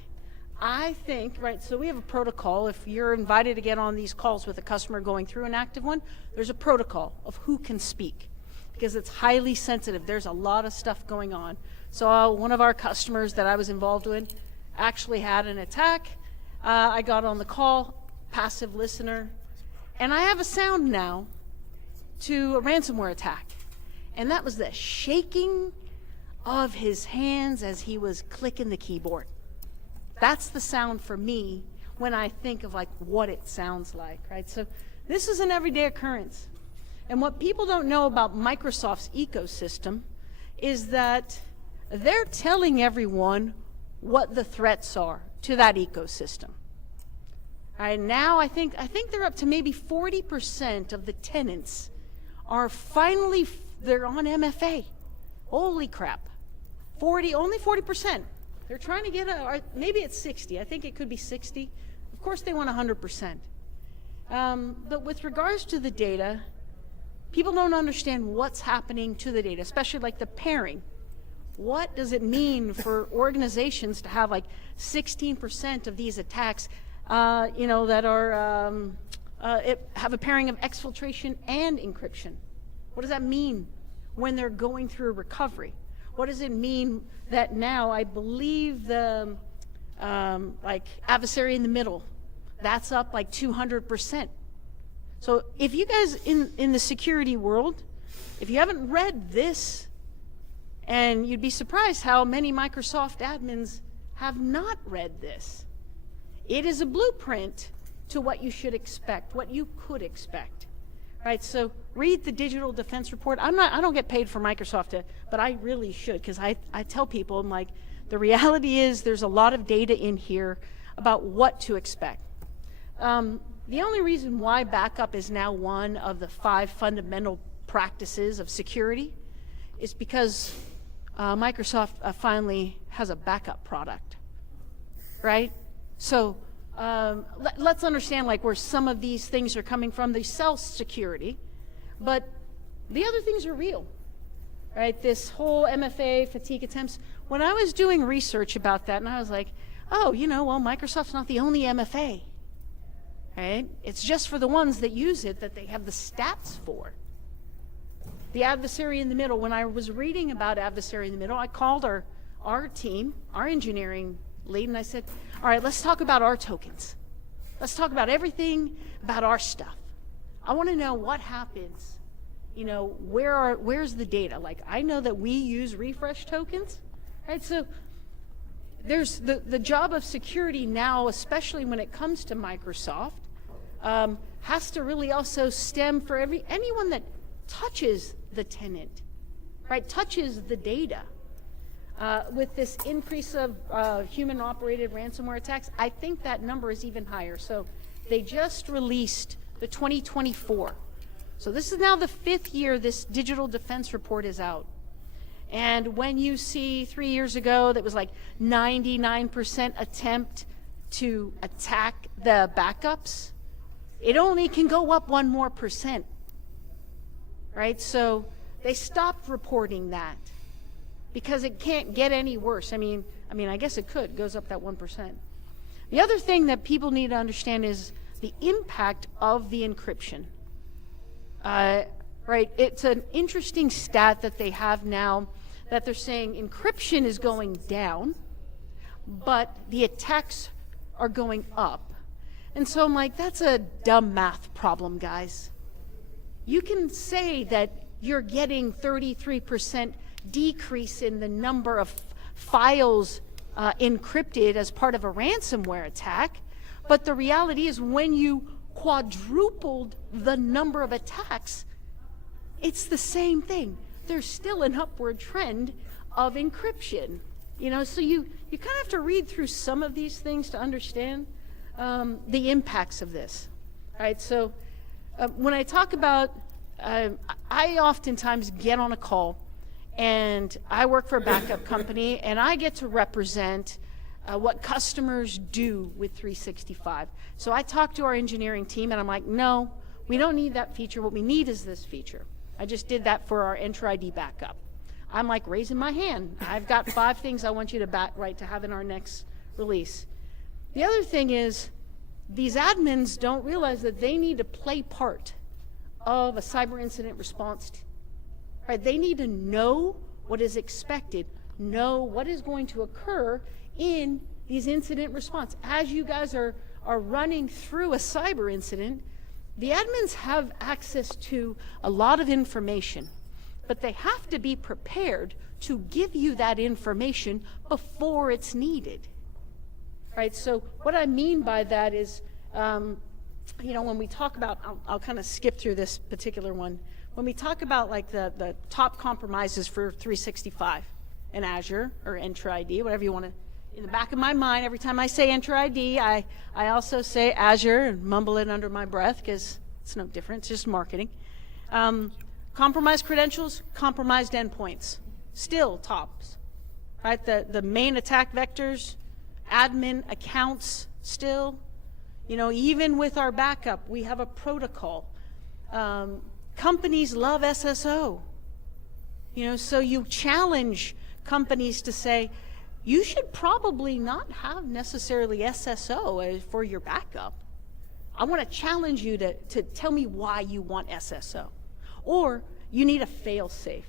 I think, right, so we have a protocol. If you're invited to get on these calls with a customer going through an active one, there's a protocol of who can speak, because it's highly sensitive. There's a lot of stuff going on. So one of our customers that I was involved with actually had an attack. I got on the call, passive listener, and I have a sound now to a ransomware attack. And that was the shaking of his hands as he was clicking the keyboard. That's the sound for me when I think of what it sounds like, right? So this is an everyday occurrence. And what people don't know about Microsoft's ecosystem is that they're telling everyone what the threats are to that ecosystem. All right, now I think they're up to maybe 40% of the tenants are finally, they're on MFA. Holy crap. Only 40%. They're trying to get maybe it's 60. I think it could be 60. Of course they want 100%. But with regards to the data, people don't understand what's happening to the data, especially like the pairing. What does it mean for organizations to have like 16% of these attacks, that are have a pairing of exfiltration and encryption? What does that mean when they're going through a recovery? What does it mean that now I believe the adversary in the middle, that's up like 200%. So if you guys in the security world, if you haven't read this, and you'd be surprised how many Microsoft admins have not read this. It is a blueprint to what you should expect, what you could expect. Right, so read the Digital Defense Report. I don't get paid for Microsoft, but I really should, because I tell people, I'm like, the reality is there's a lot of data in here about what to expect. The only reason why backup is now one of the 5 fundamental practices of security is because Microsoft finally has a backup product, right? So let's understand like where some of these things are coming from. They sell security, but the other things are real, right? This whole MFA fatigue attempts. When I was doing research about that, and I was like, oh, well, Microsoft's not the only MFA, right? It's just for the ones that use it that they have the stats for. The adversary in the middle, when I was reading about adversary in the middle, I called our team, our engineering lead, and I said, all right, let's talk about our tokens. Let's talk about everything about our stuff. I want to know what happens, where's the data? Like, I know that we use refresh tokens, right? So there's the job of security now, especially when it comes to Microsoft, has to really also stem for anyone that touches the tenant, right, touches the data. With this increase of human-operated ransomware attacks, I think that number is even higher. So they just released the 2024. So this is now the 5th year this Digital Defense Report is out. And when you see 3 years ago that was like 99% attempt to attack the backups, it only can go up 1 more percent. Right? So they stopped reporting that because it can't get any worse. I mean, I guess it could. It goes up that 1%. The other thing that people need to understand is the impact of the encryption. Right? It's an interesting stat that they have now that they're saying encryption is going down, but the attacks are going up. And so I'm like, that's a dumb math problem, guys. You can say that you're getting 33% decrease in the number of files encrypted as part of a ransomware attack, but the reality is when you quadrupled the number of attacks, it's the same thing. There's still an upward trend of encryption. So you kind of have to read through some of these things to understand the impacts of this. All right, so when I talk about, I oftentimes get on a call and I work for a backup company and I get to represent what customers do with 365. So I talk to our engineering team and I'm like, no, we don't need that feature. What we need is this feature. I just did that for our Enter ID backup. I'm like raising my hand. I've got 5 things I want you to have in our next release. The other thing is these admins don't realize that they need to play part of a cyber incident response. Right? They need to know what is expected, know what is going to occur in these incident response. As you guys are running through a cyber incident, the admins have access to a lot of information, but they have to be prepared to give you that information before it's needed. Right? So what I mean by that is, when we talk about, I'll kind of skip through this particular one. When we talk about like the top compromises for 365 and Azure or Enter ID, whatever you want to, in the back of my mind, every time I say Enter ID, I also say Azure and mumble it under my breath because it's no different, it's just marketing. Compromised credentials, compromised endpoints, still tops. Right? The main attack vectors, admin accounts still. You know, even with our backup, we have a protocol. Companies love SSO. You know, so you challenge companies to say, you should probably not have necessarily SSO for your backup. I want to challenge you to tell me why you want SSO. Or you need a fail-safe.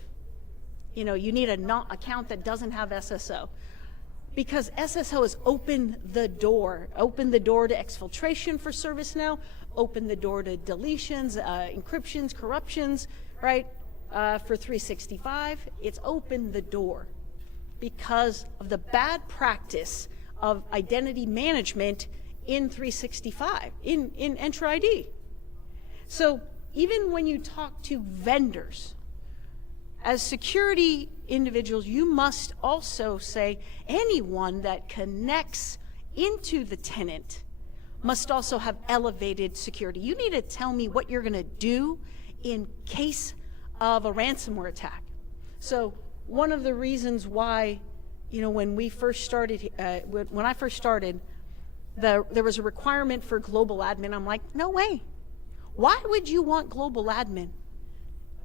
You know, you need an account that doesn't have SSO. Because SSO has opened the door to exfiltration for ServiceNow, opened the door to deletions, encryptions, corruptions, right? For 365, it's opened the door because of the bad practice of identity management in 365, in Entra ID. So even when you talk to vendors, as security individuals, you must also say anyone that connects into the tenant must also have elevated security. You need to tell me what you're going to do in case of a ransomware attack. So one of the reasons why, you know, when we first started, when I first started, there was a requirement for global admin. I'm like, no way. Why would you want global admin?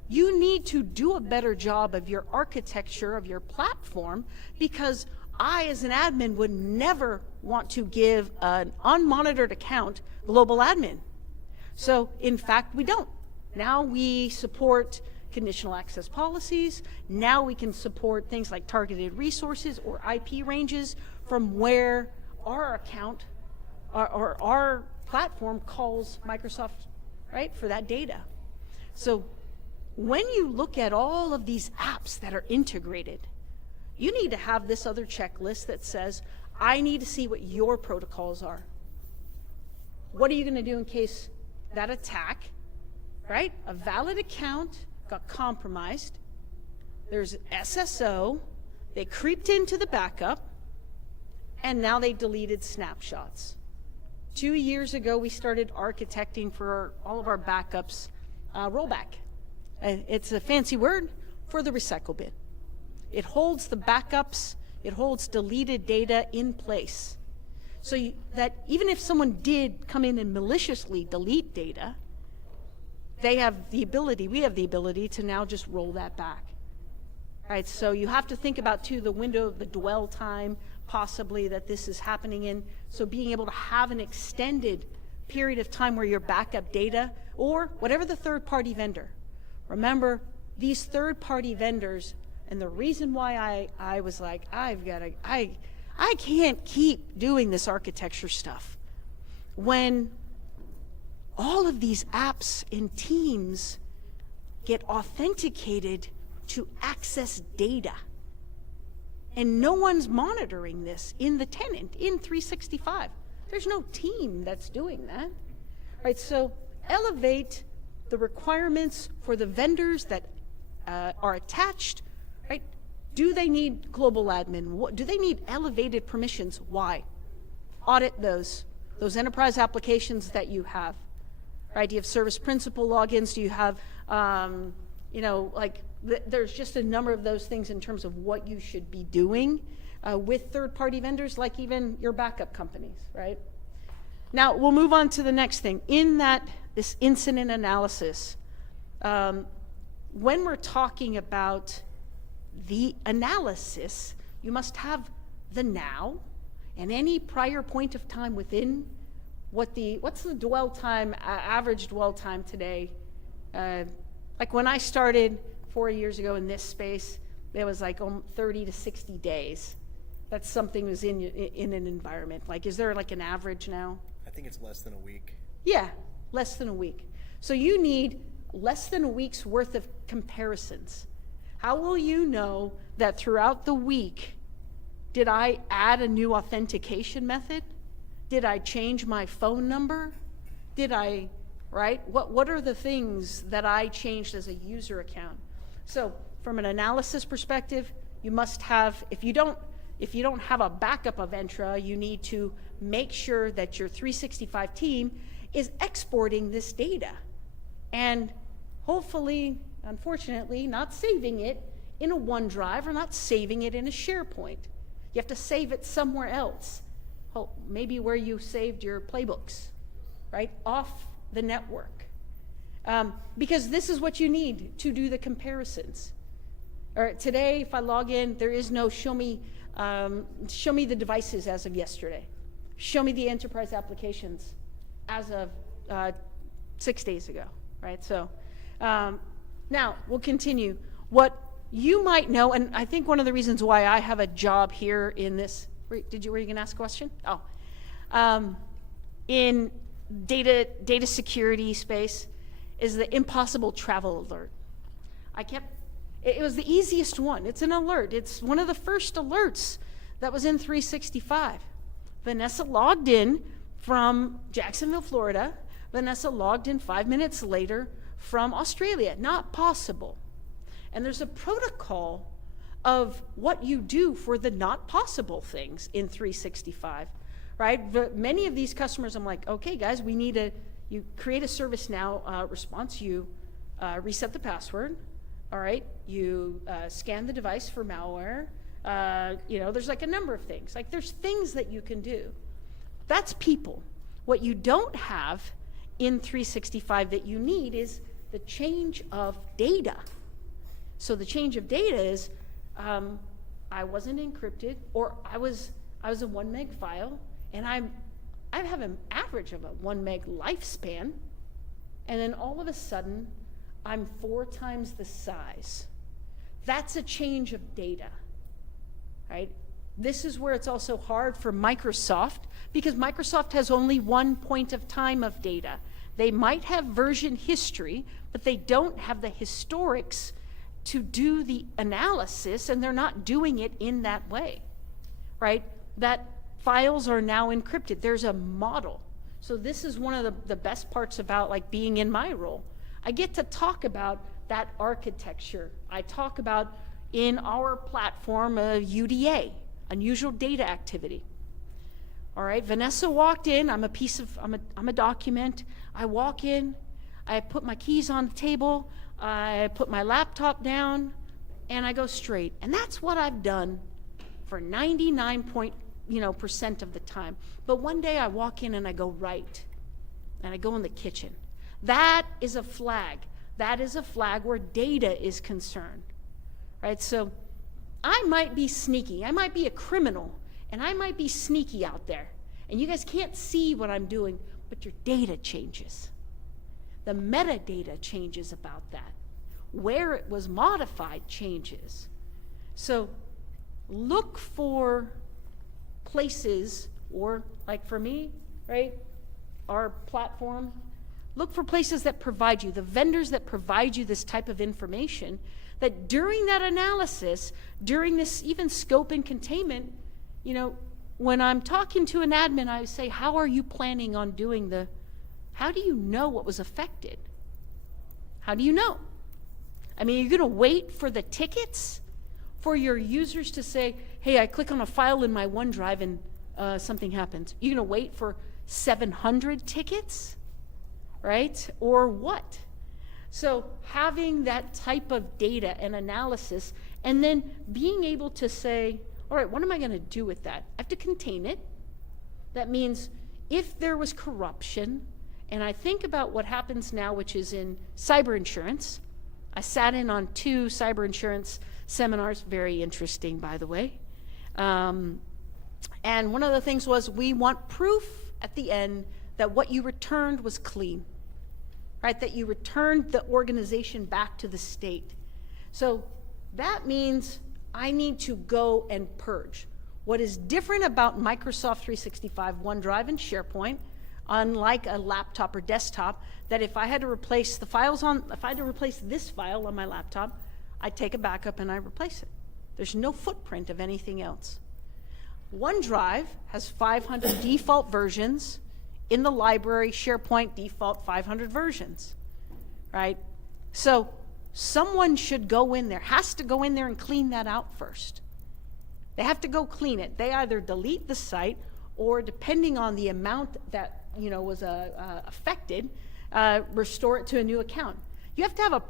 You need to do a better job of your architecture of your platform, because I, as an admin, would never want to give an unmonitored account global admin. So, in fact, we don't. Now we support conditional access policies. Now we can support things like targeted resources or IP ranges from where our account or our platform calls Microsoft, right, for that data. So when you look at all of these apps that are integrated, you need to have this other checklist that says, I need to see what your protocols are. What are you going to do in case that attack, right? A valid account got compromised. There's SSO. They creeped into the backup, and now they deleted snapshots. 2 years ago, we started architecting for all of our backups rollback. It's a fancy word for the recycle bin. It holds the backups, it holds deleted data in place. So that even if someone did come in and maliciously delete data, we have the ability to now just roll that back. Right, so you have to think about too the window of the dwell time possibly that this is happening in. So being able to have an extended period of time where your backup data, or whatever the third-party vendor. Remember, these third-party vendors, and the reason why I was like, I can't keep doing this architecture stuff. When all of these apps and teams get authenticated to access data, and no one's monitoring this in the tenant, in 365. There's no team that's doing that. Right, so elevate the requirements for the vendors that are attached, right? Do they need global admin? Do they need elevated permissions? Why? Audit those enterprise applications that you have, right? Do you have service principal logins? Do you have, there's just a number of those things in terms of what you should be doing with third-party vendors, like even your backup companies, right? Now, we'll move on to the next thing. In this incident analysis, when we're talking about the analysis, you must have the now and any prior point of time within what's the dwell time, average dwell time today? Like when I started 4 years ago in this space, it was like 30 to 60 days. That's something was in an environment. Like, is there like an average now? I think it's less than a week. Yeah, less than a week. So you need less than a week's worth of comparisons. How will you know that throughout the week, did I add a new authentication method? Did I change my phone number? Right? What are the things that I changed as a user account? So from an analysis perspective, you must have, if you don't have a backup of Entra, you need to make sure that your 365 team is exporting this data. And hopefully, unfortunately, not saving it in a OneDrive or not saving it in a SharePoint. You have to save it somewhere else. Maybe where you saved your playbooks, right, off the network. Because this is what you need to do the comparisons. All right, today, if I log in, there is no show me the devices as of yesterday. Show me the enterprise applications as of 6 days ago, right? So now we'll continue. What you might know, and I think one of the reasons why I have a job here in this, were you going to ask a question? Oh. In data security space is the impossible travel alert. It was the easiest one. It's an alert. It's one of the first alerts that was in 365. Vanessa logged in from Jacksonville, Florida. Vanessa logged in 5 minutes later from Australia. Not possible. And there's a protocol of what you do for the not possible things in 365, right? But many of these customers, I'm like, okay, guys, you create a ServiceNow response, you reset the password, all right? You scan the device for malware. There's like a number of things. Like there's things that you can do. That's people. What you don't have in 365 that you need is the change of data. So the change of data is I wasn't encrypted, or I was a 1 meg file, and I have an average of a 1 meg lifespan, and then all of a sudden I'm 4 times the size. That's a change of data, right? This is where it's also hard for Microsoft, because Microsoft has only one point of time of data. They might have version history, but they don't have the historics to do the analysis, and they're not doing it in that way, right? That files are now encrypted. There's a model. So this is one of the best parts about like being in my role. I get to talk about that architecture. I talk about in our platform UDA, unusual data activity. All right, Vanessa walked in. I'm a document. I walk in. I put my keys on the table. I put my laptop down, and I go straight. And that's what I've done for 99% of the time. But one day I walk in and I go right, and I go in the kitchen. That is a flag. That is a flag where data is concerned, right? So I might be sneaky. I might be a criminal, and I might be sneaky out there. And you guys can't see what I'm doing, but your data changes. The metadata changes about that. Where it was modified changes. So look for places, or like for me, right, our platform, look for places that provide you, the vendors that provide you this type of information, that during that analysis, during this even scope and containment, when I'm talking to an admin, I say, how are you planning on doing how do you know what was affected? How do you know? I mean, you're going to wait for the tickets for your users to say, hey, I click on a file in my OneDrive and something happens. You're going to wait for 700 tickets, right? Or what? So having that type of data and analysis, and then being able to say, all right, what am I going to do with that? I have to contain it. That means if there was corruption, and I think about what happens now, which is in cyber insurance. I sat in on 2 cyber insurance seminars, very interesting, by the way. And one of the things was we want proof at the end that what you returned was clean, right? That you returned the organization back to the state. So that means I need to go and purge. What is different about Microsoft 365, OneDrive, and SharePoint, unlike a laptop or desktop, that if I had to replace if I had to replace this file on my laptop, I take a backup and I replace it. There's no footprint of anything else. OneDrive has 500 default versions. In the library, SharePoint default 500 versions, right? So someone should go in there, has to go in there and clean that out first. They have to go clean it. They either delete the site, or depending on the amount that was affected, restore it to a new account. You have to have a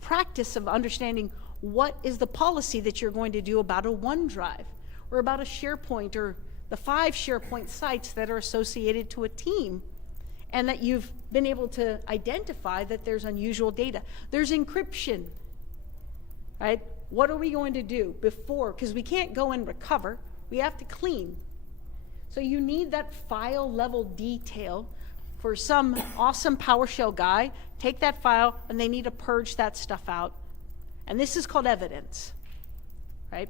practice of understanding what is the policy that you're going to do about a OneDrive, or about a SharePoint, or the 5 SharePoint sites that are associated to a team, and that you've been able to identify that there's unusual data. There's encryption, right? What are we going to do before? Because we can't go and recover, we have to clean. So you need that file level detail for some awesome PowerShell guy, take that file and they need to purge that stuff out. And this is called evidence, right?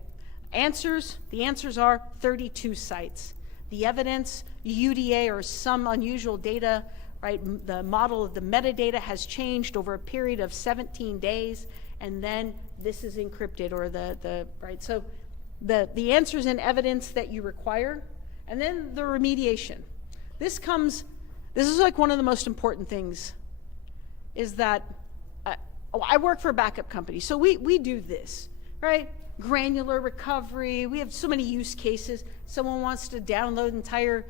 The answers are 32 sites. The evidence, UDA or some unusual data, right? The model of the metadata has changed over a period of 17 days, and then this is encrypted, or right? So the answers and evidence that you require, and then the remediation. This is like one of the most important things, is that I work for a backup company, so we do this, right? Granular recovery. We have so many use cases. Someone wants to download an entire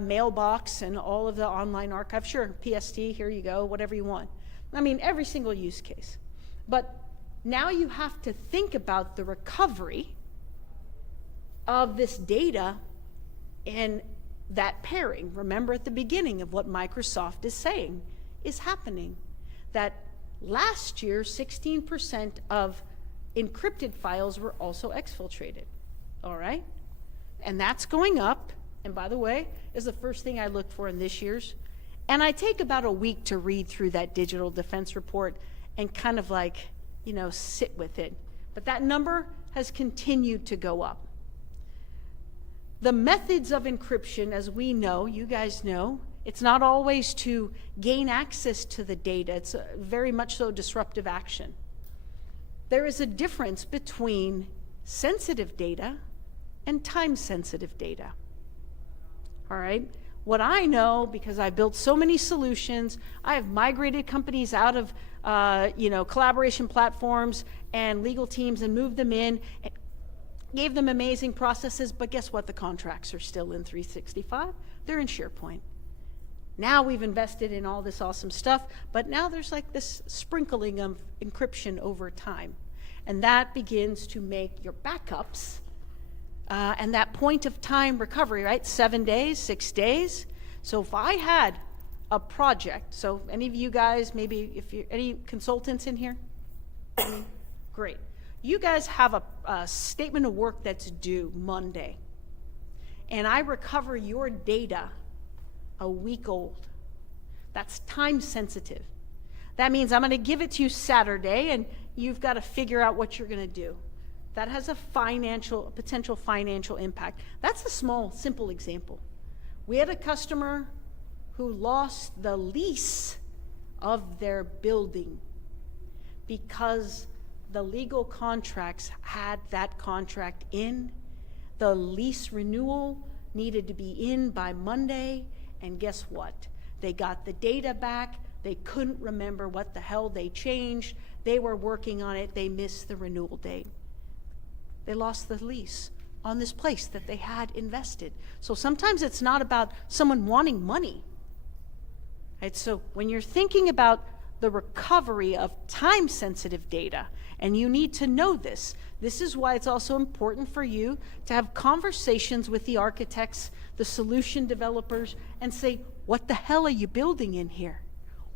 mailbox and all of the online archive. Sure, PST, here you go, whatever you want. I mean, every single use case. But now you have to think about the recovery of this data and that pairing. Remember at the beginning of what Microsoft is saying is happening, that last year 16% of encrypted files were also exfiltrated, all right? And that's going up, and by the way, is the first thing I look for in this year's. And I take about a week to read through that digital defense report and kind of like, sit with it. But that number has continued to go up. The methods of encryption, as we know, you guys know, it's not always to gain access to the data. It's very much so disruptive action. There is a difference between sensitive data and time-sensitive data. All right? What I know, because I've built so many solutions, I have migrated companies out of collaboration platforms and legal teams and moved them in, and gave them amazing processes, but guess what? The contracts are still in 365. They're in SharePoint. Now we've invested in all this awesome stuff, but now there's like this sprinkling of encryption over time. And that begins to make your backups and that point of time recovery, right? 7 days, 6 days. So if I had a project, so any of you guys, maybe if you're any consultants in here? Great. You guys have a statement of work that's due Monday, and I recover your data a week old. That's time sensitive. That means I'm going to give it to you Saturday, and you've got to figure out what you're going to do. That has a potential financial impact. That's a small, simple example. We had a customer who lost the lease of their building because the legal contracts had that contract in. The lease renewal needed to be in by Monday, and guess what? They got the data back. They couldn't remember what the hell they changed. They were working on it. They missed the renewal date. They lost the lease on this place that they had invested. So sometimes it's not about someone wanting money. Right? So when you're thinking about the recovery of time-sensitive data, and you need to know this. This is why it's also important for you to have conversations with the architects, the solution developers, and say, what the hell are you building in here?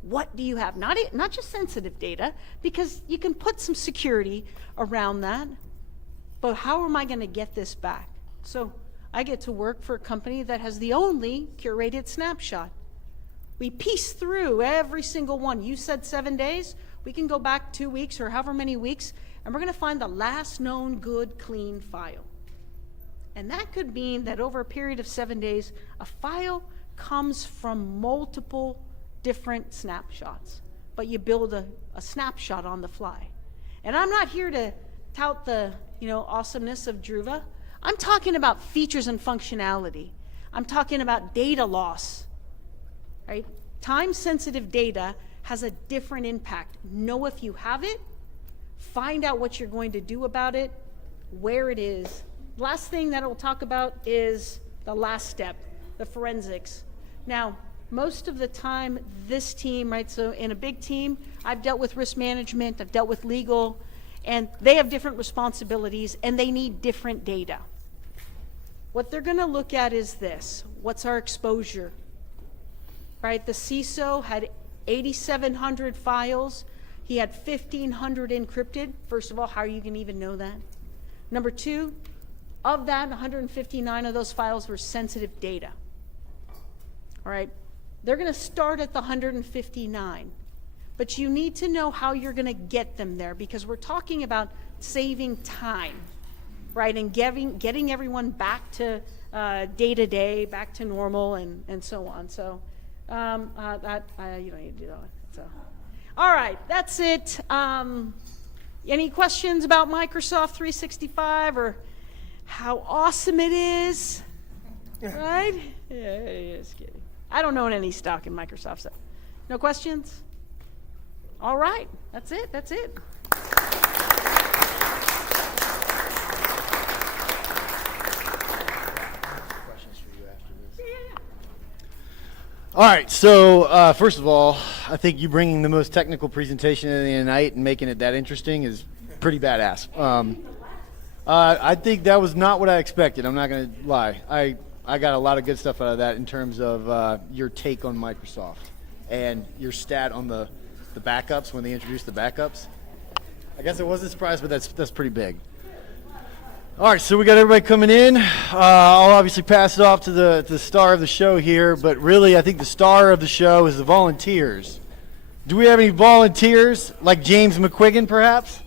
What do you have? Not just sensitive data, because you can put some security around that, but how am I going to get this back? So I get to work for a company that has the only curated snapshot. We piece through every single one. You said 7 days. We can go back 2 weeks or however many weeks, and we're going to find the last known good, clean file. And that could mean that over a period of 7 days, a file comes from multiple different snapshots, but you build a snapshot on the fly. And I'm not here to tout the awesomeness of Druva. I'm talking about features and functionality. I'm talking about data loss. Right? Time-sensitive data has a different impact. Know if you have it, find out what you're going to do about it, where it is. Last thing that we'll talk about is the last step, the forensics. Now, most of the time, this team, right, so in a big team, I've dealt with risk management, I've dealt with legal, and they have different responsibilities, and they need different data. What they're going to look at is this. What's our exposure? right? The CISO had 8,700 files. He had 1,500 encrypted. First of all, how are you going to even know that? Number two, of that, 159 of those files were sensitive data. All right? They're going to start at the 159. But you need to know how you're going to get them there, because we're talking about saving time, right? And getting everyone back to day-to-day, back to normal, and so on. So you don't need to do that one. So, all right, that's it. Any questions about Microsoft 365 or how awesome it is? Right? Yeah, just kidding. I don't own any stock in Microsoft, so no questions? All right, that's it. All right, so first of all, I think you bringing the most technical presentation of the night and making it that interesting is pretty badass. I think that was not what I expected. I'm not going to lie. I got a lot of good stuff out of that in terms of your take on Microsoft and your stat on the backups when they introduced the backups. I guess I wasn't surprised, but that's pretty big. All right, so we got everybody coming in. I'll obviously pass it off to the star of the show here, but really I think the star of the show is the volunteers. Do we have any volunteers, like James McQuiggan, perhaps?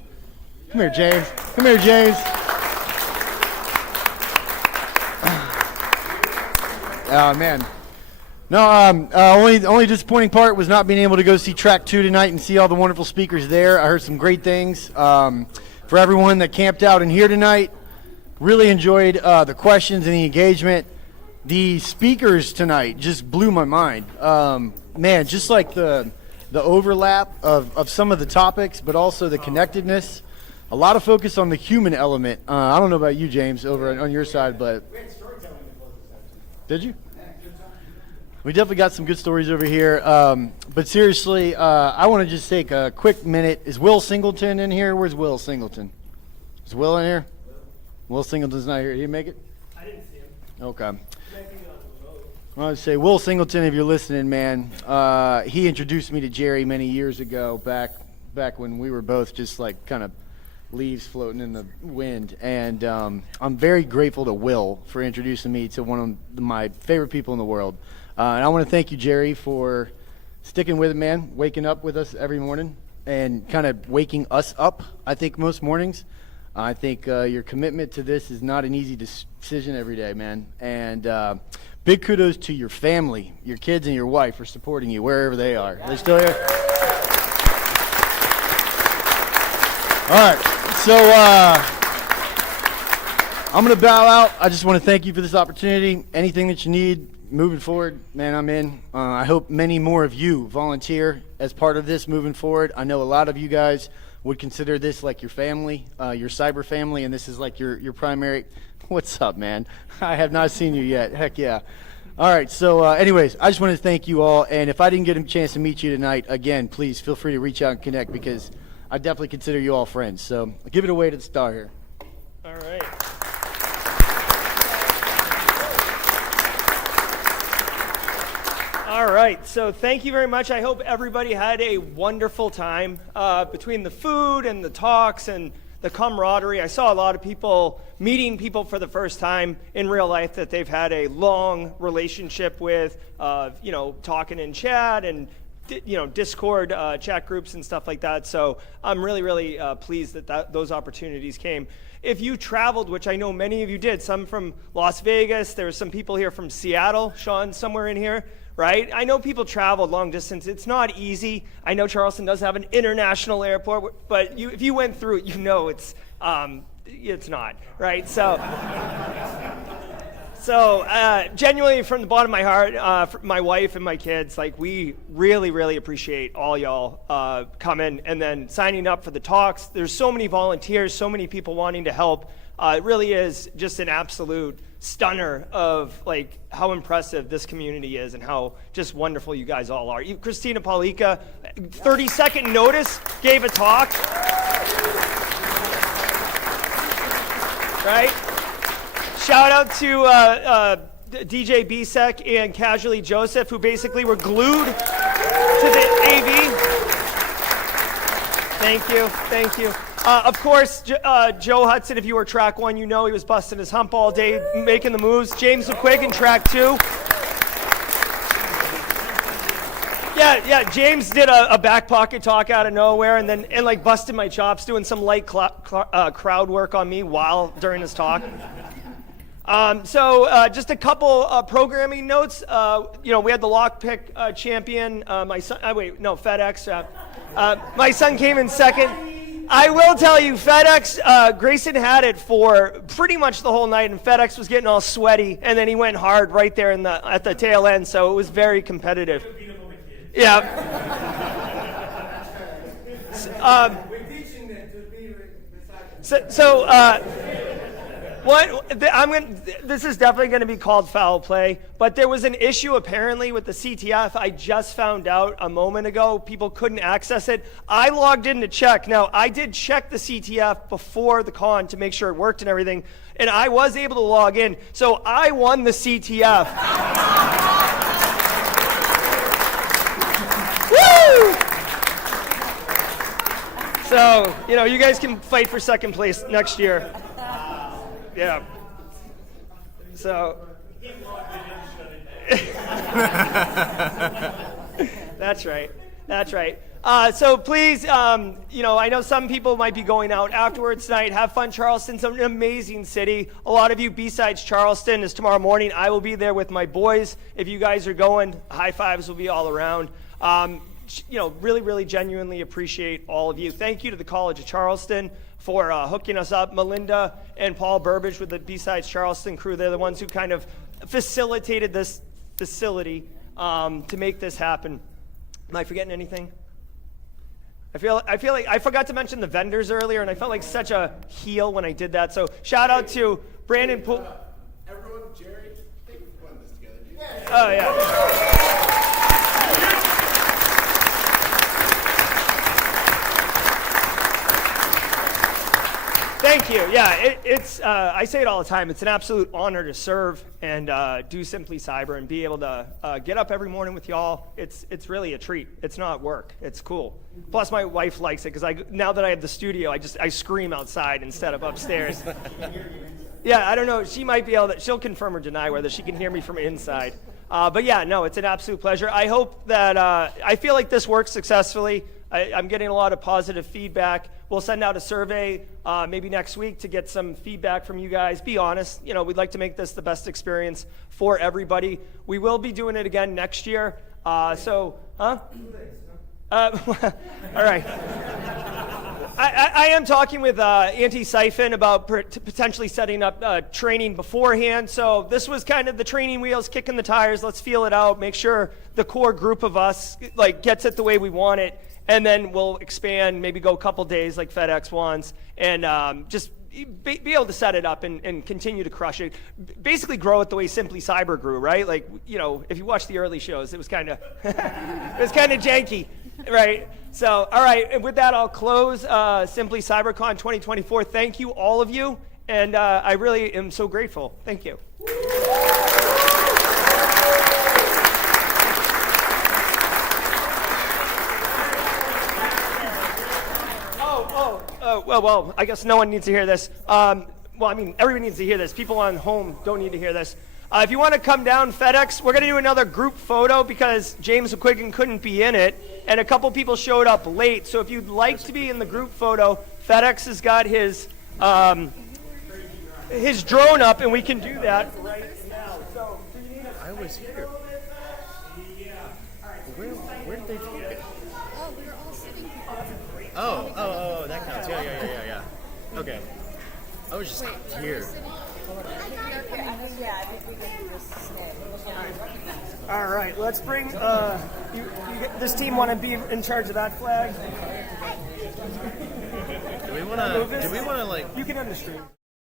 Come here, James. Come here, James. Oh, man. No, only disappointing part was not being able to go see Track 2 tonight and see all the wonderful speakers there. I heard some great things. For everyone that camped out in here tonight, really enjoyed the questions and the engagement. The speakers tonight just blew my mind. Man, just like the overlap of some of the topics, but also the connectedness. A lot of focus on the human element. I don't know about you, James, over on your side, but... Did you? We definitely got some good stories over here. But seriously, I want to just take a quick minute. Is Will Singleton in here? Where's Will Singleton? Is Will in here? Will Singleton's not here. Did he make it? I didn't see him. Okay. I want to say, Will Singleton, if you're listening, man, he introduced me to Jerry many years ago, back when we were both just like kind of leaves floating in the wind. And I'm very grateful to Will for introducing me to one of my favorite people in the world. And I want to thank you, Jerry, for sticking with it, man, waking up with us every morning and kind of waking us up, I think, most mornings. I think your commitment to this is not an easy decision every day, man. And big kudos to your family, your kids and your wife for supporting you wherever they are. Are they still here? All right. So I'm going to bow out. I just want to thank you for this opportunity. Anything that you need moving forward, man, I'm in. I hope many more of you volunteer as part of this moving forward. I know a lot of you guys would consider this like your family, your cyber family, and this is like your primary. What's up, man? I have not seen you yet. Heck yeah. All right, so anyways, I just want to thank you all, and if I didn't get a chance to meet you tonight, again, please feel free to reach out and connect, because I definitely consider you all friends. So I'll give it away to the star here. All right. All right, so thank you very much. I hope everybody had a wonderful time between the food and the talks and the camaraderie. I saw a lot of people meeting people for the first time in real life that they've had a long relationship with, talking in chat and Discord chat groups and stuff like that. So I'm really, really pleased that those opportunities came. If you traveled, which I know many of you did, some from Las Vegas, there were some people here from Seattle, Sean, somewhere in here, right? I know people traveled long distance. It's not easy. I know Charleston does have an international airport, but if you went through it, you know it's not, right? So genuinely, from the bottom of my heart, my wife and my kids, like, we really, really appreciate all y'all coming and then signing up for the talks. There's so many volunteers, so many people wanting to help. It really is just an absolute stunner of like how impressive this community is and how just wonderful you guys all are. Christina Palika, 30-second notice, gave a talk. Right? Shout out to DJ Bisek and Casually Joseph, who basically were glued to the AV. Thank you, thank you. Of course, Joe Hudson, if you were track 1, you know he was busting his hump all day, making the moves. James McQuigg in track 2. Yeah, James did a back pocket talk out of nowhere and like busted my chops doing some light crowd work on me during his talk. Just a couple programming notes. We had the Lockpick champion. FedEx. My son came in second. I will tell you, FedEx, Grayson had it for pretty much the whole night, and FedEx was getting all sweaty, and then he went hard right there at the tail end, so it was very competitive. Yeah. This is definitely going to be called foul play, but there was an issue apparently with the CTF. I just found out a moment ago. People couldn't access it. I logged in to check. Now, I did check the CTF before the con to make sure it worked and everything, and I was able to log in. So I won the CTF. Woo! So, you guys can fight for second place next year. Yeah. So. That's right. That's right. So please, I know some people might be going out afterwards tonight. Have fun. Charleston's an amazing city. A lot of you besides Charleston is tomorrow morning. I will be there with my boys. If you guys are going, high fives will be all around. Really, really genuinely appreciate all of you. Thank you to the College of Charleston for hooking us up. Melinda and Paul Burbage with the B-Sides Charleston crew. They're the ones who kind of facilitated this facility to make this happen. Am I forgetting anything? I feel like I forgot to mention the vendors earlier, and I felt like such a heel when I did that. So shout out to Brandon Poole. Everyone, Jerry, I think we've won this together. Oh, yeah. Thank you. Yeah, it's. I say it all the time. It's an absolute honor to serve and do Simply Cyber and be able to get up every morning with y'all. It's really a treat. It's not work. It's cool. Plus, my wife likes it because now that I have the studio, I scream outside instead of upstairs. Yeah, I don't know. She might be able to. She'll confirm or deny whether she can hear me from inside. But yeah, no, it's an absolute pleasure. I hope that I feel like this works successfully. I'm getting a lot of positive feedback. We'll send out a survey maybe next week to get some feedback from you guys. Be honest. We'd like to make this the best experience for everybody. We will be doing it again next year. All right. I am talking with Anti-Siphon about potentially setting up training beforehand. So this was kind of the training wheels kicking the tires. Let's feel it out. Make sure the core group of us gets it the way we want it. And then we'll expand, maybe go a couple days like FedEx wants, and just be able to set it up and continue to crush it. Basically grow it the way Simply Cyber grew, right? If you watch the early shows, it was kind of janky, right? So, all right, and with that, I'll close Simply CyberCon 2024. Thank you, all of you, and I really am so grateful. Thank you. Well, I guess no one needs to hear this. Everybody needs to hear this. People on home don't need to hear this. If you want to come down, FedEx, we're going to do another group photo because James McQuiggan couldn't be in it, and a couple people showed up late. So if you'd like to be in the group photo, FedEx has got his drone up, and we can do that right now. So I was here. Where did they take it? Oh, we were all sitting here. Oh, that counts. Yeah. Okay. I was just here. All right, let's bring. This team want to be in charge of that flag. Do we want to? You can end the stream.